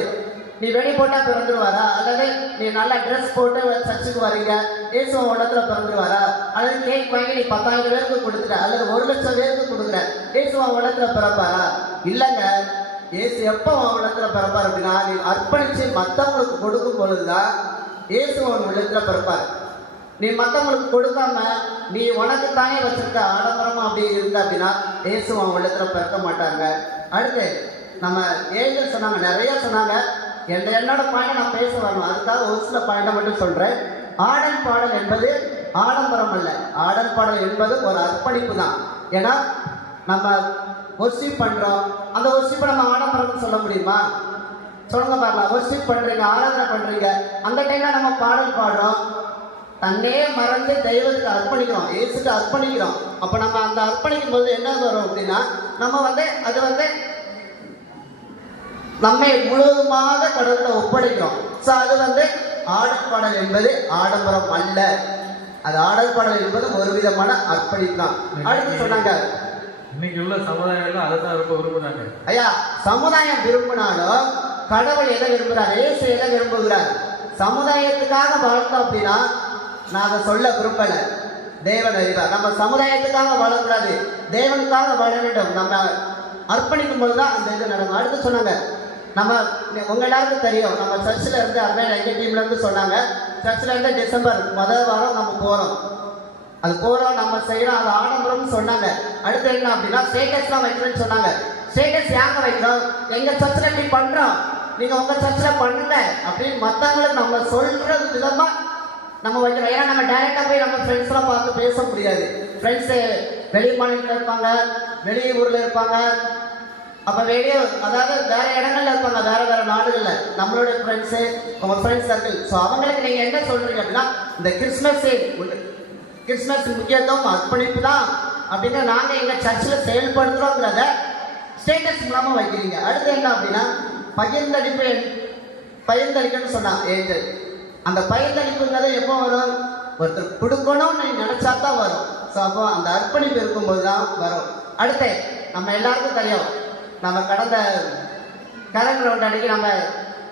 நீ வெடி போட்டா பிறந்துருவாரா? அல்லது நீ நல்லா ட்ரெஸ் போட்டு சர்ச்சுக்கு வரீங்க, ஏசு உள்ளத்துல பிறந்துருவாரா? அல்லது கேக் வாங்கி நீ 10,000 பேருக்கு கொடுத்துட்ட, அல்லது 1,00,000 பேருக்கு கொடுக்குற, ஏசு உள்ளத்துல பிறப்பாரா? இல்லைங்க. ஏசு எப்போ உள்ளத்துல பிறப்பார் அப்படின்னா நீ அர்ப்பணிச்சு மற்றவங்களுக்கு கொடுக்கும் பொழுதுதான் ஏசு உள்ளத்துல பிறப்பார். நீ மற்றவங்களுக்கு கொடுக்காம நீ உனக்கு தானே வச்சிருக்க ஆடம்பரமா அப்படி இருந்த அப்படின்னா ஏசு உள்ளத்துல பிறக்க மாட்டாங்க. அடுத்து நம்ம ஏஞ்சல் சொன்னாங்க, நிறைய சொன்னாங்க. என்னோட பாயிண்ட் நான் பேச வரணும், அதுக்காக ஒரு சில பாயிண்டை மட்டும் சொல்றேன். ஆடல் பாடல் என்பது ஆடம்பரம் அல்ல. ஆடல் பாடல் என்பது ஒரு அர்ப்பணிப்பு தான். ஏன்னா நம்ம ஒர்ஷிப் பண்றோம், அந்த ஒர்ஷிப்பை நம்ம ஆடம்பரம் சொல்ல முடியுமா? சொல்லுங்க பார்க்கலாம். ஒர்ஷிப் பண்றீங்க, ஆராதனை பண்றீங்க, அந்த டைம்ல நம்ம பாடல் பாடுறோம், தன்னே மறந்து தெய்வத்துக்கு அர்ப்பணிக்கிறோம், இயேசுக்கு அர்ப்பணிக்கிறோம். அப்ப நம்ம அந்த அர்ப்பணிக்கும் போது என்ன வரும் அப்படின்னா நம்ம அது நம்மை முழுவதுமாக கடவுளை ஒப்படைக்கிறோம். ஸோ அது ஆடல் பாடல் என்பது ஆடம்பரம் அல்ல. அது ஆடல் பாடல் என்பது ஒரு விதமான அர்ப்பணிப்பு தான். அடுத்து சொன்னாங்க, இன்னைக்கு உள்ள சமுதாயம் அதைத்தான் ரொம்ப விரும்புறாங்க. ஐயா, சமுதாயம் விரும்பினாலும் கடவுள் எதை விரும்புகிறார்? ஏசு எதை விரும்புகிறார்? சமுதாயத்துக்காக வாழ்த்தோம் அப்படின்னா நான் அதை சொல்ல விரும்பல, தேவன் அறிவார். நம்ம சமுதாயத்துக்காக வாழக்கூடாது, தேவனுக்காக வாழ வேண்டும். நம்ம அர்ப்பணிக்கும் போதுதான் அந்த இது நடக்கும். அடுத்து சொன்னாங்க, நம்ம உங்க எல்லாருக்கும் தெரியும், நம்ம சர்ச்சில் இருந்து எங்கள் டீம்ல இருந்து சொன்னாங்க, சர்ச்சில் இருந்து டிசம்பர் முதல் வாரம் நம்ம போறோம், அது போறோம், நம்ம செய்யறோம், அது ஆடம்பரம்னு சொன்னாங்க. அடுத்து என்ன அப்படின்னா ஸ்டேட்டஸ்லாம் வைக்கிறேன்னு சொன்னாங்க. ஸ்டேட்டஸ் யாங்க வைக்கிறோம்? எங்க சர்ச்சில் இப்படி பண்றோம், நீங்க உங்க சர்ச்சில் பண்ணுங்க அப்படின்னு மற்றவங்களுக்கு நம்ம சொல்றது விதமா நம்ம வைக்கிறோம். ஏன்னா நம்ம டைரக்டா போய் நம்ம ஃப்ரெண்ட்ஸ்லாம் பார்த்து பேச முடியாது. ஃப்ரெண்ட்ஸு வெளி மாநிலத்தில் இருப்பாங்க, வெளியூர்ல இருப்பாங்க, அப்ப வெளியே அதாவது வேற இடங்கள்ல இருப்பாங்க, வேற நாடுகள்ல. நம்மளோட ஃப்ரெண்ட்ஸு, உங்க ஃப்ரெண்ட்ஸ் சர்க்கிள். ஸோ அவங்களுக்கு நீங்க என்ன சொல்றீங்க அப்படின்னா இந்த கிறிஸ்மஸ் முக்கியத்துவம் அர்ப்பணிப்பு தான் அப்படின்னு நாங்க எங்க சர்ச்சில் செயல்படுத்துறோங்கிறத ஸ்டேட்டஸ் மூலமா வைக்கிறீங்க. அடுத்து என்ன அப்படின்னா பகிர்ந்தளிக்கணும்னு சொன்னாங்க ஏஞ்சல். அந்த பகிர்ந்தளிப்புங்கிறது எப்போ வரும்? ஒருத்தர் கொடுக்கணும்னு நினைச்சா தான் வரும். ஸோ ஸோ அப்போ அந்த அர்ப்பணிப்பு இருக்கும்போது தான் வரும். அடுத்து நம்ம எல்லாருக்கும் தெரியும், நம்ம கடந்த கரண்ட் ரவுண்ட் அன்னைக்கு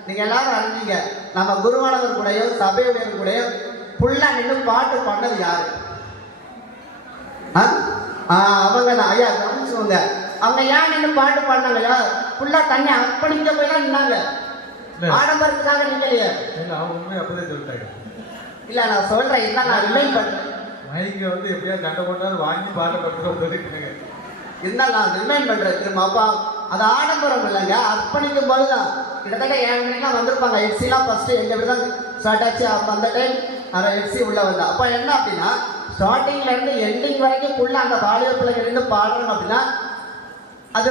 நீங்கள் எல்லாரும் அறிஞ்சீங்க, நம்ம குருவானவர் கூடயும் சபையுடைய கூடயும் ஃபுல்லாக நின்று பாட்டு பண்ணது யாரு? அவங்க தான். ஐயா கவனிச்சுக்கோங்க, அவங்க ஏன் நின்று பாட்டு பாடினாங்க? ஃபுல்லாக தண்ணி அர்ப்பணிக்க போய் தான் நின்னாங்க, ஆடம்பரத்துக்காக நிக்கலையே. இல்ல நான் சொல்றேன், இதுதான் நான் ரிமைண்ட் பண்றேன். எப்படியா சண்டை போட்டாலும் வாங்கி பாட்டு இருந்தாலும் நான் ரிமைண்ட் பண்றேன் திரும்ப. அப்பா அது ஆடம்பரம் இல்லைங்க, அர்ப்பணிக்கும் போதுதான். கிட்டத்தட்ட 7 மணிக்கெல்லாம் வந்திருப்பாங்க. எஃப்சிலாம் ஃபர்ஸ்ட் எங்க வீடு தான் ஸ்டார்ட் ஆச்சு. அப்போ அந்த டைம் எஃப்சி உள்ள வந்தா. அப்போ என்ன அப்படின்னா ஸ்டார்டிங்ல இருந்து எண்டிங் வரைக்கும் ஃபுல்லா அந்த வாலிப பிள்ளைகள் இருந்து பாடுறாங்க அப்படின்னா அது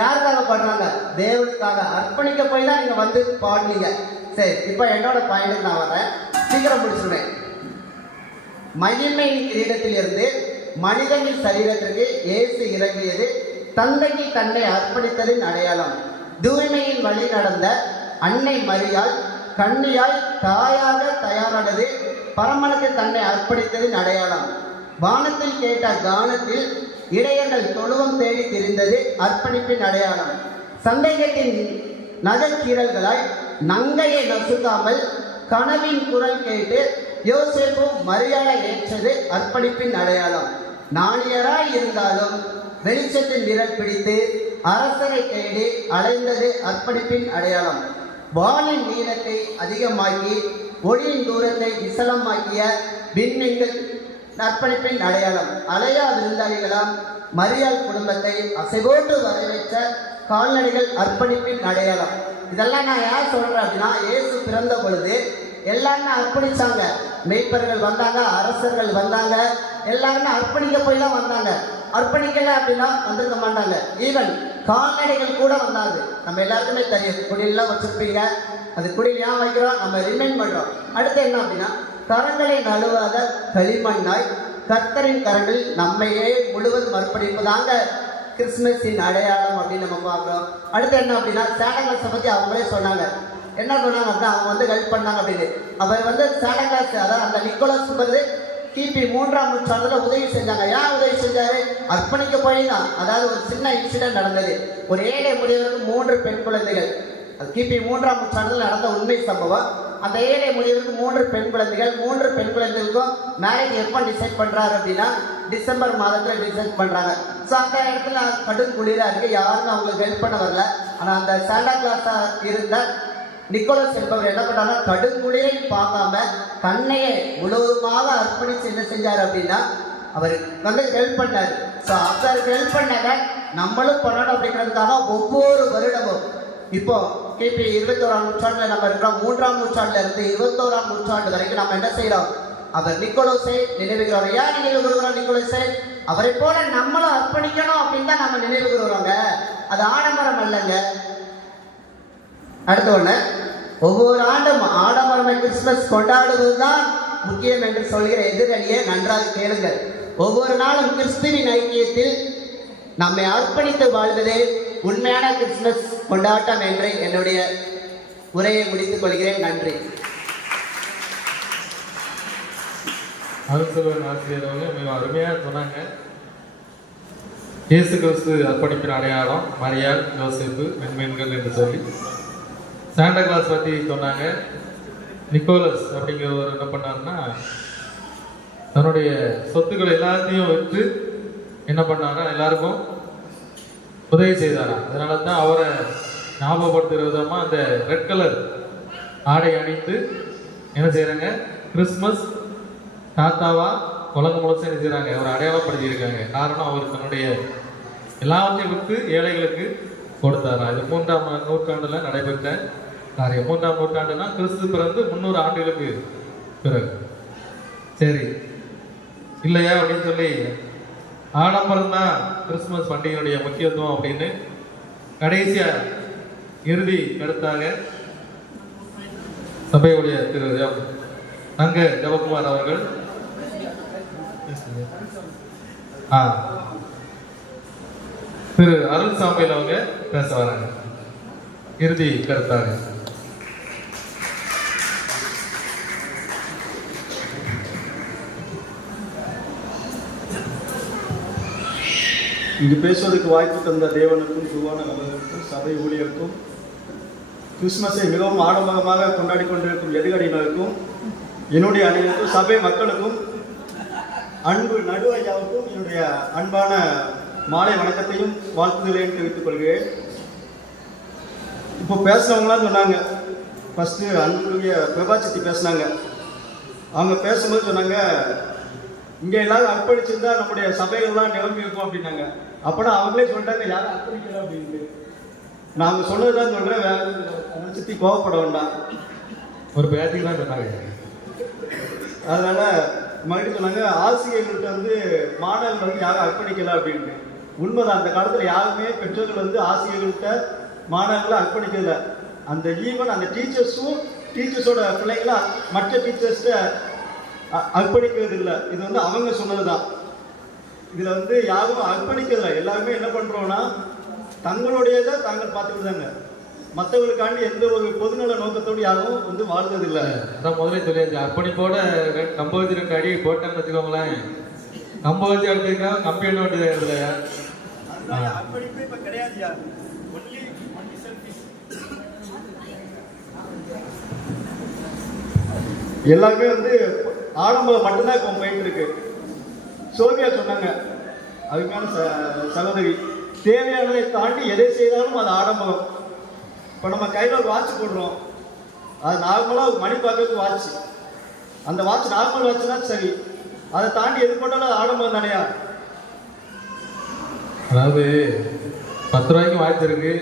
யாருக்காக பாடுறாங்க? தேவனுக்காக அர்ப்பணிக்க போய் தான் நீங்க வந்து பாடுனீங்க. சரி, இப்போ என்னோட பாயிண்ட் நான் வரேன், சீக்கிரம் முடிச்சிருவேன். மகிமையின் கிரீடத்திலிருந்து மனிதனின் சரீரத்திற்கு இயேசு இறங்கியது தந்தைக்கு தன்னை அர்ப்பணித்ததின் அடையாளம். தூய்மையின் வழி நடந்த அன்னை மரியாள் கன்னியாய் தாயாக தயாரானது பரமனுக்கு தன்னை அர்ப்பணித்ததின் அடையாளம். வானத்தில் கேட்ட கானத்தில் இடையர்கள் தொழுவம் தேடி திரிந்தது அர்ப்பணிப்பின் அடையாளம். சந்தேகத்தின் நகைக்கீரல்களாய் நங்கையை நசுக்காமல் கனவின் குரல் கேட்டு யோசேப்பும் மரியாதை ஏற்றது அர்ப்பணிப்பின் அடையாளம். நாணியராய் இருந்தாலும் வெளிச்சத்தின் விரல் பிடித்து அரசரை தேடி அலைந்தது அர்ப்பணிப்பின் அடையாளம். வானின் நீளத்தை அதிகமாக்கி ஒளியின் தூரத்தை விசலமாக்கிய விண்மீன்கள் அர்ப்பணிப்பின் அடையாளம். அலையா விருந்தாளிகளாம் மரியாள் குடும்பத்தை அசைவோட்டு வரவேற்ற கால்நடைகள் அர்ப்பணிப்பின் அடையாளம். இதெல்லாம் நான் யார் சொல்றேன் அப்படின்னா, இயேசு பிறந்த பொழுது எல்லாருமே அர்ப்பணிச்சாங்க. மெய்ப்பர்கள் வந்தாங்க, அரசர்கள் வந்தாங்க, எல்லாருமே அர்ப்பணிக்க போய் தான் வந்தாங்க. அர்ப்பணிக்கல அப்படின்னா வந்திருக்க மாட்டாங்க. ஈவன் கால்நடைகள் கூட வந்தாங்க. நம்ம எல்லாருக்குமே தெரியும், குடியெல்லாம் வச்சிருப்பீங்க. அது குடியில் ஏன் வைக்கிறோம்? நம்ம ரிமைண்ட் பண்றோம். அடுத்து என்ன அப்படின்னா, கரங்களை நழுவாத களிமண்ணாய் கர்த்தரின் கரங்கள் நம்மையே முழுவதும் அர்ப்பணிப்பதாங்க கிறிஸ்துமஸின் அடையாளம் அப்படின்னு நம்ம பார்க்குறோம். அடுத்து என்ன அப்படின்னா, சாண்டா பற்றி அவங்களே சொன்னாங்க. என்ன சொன்னாங்க அப்படின்னா, அவங்க ஹெல்ப் பண்ணாங்க அப்படின்னு. அவர் சாண்டா, அதாவது அந்த நிக்கோலஸ் கிபி 3ஆம் நூற்றாண்டுல உதவி செஞ்சாங்க. ஏன் உதவி செஞ்சாரு? அர்ப்பணிக்க போய் தான். அதாவது ஒரு சின்ன இன்சிடென்ட் நடந்தது. ஒரு ஏழை முதியவருக்கு 3 பெண் குழந்தைகள். கிபி 3ஆம் நூற்றாண்டில் நடந்த உண்மை சம்பவம். அந்த ஏழை முதியவருக்கு 3 பெண் குழந்தைகள். 3 பெண் குழந்தைகளுக்கும் மேரேஜ் எப்போ டிசைட் பண்றாரு அப்படின்னா டிசம்பர் மாதத்துல டிசைட் பண்றாங்க. ஸோ அந்த இடத்துல கடும் குளிரா இருக்கு, யாருமே அவங்களுக்கு ஹெல்ப் பண்ண வரல. ஆனா அந்த சாண்டா கிளாஸா இருந்த நிக்கோலஸ் என்பவர் என்ன பண்ணாங்க, கடுங்குளிரை பார்க்காம தன்னையே முழுவதுமாக அர்ப்பணிச்சு என்ன செஞ்சார் அப்படின்னா அவர் ஹெல்ப் பண்ணாரு. ஸோ அவருக்கு ஹெல்ப் பண்ணாங்க, நம்மளும் பண்ணணும் அப்படிங்கிறதுக்காக ஒவ்வொரு வருடமும் இப்போ கிபி 21ஆம் நூற்றாண்டுல நம்ம இருக்கிறோம். 3ஆம் நூற்றாண்டுல இருந்து 21ஆம் நூற்றாண்டு வரைக்கும் நம்ம என்ன செய்யறோம்? அவர் நிக்கோலஸை நினைவுகிறோம். ஏன் நினைவு கூறுகிறோம் நிக்கோலஸை? அவரை போல நம்மளும் அர்ப்பணிக்கணும் அப்படின்னு தான் நம்ம நினைவு கூறுறோங்க. அது ஆடம்பரம் அல்லங்க. அடுத்த ஒண்ணு, ஒவ்வொரு ஆண்டும் ஆடம்பரமாய் கிறிஸ்துமஸ் கொண்டாடுவதுதான் முக்கியம் என்று சொல்கிற எதிரணியை நன்றாக கேளுங்கள். ஒவ்வொரு நாளும் கிறிஸ்துவின் ஐக்கியத்தில் நம்மை அர்ப்பணித்து வாழ்வதே உண்மையான கிறிஸ்துமஸ் கொண்டாட்டம் என்று என்னுடைய உரையை முடித்துக் கொள்கிறேன். நன்றி. அருள்செல்வன் ஆசிரியர் அவங்க மிக அருமையாக சொன்னாங்க. இயேசு கிறிஸ்து அர்ப்பணிப்பின் அடையாளம் மரியாள், யோசேப்பு, மென்மேன்கள் என்று சொல்லி சாண்டா கிளாஸ் பற்றி சொன்னாங்க. நிக்கோலஸ் அப்படிங்கிறவர் என்ன பண்ணாருன்னா, தன்னுடைய சொத்துக்கள் எல்லாத்தையும் விற்று என்ன பண்ணாரா, எல்லாருக்கும் உதவி செய்தாரா. அதனால தான் அவரை ஞாபகப்படுத்துகிற விதமாக அந்த ரெட் கலர் ஆடை அணிந்து என்ன செய்கிறாங்க, கிறிஸ்மஸ் தாத்தாவா உலகம் முழுசும் என்ன செய்கிறாங்க, அவர் அடையாளப்படுத்தியிருக்காங்க. காரணம் அவர் தன்னுடைய எல்லாத்தையும் விற்று ஏழைகளுக்கு கொடுத்தாரா. இது 3ஆம் நூற்றாண்டில் நடைபெற்ற காரியம். 3ஆம் நூற்றாண்டுனா கிறிஸ்து பிறந்து 300 ஆண்டுகளுக்கு பிறகு. சரி இல்லையா அப்படின்னு சொல்லி ஆடம்பரம் தான் கிறிஸ்துமஸ் பண்டிகையுடைய முக்கியத்துவம் அப்படின்னு கடைசியா இறுதி கருத்தாக சபையுடைய திரு நங்க ஜபகுமார் அவர்கள் திரு அருள் சாமியில் அவங்க பேச வராங்க இறுதி கருத்தாக. இங்கு பேசுவதற்கு வாய்ப்பு தந்த தேவனுக்கும் சுவான அவர்களுக்கும் சபை ஊழியருக்கும் கிறிஸ்மஸை மிகவும் ஆடம்பரமாக கொண்டாடி கொண்டிருக்கும் எதிரடியினருக்கும் என்னுடைய அணியினருக்கும் சபை மக்களுக்கும் அன்பு நடு ஐயாவுக்கும் என்னுடைய அன்பான மாலை வணக்கத்தையும் வாழ்த்துதலையும் தெரிவித்துக் கொள்கிறேன். இப்போ பேசுனவங்களாம் சொன்னாங்க, ஃபஸ்ட்டு அன்புடைய பிரபாசித்தி பேசினாங்க. அவங்க பேசும்போது சொன்னாங்க, இங்கே எல்லாரும் அர்ப்பணிச்சிருந்தா நம்முடைய சபைகள்லாம் நிரம்பி இருக்கும் அப்படின்னாங்க. அப்போனா அவங்களே சொல்லிட்டாங்க யாரும் அர்ப்பணிக்கல அப்படின்ட்டு. நான் அவங்க சொன்னதுதான் சொல்கிறேன், வேற சுற்றி கோவப்பட வேண்டாம். ஒரு பேட்டிங் தான் சொன்னாங்க. அதனால மறுபடியும் சொன்னாங்க, ஆசிரியர்கள்ட்ட வந்து மாணவர்கள் வந்து யாரும் அர்ப்பணிக்கல அப்படின்ட்டு. உண்மைதான், அந்த காலத்தில் யாருமே பெற்றோர்கள் வந்து ஆசிரியர்கள்ட்ட மாணவர்களை அர்ப்பணிக்கல. அந்த ஈவன் அந்த டீச்சர்ஸோட பிள்ளைங்களா மற்ற டீச்சர்ஸ்ட அர்ப்பணிக்கிறது இல்லை. இது வந்து அவங்க சொன்னதுதான். இதுல வந்து யாரும் அர்ப்பணிக்கல. எல்லாருமே என்ன பண்றோம்னா தங்களுடையதை தாங்கள் பார்த்துக்கிட்டாங்க. மற்றவர்களுக்காண்டி எந்த ஒரு பொதுநல நோக்கத்தோடு யாரும் வந்து வாழ்ந்ததில்லை. அதான் முதலே சொல்லியாச்சு, அர்ப்பணிப்போட கம்ப வச்சு 2 அடி போட்டேன்னு வச்சுக்கோங்களேன், கம்ப வச்சு அடிச்சிருக்காங்க, கம்பி என்ன வேண்டியது இதுல அர்ப்பணிப்பே இப்ப கிடையாதுயா. எல்லாருமே வந்து ஆடம்பரம் மட்டும்தான் இப்போ போயிட்டு இருக்கு. சோபியா சொன்னாங்க, அதுக்கான சகோதரி, தேவையானதை தாண்டி எதை செய்தாலும் அது ஆடம்பரம். இப்போ நம்ம கையில் ஒரு வாட்ச் போடுறோம், அது நார்மலாக மணி பார்க்கறதுக்கு வாட்ச். அந்த வாட்ச் நார்மல் வாட்ச் தான் சரி, அதை தாண்டி எது போட்டாலும் அது ஆடம்பரம் தானையா? அதாவது 10 ரூபாய்க்கு வாட்ச் இருக்கு,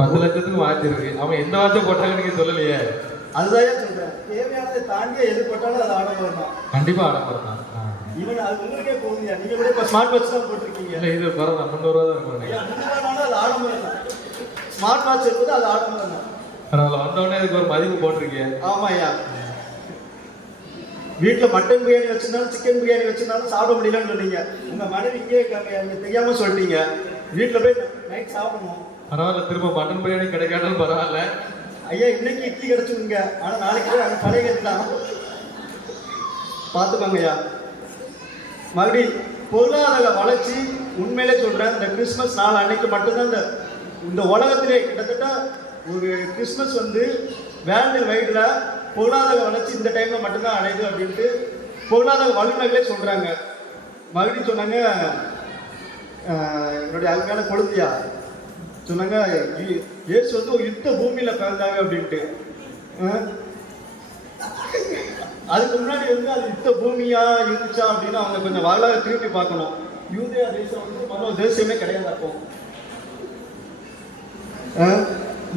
10 லட்சத்துக்கு வாட்ச் இருக்கு. அவன் எந்த வாட்சை போட்டாங்க நீங்க சொல்லலையே. அதுதான் சொல்றேன், தேவையானதை தாண்டி எது போட்டாலும் அது ஆடம்பரம் தான். கண்டிப்பா ஆடம்பரம் தான். இவன் அது உங்களுக்கே போகுங்க. நீங்க கூட இப்போ ஸ்மார்ட் வாட்ச் தான் போட்டிருக்கீங்க. இல்லை, இது பரவாயில்ல, 300 ரூபா தான் இருக்கும். 300 அது ஆடம்பரம் தான். ஸ்மார்ட் வாட்ச் இருக்குது, அது ஆடம்பரம் தான். பரவாயில்ல, வந்தோடனே இதுக்கு ஒரு மதிப்பு போட்டிருக்கீங்க. ஆமாய்யா, வீட்டில் மட்டன் பிரியாணி வச்சிருந்தாலும் சிக்கன் பிரியாணி வச்சிருந்தாலும் சாப்பிட முடியலன்னு சொன்னீங்க. உங்க மனைவி இங்கே இருக்காங்க, எனக்கு தெரியாம சொல்லிட்டீங்க. வீட்டில் போய் நைட் சாப்பிடணும். பரவாயில்ல, திரும்ப மட்டன் பிரியாணி கிடைக்காட்டாலும் பரவாயில்ல. ஐயா, இன்னைக்கு இட்லி கிடைச்சுங்க, ஆனா நாளைக்கு போய் அந்த பழைய கட்டலாம் பார்த்துக்கோங்க ஐயா. மறுபடி பொருளாதார வளர்ச்சி, உண்மையிலே சொல்றேன், இந்த கிறிஸ்துமஸ் நாள் அன்னைக்கு மட்டும்தான் இந்த உலகத்திலே கிட்டத்தட்ட ஒரு கிறிஸ்துமஸ் வந்து வேர்ல்டு வைடுல பொருளாதார வளர்ச்சி இந்த டைம்ல மட்டும்தான் அடையுது அப்படின்ட்டு பொருளாதார வல்லுநர்களே சொல்றாங்க. மறுபடியும் சொன்னாங்க, என்னுடைய அருமையான கொழுந்தியா சொன்னாங்க, இயேசு வந்து ஒரு யுத்த பூமியில பிறந்தாங்க அப்படின்ட்டு. அதுக்கு முன்னாடி வந்து அது யுத்த பூமியா இருந்துச்சா அப்படின்னு அவங்க கொஞ்சம் வரலாறு திருப்பி பார்க்கணும். யூதேயா தேசம் வந்து மொதல் தேசமே கிடையாது. அப்போ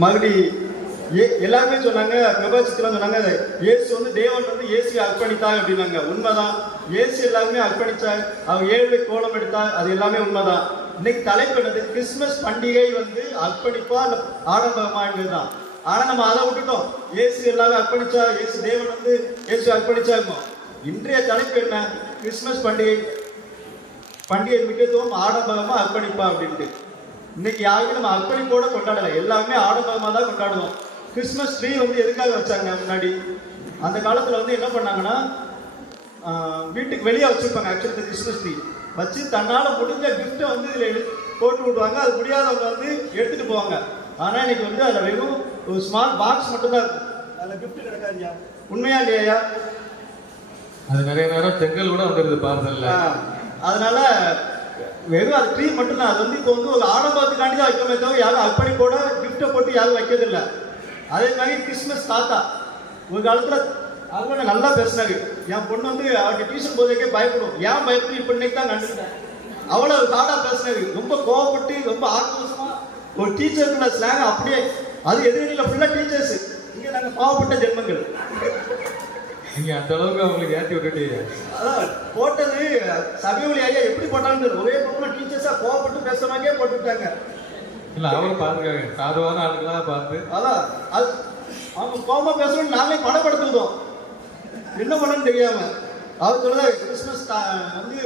மறுபடி எல்லாருமே சொன்னாங்க, பிரபாசிக்கலாம் சொன்னாங்க, இயேசு வந்து தேவன் வந்து இயேசுவை அர்ப்பணித்தாங்க அப்படின்னாங்க. உண்மைதான், இயேசு எல்லாருமே அர்ப்பணிச்சார். அவர் 7 கோலம் எடுத்தார், அது எல்லாமே உண்மைதான். இன்னைக்கு தலைப்பு என்னது? கிறிஸ்துமஸ் பண்டிகை வந்து அர்ப்பணிப்பா இல்ல ஆடம்பரமா தான். ஆனா நம்ம அதை விட்டுட்டோம். இயேசு எல்லாரும் அர்ப்பணிச்சா, இயேசு தேவன் வந்து இயேசு அர்ப்பணிச்சாங்க. இன்றைய தலைப்பு என்ன? கிறிஸ்துமஸ் பண்டிகை முக்கியத்துவம் ஆடம்பரமா அர்ப்பணிப்பா அப்படின்ட்டு. இன்னைக்கு யாருமே நம்ம அர்ப்பணிப்போட கொண்டாடல, எல்லாமே ஆடம்பரமா தான் கொண்டாடுவோம். கிறிஸ்துமஸ் ட்ரீ வந்து எதுக்காக வச்சாங்க? முன்னாடி அந்த காலத்துல வந்து என்ன பண்ணாங்கன்னா, வீட்டுக்கு வெளியே வச்சிருப்பாங்க. ஆக்சுவலி கிறிஸ்துமஸ் ட்ரீ வச்சு தன்னால முடிஞ்ச கிஃப்ட்டை வந்து இதுல போட்டு விடுவாங்க. அது முடியாதவங்க வந்து எடுத்துட்டு போவாங்க. ஆனா இன்னைக்கு வந்து அதுல வெறும் ஒரு ஸ்மால் பாக்ஸ் மட்டும் தான் இருக்கும், அதுல கிஃப்ட் கிடைக்காதுயா. உண்மையா இல்லையா? அது நிறைய நேரம் செங்கல் கூட வந்துருது பார்சல்ல. அதனால வெறும் அது ட்ரீ மட்டும்தான். அது வந்து இப்போ வந்து ஒரு ஆடம்பரத்துக்காண்டி தான் வைக்கமே தவிர யாரும் அர்ப்பணிப்போட கிஃப்ட்டை போட்டு யாரும் வைக்கிறது இல்லை. அதே மாதிரி கிறிஸ்துமஸ் தாத்தா ஒரு காலத்துல அவங்க நல்லா பேசினாரு. என் பொண்ணு வந்து அவருக்கு டியூஷன் போதே பயப்படும். ஏன் பயப்படும்? இப்போ இன்னைக்கு தான் கண்டுக்கிட்டேன். அவ்வளோ காடா பேசினாரு, ரொம்ப கோவப்பட்டு ரொம்ப ஆக்ரோஷமா. ஒரு டீச்சருக்குள்ள ஸ்லாங் அப்படியே, அது எதிரில ஃபுல்லா டீச்சர்ஸ். இங்க நாங்க பாவப்பட்ட ஜென்மங்கள். நீங்க அந்த அளவுக்கு அவங்களுக்கு ஏற்றி விட்டுட்டீங்க. அதான் போட்டது சபையொலி ஐயா எப்படி போட்டாலும் ஒரே பக்கம் டீச்சர்ஸா கோவப்பட்டு பேசுற மாதிரியே போட்டுவிட்டாங்க. இல்ல, அவரும் பாத்துக்காங்க, சாதுவான ஆளுங்களாம் பார்த்து. அதான் அது அவங்க கோபமா பேசணும்னு நாங்களே படப்படுத்துவோம், என்ன பண்ணணும்னு தெரியாம. அவர் சொல்ல கிறிஸ்துமஸ் வந்து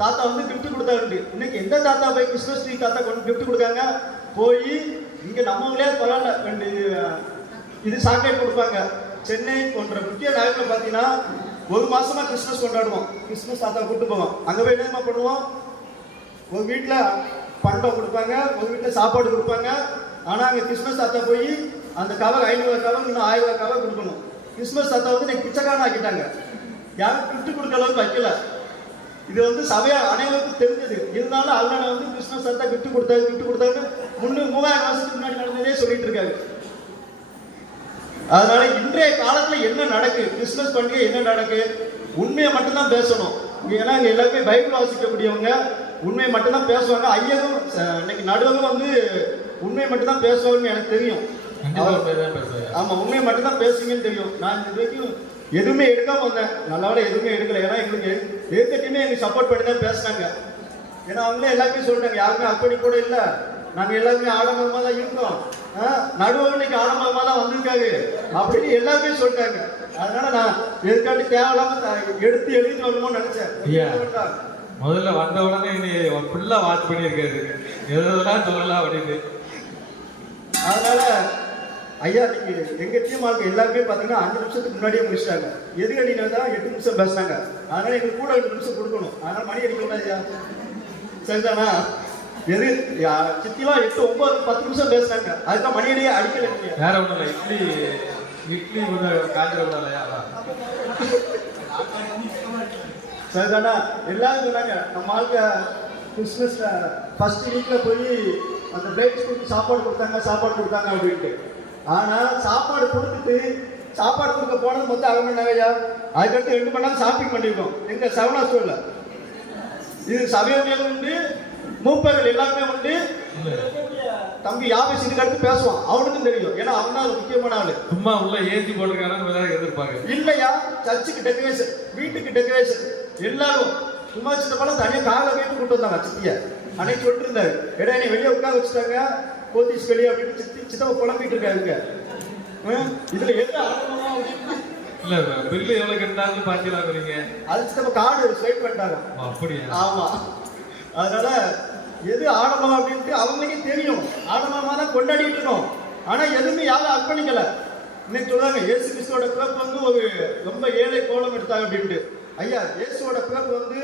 தாத்தா வந்து கிஃப்ட் கொடுத்தாரு. இன்னைக்கு எந்த தாத்தா போய் கிறிஸ்துமஸ் ட்ரீ தாத்தா கொண்டு கிஃப்ட் கொடுக்காங்க? போய் இங்க நம்மளே பரவாயில்ல 2 இது சாக்லேட் கொடுப்பாங்க. சென்னை போன்ற முக்கிய நகரத்தில் பார்த்தீங்கன்னா 1 மாசமா கிறிஸ்துமஸ் கொண்டாடுவோம். கிறிஸ்துமஸ் தாத்தா கூப்பிட்டு போவோம். அங்கே போய் என்ன பண்ணுவோம்? ஒரு வீட்டில் பண்டம் கொடுப்பாங்க, ஒரு வீட்டில் சாப்பாடு கொடுப்பாங்க. ஆனால் அங்கே கிறிஸ்மஸ் தாத்தா போய் அந்த கவர் 500 கவர் இன்னும் 1000 கவர் கொடுக்கணும். கிறிஸ்மஸ் தாத்தா வந்து எனக்கு பிச்சைக்காரன் ஆக்கிட்டாங்க, யாரும் கிஃப்ட் கொடுக்க அளவுக்கு வைக்கல. இது வந்து சபையா அனைவருக்கும் தெரிஞ்சது. இருந்தாலும் அண்ணனை வந்து கிறிஸ்மஸ் தாத்தா கிஃப்ட் கொடுத்தாருன்னு 3000 வருஷத்துக்கு முன்னாடி நடந்ததே சொல்லிட்டு இருக்காரு. அதனால இன்றைய காலத்துல என்ன நடக்கு, கிறிஸ்துமஸ் பண்டிகை என்ன நடக்கு, உண்மையை மட்டும்தான் பேசணும். ஏன்னா இங்க எல்லாருமே பைபிள் வாசிக்கக்கூடியவங்க உண்மையை மட்டும்தான் பேசுவாங்க. ஐயரும் இன்னைக்கு நடுவரும் வந்து உண்மையை மட்டும்தான் பேசுவாங்கன்னு எனக்கு தெரியும். ஆமா, உண்மையை மட்டும்தான் பேசுவீங்கன்னு தெரியும். நான் இது வரைக்கும் எதுவுமே எடுக்காம வந்தேன், நல்லவேளை எதுவுமே எடுக்கல. ஏன்னா எங்களுக்கு எதுக்கிட்டையுமே எங்களுக்கு சப்போர்ட் பண்ணி தான் பேசினாங்க. ஏன்னா அவங்களே எல்லாருமே சொல்லிட்டாங்க, யாருமே அர்ப்பணி கூட இல்லை, நாங்க எல்லாருமே ஆடம்பரமா தான் இருக்கோம், நடுவர் இன்னைக்கு ஆடம்பரமா தான் வந்திருக்காரு அப்படின்னு எல்லாருமே சொல்லிட்டாங்க. அதனால நான் எதுக்காட்டி தேவையில்லாம எடுத்து எழுதிட்டு வரணும்னு நினைச்சேன். முதல்ல வந்த உடனே நீ ஃபுல்லா வாட்ச் பண்ணியிருக்காரு, எதெல்லாம் சொல்லலாம் அப்படின்னு. அதனால ஐயா நீங்க எங்க டீம் ஆளுக்கு எல்லாருமே பாத்தீங்கன்னா 5 நிமிஷத்துக்கு முன்னாடியே முடிச்சிட்டாங்க. எதிரடினா தான் 8 நிமிஷம் பேசினாங்க. அதனால எங்களுக்கு கூட 2 நிமிஷம் கொடுக்கணும். அதனால மணி அடிக்கணும் ஐயா, சரிதானா? எது சித்திலாம் 8, 9, 10 நிமிஷம் பேசினாங்க. அதுதான் மணி அடியே அடிக்கல. வேற ஒண்ணும் இல்லை, இட்லி காய்ச்சலையா சரிதானா? எல்லாரும் சொன்னாங்க நம்ம ஆளுக்கு கிறிஸ்மஸ் ஃபர்ஸ்ட் வீக்ல போய் அந்த பிரைட் ஸ்கூலுக்கு சாப்பாடு கொடுத்தாங்க அப்படின்ட்டு. ஆனா சாப்பாடு கொடுக்க போனது மொத்தம் 1 மணி நேரம். அதுக்கடுத்து 2 மணி நேரம் ஷாப்பிங் பண்ணிருக்கோம் எங்க சரவணா ஸ்டோர்ல. இது சபையோட உண்டு, மூப்பர்கள் எல்லாருமே உண்டு. தம்பி யாபேஸ் இதுக்கு அடுத்து பேசுவான், அவனுக்கும் தெரியும். ஏன்னா அவன் தான் முக்கியமான ஆளு. சும்மா உள்ள ஏற்றி போட்டுருக்காங்க எதிர்ப்பாங்க. இல்லையா, சர்ச்சுக்கு டெக்கரேஷன், வீட்டுக்கு டெக்கரேஷன், எல்லாரும் சும்மா சின்னப்பெல்லாம் தனியாக காலை வீட்டு கூட்டு வந்தாங்க. சித்திய அன்னைக்கு சொல்லிட்டு இருந்தாரு, ஏடா நீ வெளியே உட்கார வச்சுட்டாங்க போத்தீஸ் வெளியே அப்படின்னு சித்தப்ப புலம்பிட்டு இருக்காருங்க. இதுல எது ஆரம்பமா இல்ல பில்லு எவ்வளவு கட்டாலும் பாத்தீங்க, அது சித்தப்ப கார்டு ஸ்வைப் பண்ணிட்டாங்க. அப்படியா? ஆமா. அதனால எது ஆடம்பரம் அப்படின்ட்டு அவங்களுக்கே தெரியும். ஆடம்பரமா தான் கொண்டாடிட்டு இருக்கோம். ஆனா எதுவுமே யாரும் அர்ப்பணிக்கல. இன்னைக்கு சொல்றாங்க இயேசு கிறிஸ்துவோட பிறப்பு வந்து ஒரு ரொம்ப ஏழை கோலம் எடுத்தாங்க அப்படின்ட்டு. ஐயா இயேசுவோட பிறப்பு வந்து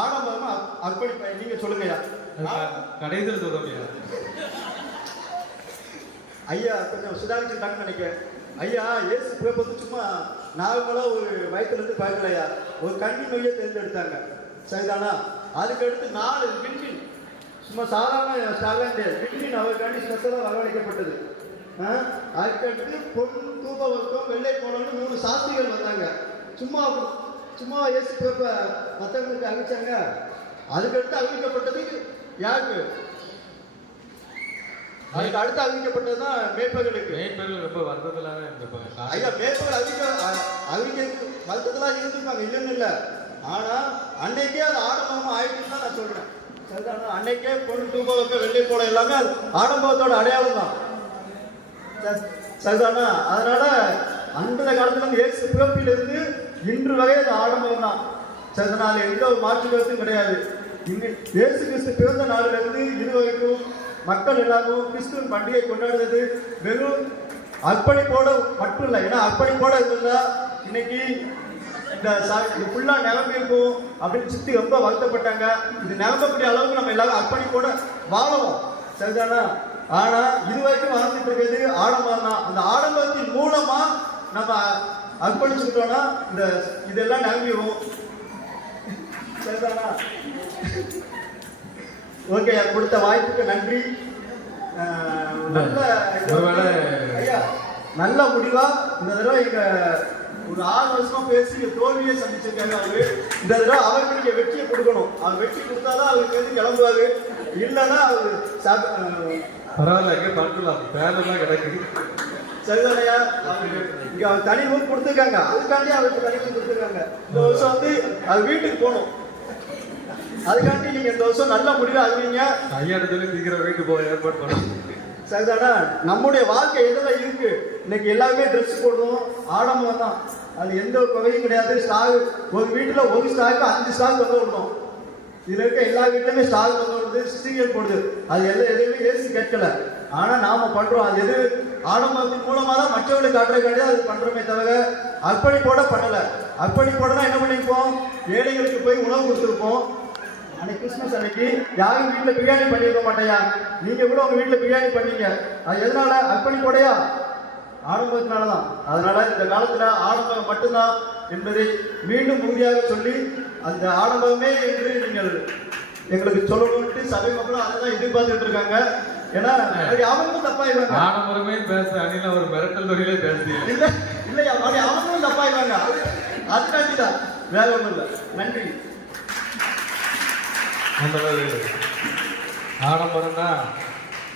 ஆடம்பரமா அர்ப்பணிப்ப. நீங்க சொல்லுங்க ஐயா. கடைசியில் சொல்ல முடியாது ஐயா, கொஞ்சம் சுதாரிச்சுட்டாங்கன்னு நினைக்கிறேன். ஐயா இயேசு பிறப்பு வந்து சும்மா நார்மலா ஒரு வயிற்றுல இருந்து பார்க்கலையா, ஒரு கண்ணி நோயை தேர்ந்தெடுத்தாங்க, சரிதானா? அதுக்கு அடுத்து 4 விண்மீன், சும்மா சாதாரண ஸ்டார்லாண்ட் விண்மீன் அவருக்காண்டி ஸ்பெஷலாக வரவழைக்கப்பட்டது. அதுக்கடுத்து பொன் தூபவர்க்கம் வெள்ளை போனோம்னு 3 சாஸ்திரிகள் வந்தாங்க. சும்மா இயேசு பிறப்ப மற்றவங்களுக்கு அறிவிச்சாங்க. அதுக்கடுத்து அறிவிக்கப்பட்டது யாருக்கு? அதுக்கு அடுத்து அறிவிக்கப்பட்டதுதான் மேய்ப்பர்களுக்கு. மேய்ப்பர்கள் ரொம்ப வருத்தத்திலாக இருந்திருப்பாங்க. ஐயா மேய்ப்பர்கள் அறிவிக்க வருத்தத்திலாம் இருந்திருப்பாங்க, இல்லைன்னு இல்லை. ஆனா அன்னைக்கே அது ஆடம்பரமா ஆயிடுச்சுன்னு தான் நான் சொல்றேன், சரிதானா? அன்னைக்கே பொண்ணு தூபவர்க்க வெள்ளை போல எல்லாமே அது ஆடம்பரத்தோட அடையாளம் தான், சரிதானா? அதனால அந்த காலத்துல இருந்து இயேசு பிறப்பிலிருந்து இன்று வரை அது ஆடம்பரம் தான், சரிதானா? அது எந்த ஒரு மாற்று கருத்தும் கிடையாது. இயேசு கிறிஸ்து பிறந்த நாளில இருந்து இது வரைக்கும் மக்கள் எல்லாரும் கிறிஸ்துவின் பண்டிகை கொண்டாடுறது வெறும் அர்ப்பணிப்போட மட்டும் இல்லை. ஏன்னா அர்ப்பணிப்போட இருந்தா இன்னைக்கு இந்த ஃபுல்லா நிரம்பி இருக்கும் அப்படின்னு சுத்தி ரொம்ப வருத்தப்பட்டாங்க. இது நிரம்பக்கூடிய அளவுக்கு நம்ம எல்லாரும் அர்ப்பணிப்போட வாழவும், சரிதானா? ஆனா இது வரைக்கும் வாழ்ந்துட்டு இருக்கிறது ஆடம்பரம் தான். அந்த ஆடம்பரத்தின் மூலமா நம்ம அர்ப்பணிச்சுக்கிட்டோம்னா இந்த இதெல்லாம் நிரம்பிடும், சரிதானா? ஓகே, கொடுத்த வாய்ப்புக்கு நன்றி. ஐயா நல்ல முடிவா இந்த தடவை எங்க ஒரு 6 வருஷமா பேசி தோல்வியை சந்திச்சிருக்காங்க அவரு. இந்த தடவை அவருக்கு நீங்க வெற்றியை கொடுக்கணும். அவர் வெற்றி கொடுத்தாதான் அவருக்கு வந்து கிளம்புவாரு, இல்லைன்னா அவரு பரவாயில்ல பார்க்கலாம், பேரெல்லாம் கிடைக்குது, சரிதானையா? இங்க அவர் தனி ரூம் கொடுத்துருக்காங்க, அதுக்காண்டி அவருக்கு தனி ரூம் கொடுத்துருக்காங்க. இந்த வருஷம் வந்து அது வீட்டுக்கு போகணும், அதுக்காண்டி நீங்க இந்த வருஷம் நல்ல முடிவு அறிவிங்க. ஐயா சீக்கிரம் வீட்டுக்கு போக ஏற்பாடு பண்ணணும், சரிதானா? நம்முடைய வாழ்க்கை எதுல இருக்கு? இன்னைக்கு எல்லாருமே ட்ரெஸ் போடணும், ஆடம்பரம் தான், அது எந்த ஒரு குறையும் கிடையாது. ஸ்டாக் ஒரு வீட்டுல ஒரு ஸ்டாக்கு 5 ஸ்டாக் வந்து விடணும். இதுல இருக்க எல்லா வீட்லயுமே ஸ்டாக் வந்து விடுது, சீரியல் போடுது. அது எதுவுமே ஏசி கேட்கல. ஆனா நாம பண்றோம், அது எது ஆடம்பரத்தின் மூலமா தான் மற்றவர்களுக்கு காட்டுறதுக்காண்டி அது பண்றோமே தவிர அர்ப்பணிப்போட பண்ணல. அர்ப்பணிப்போட தான் என்ன பண்ணிருப்போம், ஏழைகளுக்கு போய் உணவு கொடுத்துருப்போம், அன்னைக்கு கிறிஸ்மஸ் அன்னைக்கு யாரும் வீட்டில் பிரியாணி பண்ணியிருக்க மாட்டேயா. நீங்க கூட உங்க வீட்டில் பிரியாணி பண்ணீங்க. அது எதனால? அர்ப்பணிப்போடையா? ஆடம்பரத்தினால தான். அதனால இந்த காலத்துல ஆடம்பரம் மட்டும்தான் என்பதை மீண்டும் உறுதியாக சொல்லி அந்த ஆடம்பரமே என்று நீங்கள் எங்களுக்கு சொல்லணும்ட்டு சபை மக்களும் அதை தான் எதிர்பார்த்துட்டு இருக்காங்க. ஏன்னா அவங்களும் தப்பாயிடுவாங்க. ஆடம்பரமே பேச அணில ஒரு மிரட்டல் தொழிலே பேசுறீங்க. இல்லையா, அவங்களும் தப்பாயிடுவாங்க. அதுக்காண்டி தான், வேற ஒன்றும் இல்லை. நன்றி. அந்த ஆடம்பரம் தான்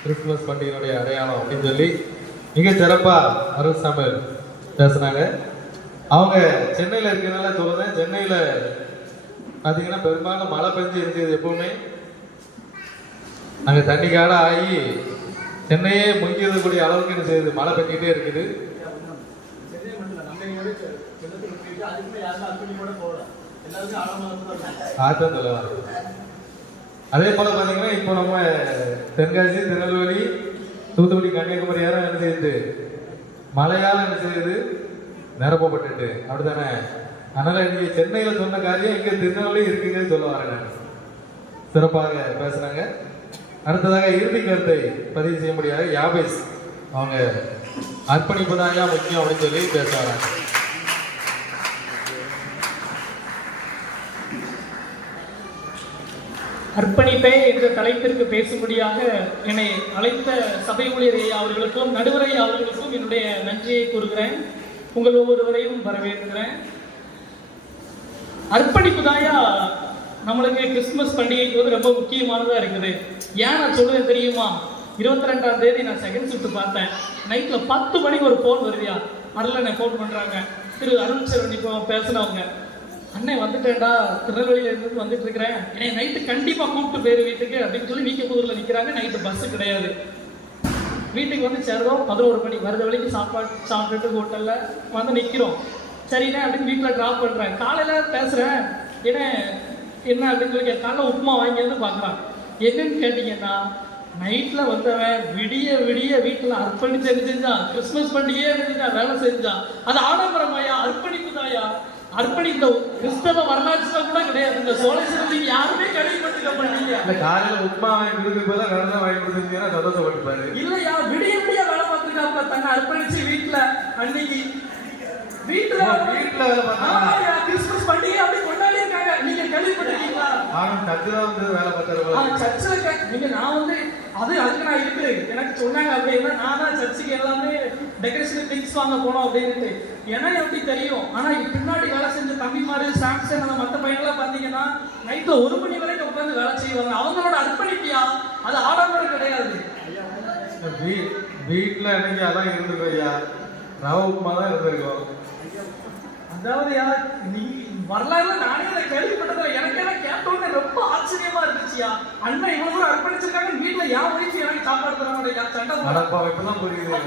கிறிஸ்துமஸ் பண்டிகையினுடைய அடையாளம் அப்படின்னு சொல்லி மிக சிறப்பா அருள் சாமியார் பேசுனாங்க. அவங்க சென்னையில் இருக்கிறதுனால சொல்லுறேன். சென்னையில் பார்த்தீங்கன்னா பெரும்பாலும் மழை பெஞ்சு இருக்குது. எப்பவுமே நாங்கள் தண்ணி காட ஆகி சென்னையே முங்கிடக்கூடிய அளவுக்கு என்ன செய்யுது, மழை பெஞ்சிக்கிட்டே இருக்குது. அதே போல பார்த்தீங்கன்னா இப்போ நம்ம தென்காசி, திருநெல்வேலி, தூத்துக்குடி, கன்னியாகுமரி யாரும் என்ன செய்யுது, மழையால் என்ன செய்யுது, நிரப்பப்பட்டு அப்படித்தானே. அதனால நீங்க சென்னையில சொன்ன காரியம் இங்க திருநெல்வேலி இருக்குங்கன்னு சொல்ல வரேன். சிறப்பாக பேசுறாங்க. அடுத்ததாக இறுதி கருத்தை பதிவு செய்ய முடியாது. யாபேஸ் அவங்க அர்ப்பணிப்பு தான் முக்கியம் அப்படின்னு சொல்லி பேச வராங்க. அர்ப்பணிப்பே என்ற தலைப்பிற்கு பேசும்படியாக என்னை அழைத்த சபை ஊழியர் அவர்களுக்கும் நடுவரை அவர்களுக்கும் என்னுடைய நன்றியை கூறுகிறேன். உங்கள் ஒவ்வொருவரையும் வரவேற்கிறேன். அர்ப்பணிப்பு தாயா நம்மளுக்கு கிறிஸ்துமஸ் பண்டிகைக்கு வந்து ரொம்ப முக்கியமானதாக இருக்குது. ஏன் நான் சொல்லுவேன் தெரியுமா? 22ஆம் தேதி நான் செகண்ட் ஷிஃப்ட் பார்த்தேன். நைட்டில் 10 மணிக்கு ஒரு ஃபோன் வருதியா, அதில் என்னை ஃபோன் பண்ணுறாங்க. திரு அருள் சரண் இப்போ பேசினவங்க, அண்ணே வந்துட்டேன்டா, திருநெல்வேலியிலேருந்து வந்துட்டு இருக்கிறேன், என்னை நைட்டு கண்டிப்பாக கூப்பிட்டு போயிரு வீட்டுக்கு அப்படின்னு சொல்லி வீக்கப்புதூரில் நிற்கிறாங்க. நைட்டு பஸ்ஸு கிடையாது. வீட்டுக்கு வந்து சேர்றோம் 11 மணி. வருத வழிக்கு சாப்பிட்டுட்டு ஹோட்டலில் வந்து நிற்கிறோம். சரிண்ணே அப்படின்னு வீட்டில் ட்ராப் பண்ணுறேன். காலையில் பேசுகிறேன், என்ன அப்படின்னு சொல்லி காலையில் உப்புமா வாங்கி வந்து பார்க்குறான். என்னன்னு கேட்டிங்கன்னா, நைட்டில் வந்தவன் விடிய விடிய வீட்டில் அர்ப்பணிச்சு என்ன செஞ்சான், கிறிஸ்துமஸ் பண்டிகையே என்ன செஞ்சான், வேலை செஞ்சான். அது ஆடம்பரமாயா? அர்ப்பணிப்பு தாயா. இந்த கிறிஸ்தவ வரலாற்றுல கூட கிடையாது. இந்த சோழேஸ்வரத்துக்கு யாருமே கேள்விப்பட்டிருக்க மாட்டீங்க. இந்த காலையில உப்புமா வாங்கி கொடுத்து போதா வேலை வாங்கி கொடுத்துருந்தீங்கன்னா சந்தோஷப்பட்டுப்பாரு. இல்லையா, விடிய விடிய வேலை பார்த்துருக்காப்ல தன்னை அர்ப்பணிச்சு வீட்டுல. அன்னைக்கு வீட்டுல வேலை பார்த்தாங்க. கிறிஸ்துமஸ் பண்டிகை அப்படி கொண்டாடி இருக்காங்க. நீங்க கேள்விப்பட்டிருக்கீங்களா? சர்ச்சில் வந்து வேலை பார்த்தாரு. சர்ச்சில் நீங்க நான் வந்து அதுக்கு நான் இருக்கு எனக்கு சொன்னாங்க. அப்படின்னா நான் தான் சர்ச்சுக்கு எல்லாமே டெக்கரேஷன் திங்ஸ் வாங்க போனோம் அப்படின்ட்டு எனக்கு எப்படி தெரியும். ஆனா பின்னாடி வேலை செஞ்ச தம்பிமாரு, சாம்சங், அந்த மற்ற பையன்லாம் பார்த்தீங்கன்னா நைட்ல 1 மணி வரைக்கும் உட்காந்து வேலை செய்வாங்க. அவங்களோட அர்ப்பணிப்பியா, அது ஆடம்பரம் கிடையாது. வீட்டுல எனக்கு அதான் இருந்திருக்கோம் ஐயா, ரவ உப்புமா தான் இருந்திருக்கோம். அதாவது நீங்க வரலாறுல நானே அதை கேள்விப்பட்டதில்லை. எனக்கு எல்லாம் கேட்டோன்னு ரொம்ப ஆச்சரியமா இருந்துச்சியா. அண்ணன் இவ்வளவு அர்ப்பணிச்சிருக்காங்க, வீட்டுல யார் வயசு எனக்கு சாப்பாடு தராங்க. சண்டை புரியுது.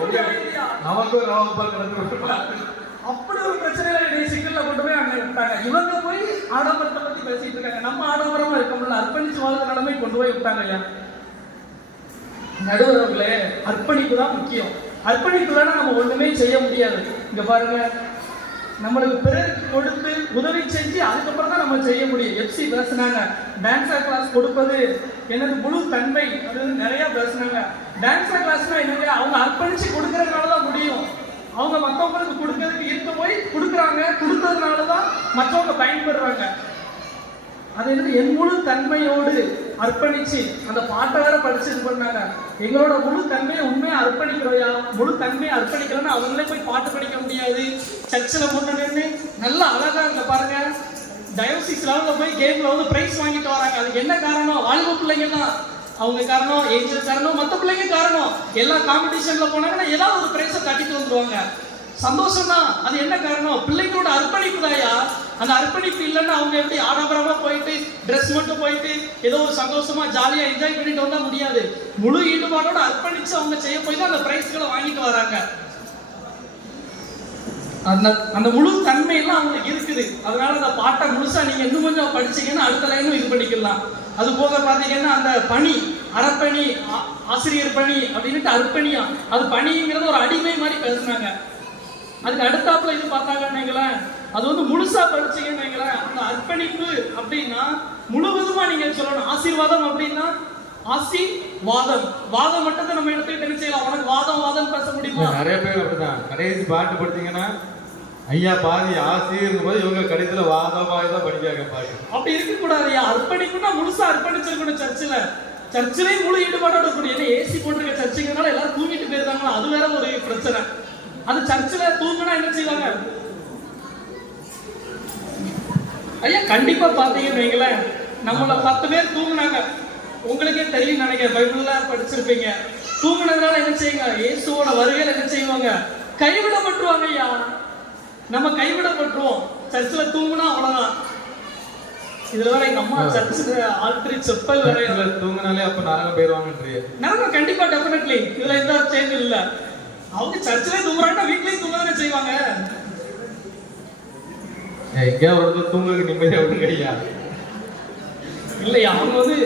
நமக்கு ரவ உப்பா கிடந்து அப்படி ஒரு பிரச்சனையில சிக்கல்ல கொண்டு போய் அண்ணன் விட்டாங்க. இவங்க போய் ஆடம்பரத்தை பத்தி பேசிட்டு இருக்காங்க. நம்ம ஆடம்பரமா இருக்க முடியல, அர்ப்பணிச்சு வாழ்ற நிலைமை கொண்டு போய் விட்டாங்க ஐயா. நடுவர்களே, அர்ப்பணிப்பு தான் முக்கியம். அர்ப்பணிப்புலன்னா நம்ம ஒண்ணுமே செய்ய முடியாது. இங்க பாருங்க, நம்மளுக்கு பிறருக்கு கொடுத்து உதவி செஞ்சு அதுக்கப்புறம் தான் நம்ம செய்ய முடியும். எஃப்சி பேசினாங்க, டான்ஸர் கிளாஸ் கொடுப்பது எனது முழு தன்மை, அது நிறைய பேசினாங்க. டான்ஸர் கிளாஸ்னா என்னங்க, அவங்க அர்ப்பணிச்சு கொடுக்கறதுனால தான் முடியும். அவங்க மற்றவங்களுக்கு கொடுக்கறதுக்கு இருக்க போய் கொடுக்குறாங்க, கொடுத்ததுனால தான் மற்றவங்க பயன்படுறாங்க. அது என் முழு தன்மையோடு அர்ப்பணிச்சு அந்த பாட்டை வேற படிச்சு இது பண்ணாங்க. எங்களோட முழு தன்மையை உண்மையா அர்ப்பணிக்கிறோயா? முழு தன்மையை அர்ப்பணிக்கிறோன்னா அவங்களே போய் பாட்டு படிக்க முடியாது. சர்ச்சில் போட்டு நின்று நல்லா அழகா இருக்க பாருங்க, டயோசிஸ் லெவலில் போய் கேம்ல வந்து பிரைஸ் வாங்கிட்டு வராங்க. அதுக்கு என்ன காரணம்? வாலிப பிள்ளைங்க தான் அவங்க காரணம், ஏஞ்சல் காரணம், மற்ற பிள்ளைங்க காரணம். எல்லா காம்படிஷன்ல போனாங்கன்னா ஏதாவது ஒரு பிரைஸை தட்டிட்டு வந்துருவாங்க. சந்தோஷம் தான். அது என்ன காரணம்? பிள்ளைங்களோட அர்ப்பணிப்பு தாயா. அந்த அர்ப்பணிப்பு இல்லைன்னா அவங்க எப்படி ஆடம்பரமா போயிட்டு ட்ரெஸ் மட்டும் போயிட்டு ஏதோ ஒரு சந்தோஷமா ஜாலியா என்ஜாய் பண்ணிட்டு வந்தா முடியாது. முழு ஈடுபாடோட அர்ப்பணிச்சு அவங்க செய்ய போய் தான் அந்த பிரைஸ்களை வாங்கிட்டு வராங்க. அந்த முழு தன்மையெல்லாம் அவங்களுக்கு இருக்குது. அதனால அந்த பாட்டை முழுசா நீங்க இன்னும் கொஞ்சம் படிச்சீங்கன்னா அடுத்த லைனும் இது பண்ணிக்கலாம். அது போக பாத்தீங்கன்னா அந்த பணி, அறப்பணி, ஆசிரியர் பணி அப்படின்ட்டு அர்ப்பணியா, அது பணிங்கிறது ஒரு அடிமை மாதிரி பேசுனாங்க. அதுக்கு அடுத்தாப்புல இது பார்த்தாங்கன்னு அது வந்து முழுசா படிச்சீங்கன்னு அந்த அர்ப்பணிப்பு அப்படின்னா முழுவதுமா நீங்க சொல்லணும். ஆசீர்வாதம் அப்படின்னா வாதம் மட்டும் தான் நம்ம எடுத்துக்கிட்டு என்ன செய்யலாம்? உனக்கு வாதம் பேச முடியுமா? நிறைய பேர் அப்படிதான். கடைசி பாட்டு படிச்சீங்கன்னா ஐயா பாதி ஆசிரியர் போது இவங்க கடைசியில வாதமாக தான் படிக்காங்க பாட்டு. அப்படி இருக்க கூடாது ஐயா. அர்ப்பணிப்புனா முழுசா அர்ப்பணிச்சிருக்கணும். சர்ச்சிலே முழு ஈடுபாடோட இருக்கணும். ஏன்னா ஏசி போட்டிருக்க சர்ச்சுங்கிறனால எல்லாரும் தூங்கிட்டு போயிருந்தாங்களா, அது வேற ஒரு பிரச்சனை. அது சர்ச்சில் தூங்கினா என்ன செய்வாங்க ஐயா? கண்டிப்பா பாத்தீங்கன்னு வைங்களேன், நம்மள 10 பேர் தூங்குனாங்க. உங்களுக்கே தெரியும் நினைக்க, பைபிள்ல படிச்சிருப்பீங்க. தூங்குனதுனால என்ன செய்யுங்க? இயேசுவோட வருகையில என்ன செய்வாங்க? கைவிடப்பட்டுருவாங்க ஐயா. நம்ம கைவிடப்பட்டுருவோம். சர்ச்சில் தூங்குனா அவ்வளவுதான். இதுல வேற எங்க அம்மா சர்ச்சுல ஆல்ட்ரி செப்பல் வேற தூங்குனாலே அப்ப நரகம் போயிருவாங்கன்றியே. நரகம் கண்டிப்பா டெஃபினெட்லி. இதுல எந்த சேஞ்ச் இல்ல. அவங்க சர்ச்சிலே தூங்குறாங்கன்னா வீட்லயும் தூங்கதானே செய்வாங்க. எங்க ஒரு தூங்குறதுக்கு நிம்மதியா விடுங்க ஐயா. இல்லையா, அவங்க வந்து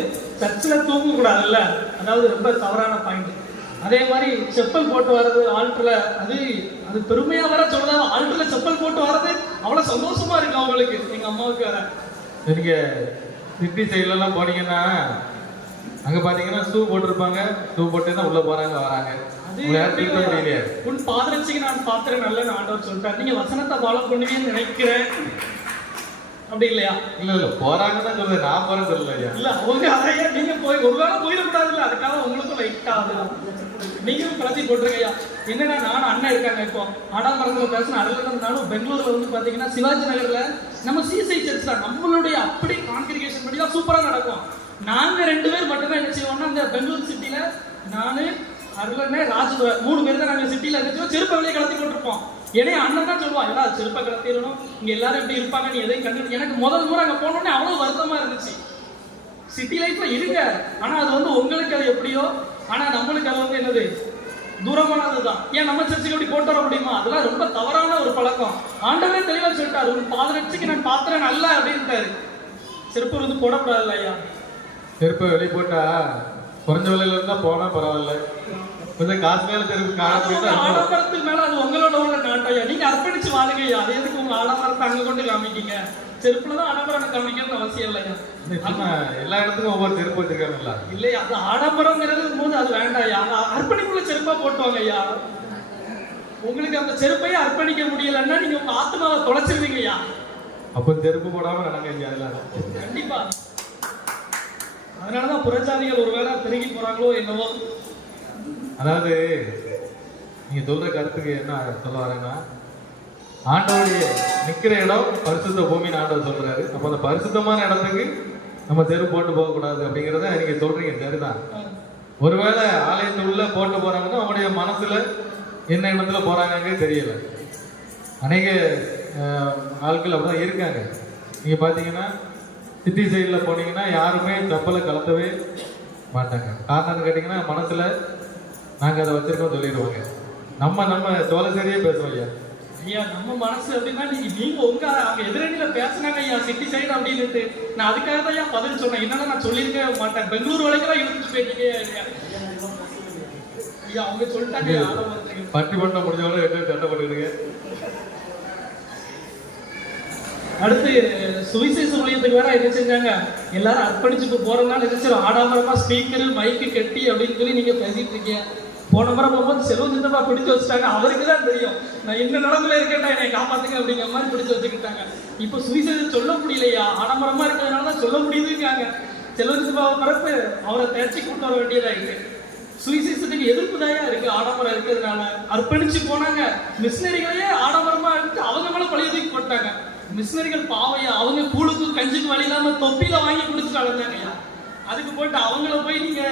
சர்ச்சில் தூங்க கூடாதுல்ல. அதாவது ரொம்ப தவறான பாயிண்ட். அதே மாதிரி செப்பல் போட்டு வர்றது ஆல்ட்ரில், அது பெருமையா வர சொல்றதா? ஆல்ட்ரில் செப்பல் போட்டு வர்றது அவ்வளவு சந்தோஷமா இருக்கு அவங்களுக்கு. எங்க அம்மாவுக்கு வேற. நீங்க சிட்டி சைட்லாம் போனீங்கன்னா அங்க பாத்தீங்கன்னா ஷூ போட்டிருப்பாங்க. ஷூ போட்டு தான் உள்ள போறாங்க வராங்க. உன் பாதரட்சிக்கு நான் பாத்திரம் நல்ல ஆண்டவர் சொல்லிட்டாரு. நீங்க வசனத்தை ஃபாலோ பண்ணுவீங்கன்னு நினைக்கிறேன். அப்படி இல்லையா? இல்ல போறாங்கன்னு தான் சொல்லுது, நான் போறேன்னு சொல்லல ஐயா. இல்ல அவங்க அதையா நீங்க போய் ஒருவேளை போயிடக்கூடாது இல்ல, அதுக்காக உங்களுக்கும் லைட் ஆகுது. நீங்களும் கலத்தி போட்டுருங்கய்யா. என்னன்னா நானும் அண்ணன் இருக்காங்க. இப்போ ஆடாமரத்துல பேசின நானும் பெங்களூர்ல வந்து பாத்தீங்கன்னா சிவாஜி நகர்ல நம்ம சிஎஸ்ஐ சர்ச் தான். நம்மளுடைய அப்படி கான்கிரிகேஷன் படி தான் சூப்பரா நடக்கும். நாங்க 2 பேர் மட்டும்தான் என்ன செய்வோம்னா, இந்த பெங்களூர் சிட்டில நானு அருளண்ணே ராஜதுரை 3 பேர் தான் நாங்க சிட்டில இருந்துச்சோம். செருப்பை வெளியே கலத்தி போட்டிருப்போம். ஏன்னா அண்ணன் தான் சொல்லுவான், ஏன்னா செருப்பை கலத்திடணும், இங்க எல்லாரும் எப்படி இருப்பாங்க, நீ எதையும் கண்டு. எனக்கு முதல் முறை அங்க போனோடனே அவ்வளவு வருத்தமா இருந்துச்சு. சிட்டி லைஃப்ல இருங்க, ஆனா அது வந்து உங்களுக்கு அது எப்படியோ, ஆனா நம்மளுக்கு அது வந்து என்னது தூரமானதுதான். ஏன் நம்ம சர்ச்சுக்கு எப்படி போட்டு வர முடியுமா? அதெல்லாம் ரொம்ப தவறான ஒரு பழக்கம். ஆண்டவரே தெளிவா சொல்லிட்டாரு, உன் பாதரட்சிக்கு நான் பாத்திரம் அல்ல அப்படின்ட்டாரு. செருப்பு வந்து போடக்கூடாது ஐயா. செருப்பை வெளியே போட்டா குறைஞ்ச விலையில இருந்தா போனா பரவாயில்ல, கொஞ்சம் காசு மேல செருப்பு ஆடம்பரத்துக்கு மேல அது உங்களோட உள்ள நாட்டையா. நீங்க அர்ப்பணிச்சு வாழுங்கய்யா. அது எதுக்கு உங்க ஆடம்பரத்தை அங்க கொண்டு காமிக்கீங்க? செருப்புலதான் ஆடம்பரம் காமிக்கணும்னு அவசியம் இல்லையா. எல்லா இடத்துக்கும் ஒவ்வொரு செருப்பு வச்சிருக்காங்கல்ல. இல்லையா, அது ஆடம்பரங்கிறது போது அது வேண்டாம்யா. அர்ப்பணிப்புள்ள செருப்பா போட்டுவாங்க ஐயா. உங்களுக்கு அந்த செருப்பையே அர்ப்பணிக்க முடியலன்னா நீங்க உங்க ஆத்மாவை தொலைச்சிருவீங்கய்யா. அப்ப செருப்பு போடாம நடங்க ஐயா. கண்டிப்பா. அதனாலதான் புறஜாதிகள் ஒருவேளை பெருகி போறாங்களோ என்னவோ. அதாவது நீங்க சொல்ற கருத்துக்கு என்ன சொல்ல வரேன்னா, ஆண்டவருடைய நிக்கிற இடம் பரிசுத்த பூமின்னு ஆண்டவர் சொல்றாரு. அப்ப அந்த பரிசுத்தமான இடத்துக்கு நம்ம செருப்பு போட்டு போக கூடாது அப்படிங்கிறத நீங்க சொல்றீங்க, சரிதான். ஒருவேளை ஆலயத்து உள்ள போட்டு போறாங்கன்னா அவங்களுடைய மனசுல என்ன இடத்துல போறாங்க தெரியல. அநேக ஆட்கள் அப்படிதான் இருக்காங்க. நீங்க பாத்தீங்கன்னா சிட்டி சைடில் போனீங்கன்னா யாருமே செப்பலை கலத்தவே மாட்டாங்க. காரணம் கேட்டீங்கன்னா மனசுல நாங்க அதை வச்சிருக்கோம் சொல்லிடுவாங்க. நம்ம சோழசேரியே பேசுவோம் ஐயா. ஐயா நம்ம மனசு அப்படின்னா நீங்க உங்க அவங்க எதிரணியில பேசினாங்க ஐயா சிட்டி சைடு அப்படின்னுட்டு. நான் அதுக்காக தான் ஐயா பதில் சொன்னேன். என்னன்னா நான் சொல்லியிருக்கவே மாட்டேன். பெங்களூர் வரைக்கும் தான் இழுத்துட்டு போயிட்டீங்க ஐயா. அவங்க சொல்லிட்டாங்க பட்டி பண்ண முடிஞ்சவங்களும் என்ன சட்டப்பட்டுருங்க. அடுத்து சுவிசேஷ ஊழியத்துக்கு வேற என்ன செஞ்சாங்க, எல்லாரும் அர்ப்பணிச்சுட்டு போறதுனால நினைச்சு ஆடாமரமா ஸ்பீக்கரு மைக்கு கட்டி அப்படின்னு சொல்லி நீங்க பேசிட்டு இருக்கீங்க. போன முறை போகும்போது செல்வம் சின்னப்பா பிடிச்சு வச்சுட்டாங்க. அவருக்கு தான் தெரியும் நான் என்ன நிலத்துல இருக்கேன்டா என்னை காப்பாத்துங்க அப்படிங்கிற மாதிரி பிடிச்சு வச்சுக்கிட்டாங்க. இப்போ சுவிசேஷம் சொல்ல முடியலையா, ஆடம்பரமா இருக்கிறதுனால தான் சொல்ல முடியுதுங்காங்க. செல்வம் சின்னப்பா பிறப்பு அவரை தேர்ச்சி கொண்டு வர வேண்டியதா இருக்கு. சுவிசேஷத்துக்கு எதிர்ப்பு தாயா இருக்கு ஆடம்பரம் இருக்கிறதுனால. அர்ப்பணிச்சு போனாங்க, மிஷினரிகளையே ஆடம்பரமா இருக்கு, அவங்க மேல பழைய தூக்கி போட்டாங்க. மிஷினரிகள் பாவையா, அவங்க கூழுக்கும் கஞ்சுக்கு வழி இல்லாம தொப்பியில வாங்கி குடிச்சுட்டு அழைஞ்சாங்கய்யா. அதுக்கு போட்டு அவங்கள போய் நீங்க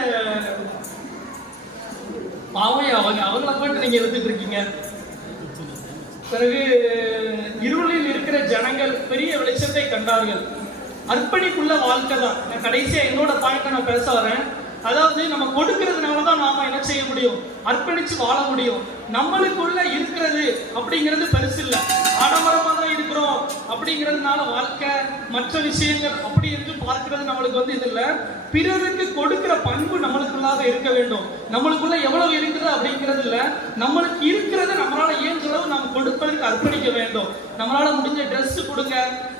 பாவையா அவங்கள போயிட்டு நீங்க எடுத்துட்டு இருக்கீங்க. பிறகு இருளில் இருக்கிற ஜனங்கள் பெரிய வெளிச்சத்தை கண்டார்கள். அர்ப்பணிக்குள்ள வாழ்க்கை தான். நான் கடைசியா என்னோட பாயிண்ட நான் பேச வரேன். அதாவது நம்ம கொடுக்கறதுனாலதான் நாம என்ன செய்ய முடியும், அர்ப்பணிச்சு வாழ முடியும். நம்மளுக்குள்ள இருக்கிறது அப்படிங்கிறது பெருசு இல்லை. ஆடம்பரமா தான் இருக்கிறோம் அப்படிங்கிறதுனால வாழ்க்கை மற்ற விஷயங்கள் அப்படி என்று பார்க்கிறது நம்மளுக்கு வந்து இது இல்லை. பிறருக்கு கொடுக்கிற பண்பு நம்மளுக்குள்ளாக இருக்க வேண்டும். நம்மளுக்குள்ள எவ்வளவு இருக்குது அப்படிங்கிறது இல்லை, நம்மளுக்கு இருக்கிறத நம்மளால ஏன் அளவு நாம் கொடுப்பதற்கு அர்ப்பணிக்க வேண்டும். நம்மளால முடிஞ்ச ட்ரெஸ் கொடுங்க.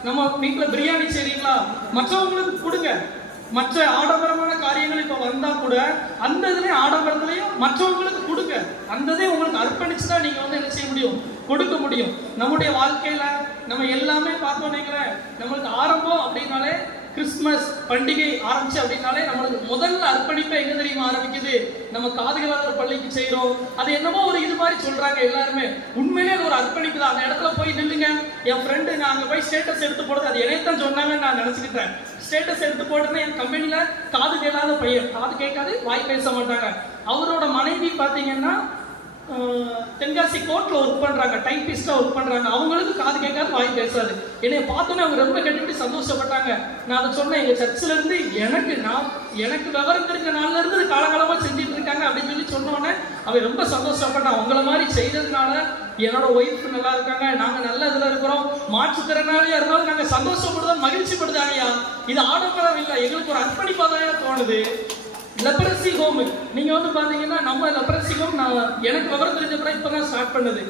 நம்ம வீட்டில் பிரியாணி செய்றீங்களா, மற்றவங்களுக்கு கொடுங்க. மற்ற ஆடம்பரமான காரியங்கள் இப்போ வந்தா கூட அந்த இதுலயும் ஆடம்பரத்துலையும் மற்றவங்களுக்கு கொடுங்க. அந்த இதை உங்களுக்கு அர்ப்பணிச்சுதான் நீங்க வந்து என்ன செய்ய முடியும், கொடுக்க முடியும். நம்முடைய வாழ்க்கையில நம்ம எல்லாமே பார்த்தோன்னீங்களே, நம்மளுக்கு ஆரம்பம் அப்படின்னாலே கிறிஸ்துமஸ் பண்டிகை ஆரம்பிச்சு அப்படின்னாலே நம்மளுக்கு முதல்ல அர்ப்பணிப்பை எங்க தெரியுமா ஆரம்பிக்குது, நம்ம காதுகளாளர் பள்ளிக்கு செய்யறோம். அது என்னமோ ஒரு இது மாதிரி சொல்றாங்க எல்லாருமே, உண்மையிலே அது ஒரு அர்ப்பணிப்பு தான். அந்த இடத்துல போய் நில்லுங்க. என் ஃப்ரெண்டு நான் அங்க போய் ஸ்டேட்டஸ் எடுத்து போடுறது அது என்னைத்தான் சொன்னாங்கன்னு நான் நினைச்சுக்கிட்டேன். ஸ்டேட்டஸ் எடுத்து போட்டுன்னு என் கம்பெனில காது கேளாத பையன், காது கேட்காது வாய் பேச மாட்டாங்க. அவரோட மனைவி பாத்தீங்கன்னா தென்காசி கோர்ட்ல ஒர்க் பண்றாங்க, டைப்பிஸ்டா ஒர்க் பண்றாங்க. அவங்களுக்கு காது கேட்காது வாய் பேசாது. என்னை பார்த்தோன்னே அவங்க ரொம்ப கண்டிப்படி சந்தோஷப்பட்டாங்க. நான் அதை சொன்னேன், எங்க சர்ச்சில் இருந்து எனக்கு விவரம் தெரிஞ்ச நாள்ல இருந்து காலகாலமா செஞ்சுட்டு இருக்காங்க அப்படின்னு சொல்லி சொன்னோன்னே அவன் ரொம்ப சந்தோஷப்பட்டான். உங்களை மாதிரி செய்ததுனால என்னோட ஒய்ஃப் நல்லா இருக்காங்க, நாங்க நல்ல இதுல இருக்கிறோம், மாற்றுத்திறனாளியா இருந்தாலும் நாங்க சந்தோஷப்படுதோம், மகிழ்ச்சிப்படுதாங்கய்யா. இது ஆடம்பரம் இல்லை, எங்களுக்கு ஒரு அர்ப்பணிப்பாதான் தோணுது. லெப்ரசி ஹோம் நீங்க வந்து பாத்தீங்கன்னா, நம்ம லெப்ரசி ஹோம் நான் எனக்கு விவரம் தெரிஞ்சப்பறம் இப்பதான் ஸ்டார்ட் பண்ணது.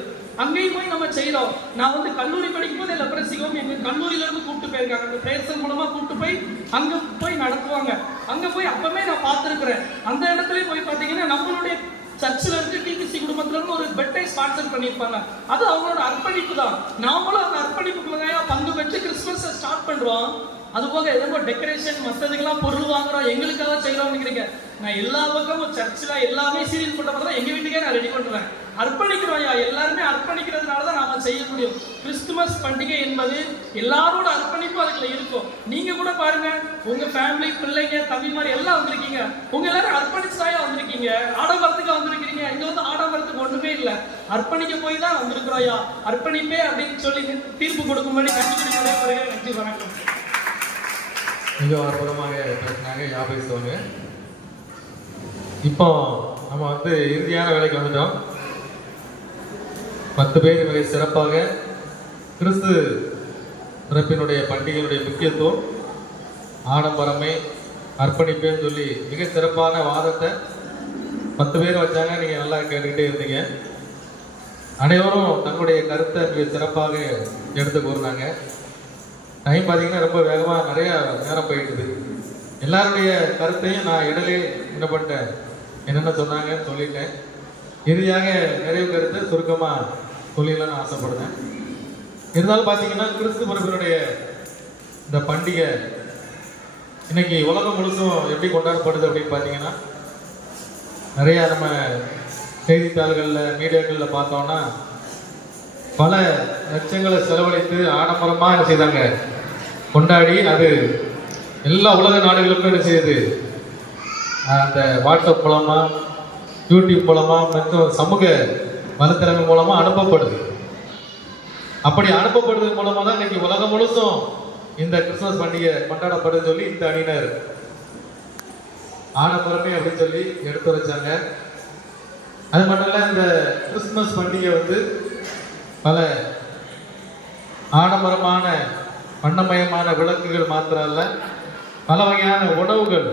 அங்கேயும் போய் நம்ம செய்யறோம். நான் வந்து கல்லூரி படிக்கும் போது லெப்ரசி ஹோம் எங்க கல்லூரியில இருந்து கூப்பிட்டு போயிருக்காங்க. அந்த பிரேசன் மூலமா கூப்பிட்டு போய் அங்க போய் நடத்துவாங்க. அங்க போய் அப்பவே நான் பார்த்துருக்கிறேன். அந்த இடத்துல போய் பாத்தீங்கன்னா நம்மளுடைய சர்ச்சில் இருந்து டிபிசி குடும்பத்துல இருந்து ஒரு பெட்டை ஸ்பான்சர் பண்ணியிருப்பாங்க. அது அவங்களோட அர்ப்பணிப்பு தான். நாமளும் அந்த அர்ப்பணிப்புக்குள்ள பங்கு பெற்று கிறிஸ்துமஸை ஸ்டார்ட் பண்றோம். அது போக எதோ டெக்கரேஷன் மற்றதுக்கெல்லாம் பொருள் வாங்குறோம், எங்களுக்காக செய்யறோம்னு நினைக்கிறீங்க. நான் எல்லா பக்கமும் சர்ச்சில் எல்லாமே சீரியல் போட்டப்போ எங்க வீட்டுக்கே நான் ரெடி பண்ணுவேன். அர்ப்பணிக்கிறோம் ஐயா, எல்லாருமே அர்ப்பணிக்கிறதுனால தான் நாம செய்ய முடியும். கிறிஸ்துமஸ் பண்டிகை என்பது எல்லாரோட அர்ப்பணிப்பும் அதுக்குள்ள இருக்கும். நீங்க கூட பாருங்க, உங்க ஃபேமிலி பிள்ளைங்க தம்பி மாதிரி எல்லாம் வந்திருக்கீங்க. உங்க எல்லாரும் அர்ப்பணிச்சுதாயா வந்திருக்கீங்க, ஆடம்பரத்துக்கு வந்திருக்கீங்க. இங்க வந்து ஆடம்பரத்துக்கு ஒண்ணுமே இல்லை, அர்ப்பணிக்க போய் தான் வந்திருக்கிறோம் ஐயா. அர்ப்பணிப்பே அப்படின்னு சொல்லி தீர்ப்பு கொடுக்கும்படி கண்டுபிடிக்கிறேன். நன்றி, வணக்கம். மிக அற்புதமாக பேசினாங்க யாபேசுவாங்க. இப்போ நம்ம வந்து இறுதியான வேலைக்கு வந்துட்டோம். 10 பேர் மிக சிறப்பாக கிறிஸ்து பிறப்பினுடைய பண்டிகையினுடைய முக்கியத்துவம், ஆடம்பரமே அர்ப்பணிப்பேன்னு சொல்லி மிக சிறப்பான வாதத்தை 10 பேர் வச்சாங்க. நீங்கள் நல்லா கேட்டுக்கிட்டே இருந்தீங்க. அனைவரும் தங்களுடைய கருத்தை மிக சிறப்பாக எடுத்து கூறினாங்க. டைம் பார்த்தீங்கன்னா ரொம்ப வேகமாக நிறைய நேரம் போயிட்டுது. எல்லாருடைய கருத்தையும் நான் இடையிலே என்ன பண்ணிட்டேன், என்னென்ன சொன்னாங்கன்னு சொல்லிட்டேன். இறுதியாக நிறைவு கருத்தை சுருக்கமாக சொல்லிடலான்னு ஆசைப்படுறேன். இருந்தாலும் பார்த்தீங்கன்னா கிறிஸ்து பிறப்பினுடைய இந்த பண்டிகை இன்னைக்கு உலகம் முழுசும் எப்படி கொண்டாடப்படுது அப்படின்னு பார்த்தீங்கன்னா, நிறையா நம்ம செய்தித்தாள்களில் மீடியாக்களில் பார்த்தோம்னா பல லட்சங்களை செலவழித்து ஆடம்பரமாக என்ன செய்தாங்க, கொண்டாடி அது எல்லா உலக நாடுகளுக்கும் என்ன செய்யுது, அந்த வாட்ஸ்அப் மூலமாக, யூடியூப் மூலமாக, மற்றும் சமூக வலைத்தளங்கள் மூலமாக அனுப்பப்படுது. அப்படி அனுப்பப்படுறது மூலமாக தான் இன்னைக்கு உலகம் முழுசும் இந்த கிறிஸ்துமஸ் பண்டிகை கொண்டாடப்படுதுன்னு சொல்லி இந்த அணியினர் ஆடம்பரமே அப்படின்னு சொல்லி எடுத்து வச்சாங்க. அது மட்டும் இல்லை, இந்த கிறிஸ்துமஸ் பண்டிகை வந்து பல ஆடம்பரமான வண்ணமயமான விளக்குகள் மாத்திரம் அல்ல, பல வகையான உணவுகள்.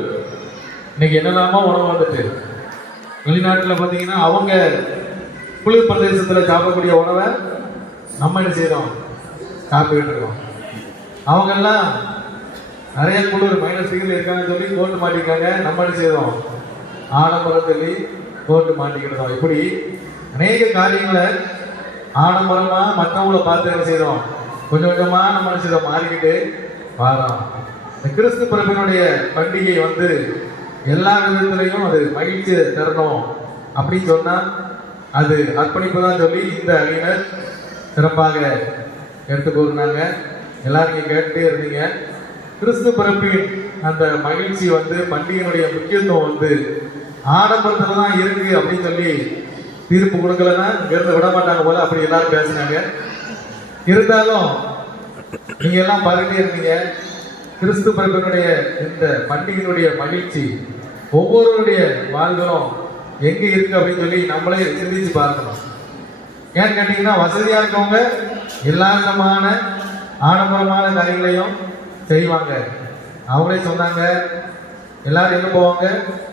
இன்னைக்கு என்னெல்லாமோ உணவு வந்துட்டு வெளிநாட்டில் பார்த்தீங்கன்னா அவங்க குளிர் பிரதேசத்தில் சாப்பிடக்கூடிய உணவை நம்ம என்ன செய்யறோம், சாப்பிட்டுக்கிட்டு இருக்கோம். அவங்கெல்லாம் நிறைய குளிர் -டிகிரி இருக்காங்கன்னு சொல்லி கோட்டு மாட்டிருக்காங்க. நம்ம என்ன செய்யறோம், ஆடம்பரம் சொல்லி கோட்டு மாட்டிக்கிட்டோம். இப்படி அநேக காரியங்களை ஆடம்பரமா மற்றவங்களை பார்த்து என்ன செய்யறோம், கொஞ்சம் கொஞ்சமா நம்ம என்ன செய்யறோம், மாறிக்கிட்டு வரோம். இந்த கிறிஸ்து பிறப்பினுடைய பண்டிகை வந்து எல்லா விதத்திலையும் அது மகிழ்ச்சி தரணும் அப்படின்னு சொன்னா அது அர்ப்பணிப்பு தான் சொல்லி இந்த அணியினர் சிறப்பாக எடுத்து கூறினாங்க. எல்லாரும் நீங்க கேட்டுட்டே இருந்தீங்க. கிறிஸ்து பிறப்பின் அந்த மகிழ்ச்சி வந்து பண்டிகையினுடைய முக்கியத்துவம் வந்து ஆடம்பரத்துல தான் இருக்கு அப்படின்னு சொல்லி தீர்ப்பு கொடுக்கலன்னா இங்கிருந்து விட மாட்டாங்க போல அப்படி எல்லாரும் பேசினாங்க. இருந்தாலும் நீங்க எல்லாம் பார்த்துட்டே இருந்தீங்க. கிறிஸ்து பிறப்பினுடைய இந்த பண்டிகையினுடைய மகிழ்ச்சி ஒவ்வொருவருடைய வாழ்களும் எங்க இருக்கு அப்படின்னு சொல்லி நம்மளே சிந்திச்சு பார்க்கணும். ஏன்னு கேட்டீங்கன்னா, வசதியா இருக்கவங்க எல்லா விதமான ஆடம்பரமான காரியங்களையும் செய்வாங்க. அவங்களே சொன்னாங்க, எல்லாரும் எங்க போவாங்க,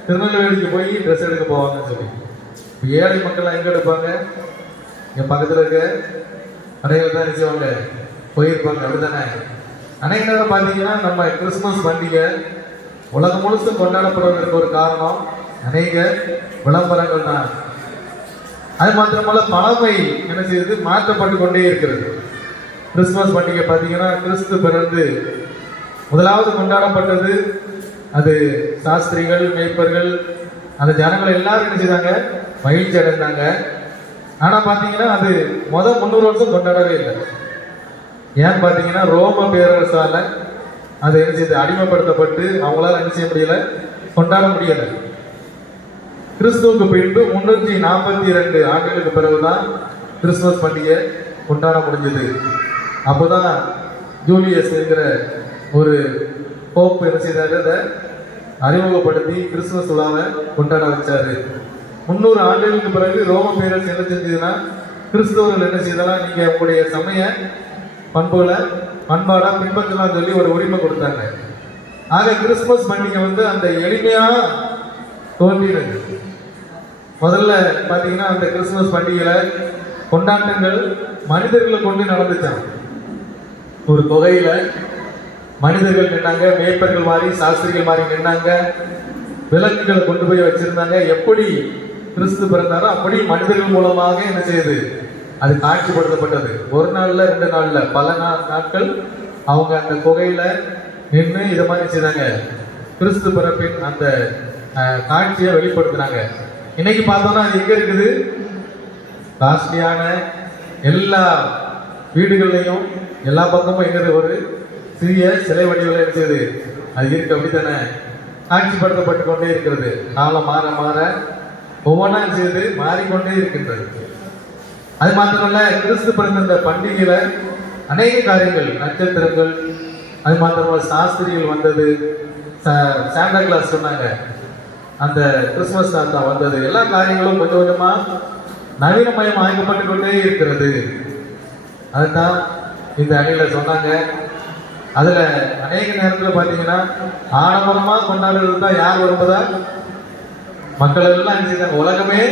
திருநெல்வேலிக்கு போய் ட்ரெஸ் எடுக்க போவாங்கன்னு சொல்லி. ஏழை மக்கள் எங்க எடுப்பாங்க, என் பக்கத்தில் இருக்க நிறைய தான் நினைச்சவங்க போயிருப்பாங்க, அப்படித்தானே? அநேக நேரம் பார்த்தீங்கன்னா நம்ம கிறிஸ்துமஸ் பண்டிகை உலகம் முழுசும் கொண்டாடப்படுவதற்கு ஒரு காரணம் அநேக விளம்பரங்கள் தான். அது மாத்திரமல்ல பழமை என்ன செய்யுது, மாற்றப்பட்டு கொண்டே இருக்கிறது. கிறிஸ்துமஸ் பண்டிகை பார்த்தீங்கன்னா கிறிஸ்து பிறந்து முதலாவது கொண்டாடப்பட்டது அது சாஸ்திரிகள், மேய்ப்பர்கள், அந்த ஜனங்கள் எல்லாரும் என்ன செய்தாங்க, மகிழ்ச்சி அடைந்தாங்க. ஆனால் பார்த்தீங்கன்னா அது 300 வருஷம் கொண்டாடவே இல்லை. ஏன்னு பார்த்தீங்கன்னா ரோம பேரரசால அது என்ன செய்யுது, அடிமைப்படுத்தப்பட்டு அவங்களால என்ன செய்ய முடியல, கொண்டாட முடியலை. கிறிஸ்துவுக்கு பின்பு 342 ஆண்டுகளுக்கு பிறகுதான் கிறிஸ்துமஸ் பண்டிகை கொண்டாட முடிஞ்சது. அப்போதான் ஜூலியஸ் என்கிற ஒரு போப் என்ன செய்தாரு, அதை அறிமுகப்படுத்தி கிறிஸ்துமஸ் விழாவை கொண்டாட வச்சாரு. 300 ஆண்டுகளுக்கு பிறகு ரோம பேரரசு என்ன செஞ்சதுன்னா, கிறிஸ்தவர்கள் என்ன செய்தாலும் நீங்க உங்களுடைய சமய பண்புகளை பண்பாடா பின்பற்றலாம் சொல்லி ஒரு உரிமை கொடுத்தாங்க. ஆக கிறிஸ்துமஸ் பண்டிகை வந்து அந்த எளிமையா தோன்றினது. முதல்ல பாத்தீங்கன்னா அந்த கிறிஸ்துமஸ் பண்டிகையில கொண்டாட்டங்கள் மனிதர்களை கொண்டு நடந்துச்சாங்க. ஒரு தொகையில மனிதர்கள் நின்னாங்க, மேய்ப்பர்கள் மாதிரி, சாஸ்திரிகள் மாதிரி நின்னாங்க, விளக்குகளை கொண்டு போய் வச்சிருந்தாங்க. எப்படி கிறிஸ்து பிறந்தாரோ அப்படி மனிதர்கள் மூலமாக என்ன செய்யுது, அது காட்சிப்படுத்தப்பட்டது. ஒரு நாள்ல 2 நாள்ல பல நாட்கள் அவங்க அந்த குகையில நின்று இதை மாதிரி செய்தாங்க, கிறிஸ்து பிறப்பின் அந்த காட்சியை வெளிப்படுத்தினாங்க. இன்னைக்கு பார்த்தோம்னா அது எங்க இருக்குது, காஸ்ட்லியான எல்லா வீடுகள்லையும் எல்லா பக்கமும் எங்கிறது ஒரு சிறிய சிலை வடிவில் இருக்கிறது, அது இருக்கு, அப்படித்தானே? காட்சிப்படுத்தப்பட்டு கொண்டே இருக்கிறது. காலம் மாற மாற ஒவ்வொன்றா செய்து மாறிக்கொண்டே இருக்கின்றது. அது மாத்திரமல்ல, கிறிஸ்து பிறந்த இந்த பண்டிகையில அநேக காரியங்கள், நட்சத்திரங்கள், அது மாத்திரமல்ல சாஸ்திரிகள் வந்தது, சாண்டா கிளாஸ் சொன்னாங்க, அந்த கிறிஸ்துமஸ் தாத்தா வந்தது, எல்லா காரியங்களும் கொஞ்சம் கொஞ்சமா நவீனமயம் ஆக்கப்பட்டு கொண்டே இருக்கிறது. அதுதான் இந்த அணியில சொன்னாங்க. அதுல அநேக நேரத்தில் பார்த்தீங்கன்னா ஆடம்பரமா கொண்டாடுறது தான் யார் விரும்புதா, மக்கள் எல்லாம் நினைச்சிருக்காங்க, உலகமே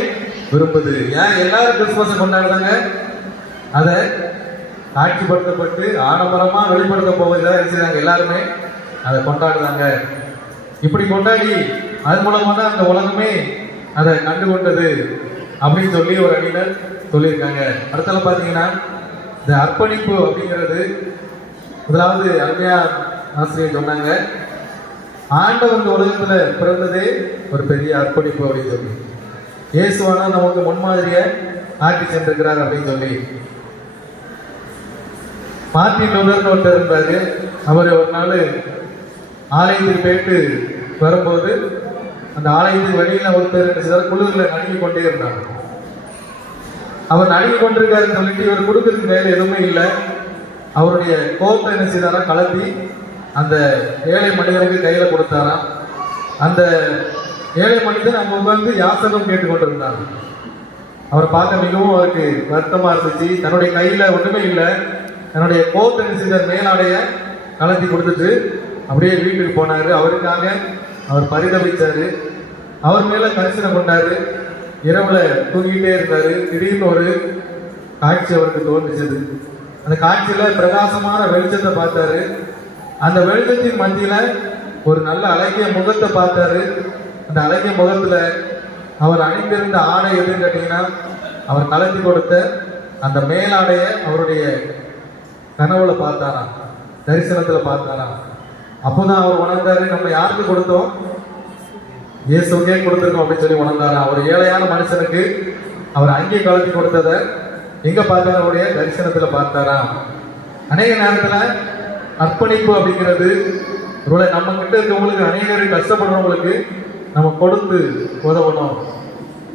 விரும்புது. ஏன் எல்லாரும் கிறிஸ்துமஸை கொண்டாடுறாங்க, அதை காட்சிப்படுத்தப்பட்டு ஆடம்பரமா வெளிப்படுத்த போவதை நினைச்சிருக்காங்க, எல்லாருமே அதை கொண்டாடுறாங்க. இப்படி கொண்டாடி அது மூலமா தான் அந்த உலகமே அதை கண்டுகொண்டது அப்படின்னு சொல்லி ஒரு அணியினர் சொல்லியிருக்காங்க. அடுத்தல பார்த்தீங்கன்னா இந்த அர்ப்பணிப்பு அப்படிங்கிறது முதலாவது அருமையா ஆசிரியர் சொன்னாங்க, ஆண்டவர் இந்த உலகத்துல பிறந்ததே ஒரு பெரிய அர்ப்பணிப்பு அப்படின்னு சொல்லி, இயேசுவானா நமக்கு முன்மாதிரிய ஆட்டி சென்றிருக்கிறார் அப்படின்னு சொல்லி. மார்ட்டின் லூதர்னு ஒருத்தர் இருந்தாரு. அவர் ஒரு நாள் ஆலயத்துக்கு போயிட்டு வரும்போது அந்த ஆலயத்துக்கு வெளியில ஒருத்தர் என்ன செய்தார், குளிர்ல நடுங்கி கொண்டே இருந்தார். அவர் நடுங்கி கொண்டிருக்காருன்னு சொல்லிட்டு இவர் கொடுக்கறதுக்கு மேல எதுவுமே இல்லை. அவருடைய கோட்டை என்ன செய்தாரா, கலத்தி அந்த ஏழை மனிதனுக்கு கையில கொடுத்தாராம். அந்த ஏழை மனிதன் அங்க உட்கார்ந்து யாசகம் கேட்டுக்கொண்டிருந்தார். அவரை பார்க்க மிகவும் அவருக்கு வருத்தமா இருந்துச்சு. தன்னுடைய கையில ஒண்ணுமே இல்லை, தன்னுடைய கோட்டை என்ன செய்தார், மேலாடைய கலத்தி கொடுத்துட்டு அப்படியே வீட்டுக்கு போனாரு. அவருக்காக அவர் பரிதவிச்சாரு, அவர் மேல கரிசனை கொண்டாரு. இரவுல தூங்கிட்டே இருந்தாரு. திடீர்னு ஒரு காட்சி அவருக்கு தோன்றிச்சது. அந்த காட்சியில பிரகாசமான வெளிச்சத்தை பார்த்தாரு. அந்த வெளிச்சத்தின் மத்தியில ஒரு நல்ல அழகிய முகத்தை பார்த்தாரு. அந்த அழகிய முகத்துல அவர் அணிந்திருந்த ஆடை எதுன்னு கேட்டீங்கன்னா, அவர் கலத்தி கொடுத்த அந்த மேலாடைய அவருடைய கனவுல பார்த்தாராம், தரிசனத்துல பார்த்தாராம். அப்போதான் அவர் உணர்ந்தாரு, நம்ம யாருக்கு கொடுத்தோம், இயேசுக்கே கொடுத்துருக்கோம் அப்படின்னு சொல்லி உணர்ந்தாராம். அவர் ஏழையான மனுஷனுக்கு அவர் அங்கே கலத்தி கொடுத்ததை எங்க பார்த்தாரு, அவருடைய தரிசனத்துல பார்த்தாராம். அநேக நேரத்துல அர்ப்பணிப்பு அப்படிங்கிறது நம்ம கிட்ட இருக்கவங்களுக்கு, அநேகர் கஷ்டப்படுறவங்களுக்கு நம்ம கொடுத்து உதவணும்,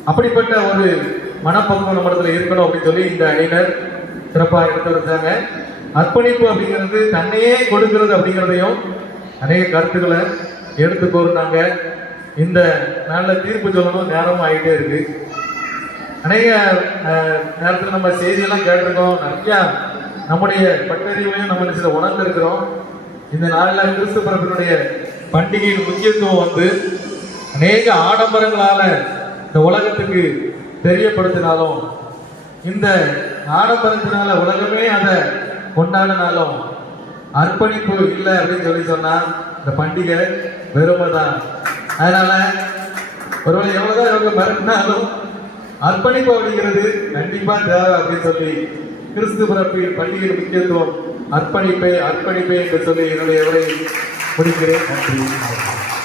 அப்படிப்பட்ட ஒரு மனப்பக்குவம் நம்ம இடத்துல இருக்கணும் அப்படின்னு சொல்லி இந்த அணியினர் சிறப்பாக எடுத்து வச்சாங்க. அர்ப்பணிப்பு அப்படிங்கிறது தன்னையே கொடுக்கிறது அப்படிங்கிறதையும் அநேக கருத்துக்களை எடுத்து கூறினாங்க. இந்த நாளில் தீர்ப்பு சொல்லணும், நேரம் ஆகிட்டே இருக்கு. அநேக நேரத்தில் நம்ம செய்தியெல்லாம் கேட்டிருக்கோம், நிறையா நம்முடைய பட்டறிவையும் நம்ம சில உணர்ந்திருக்கிறோம். இந்த நாளில் கிறிஸ்து பிறப்பினுடைய பண்டிகையின் முக்கியத்துவம் வந்து அநேக ஆடம்பரங்களால இந்த உலகத்துக்கு தெரியப்படுத்தினாலும் இந்த ஆடம்பரத்தினால உலகமே அதை கொண்டாடினாலும் அர்ப்பணிப்பு இல்லை அப்படின்னு சொன்னா இந்த பண்டிகை வெறுமை தான். அதனால ஒருவேளை எவ்வளவுதான் இவங்க மிரட்டினாலும் அர்ப்பணிப்பு அப்படிங்கிறது கண்டிப்பா தேவை அப்படின்னு சொல்லி கிறிஸ்து பிறப்பின் பண்டிகை முக்கியத்துவம் அர்ப்பணிப்பே அர்ப்பணிப்பே என்று சொல்லி என்னுடைய உரையை முடிக்கிறேன். நன்றி.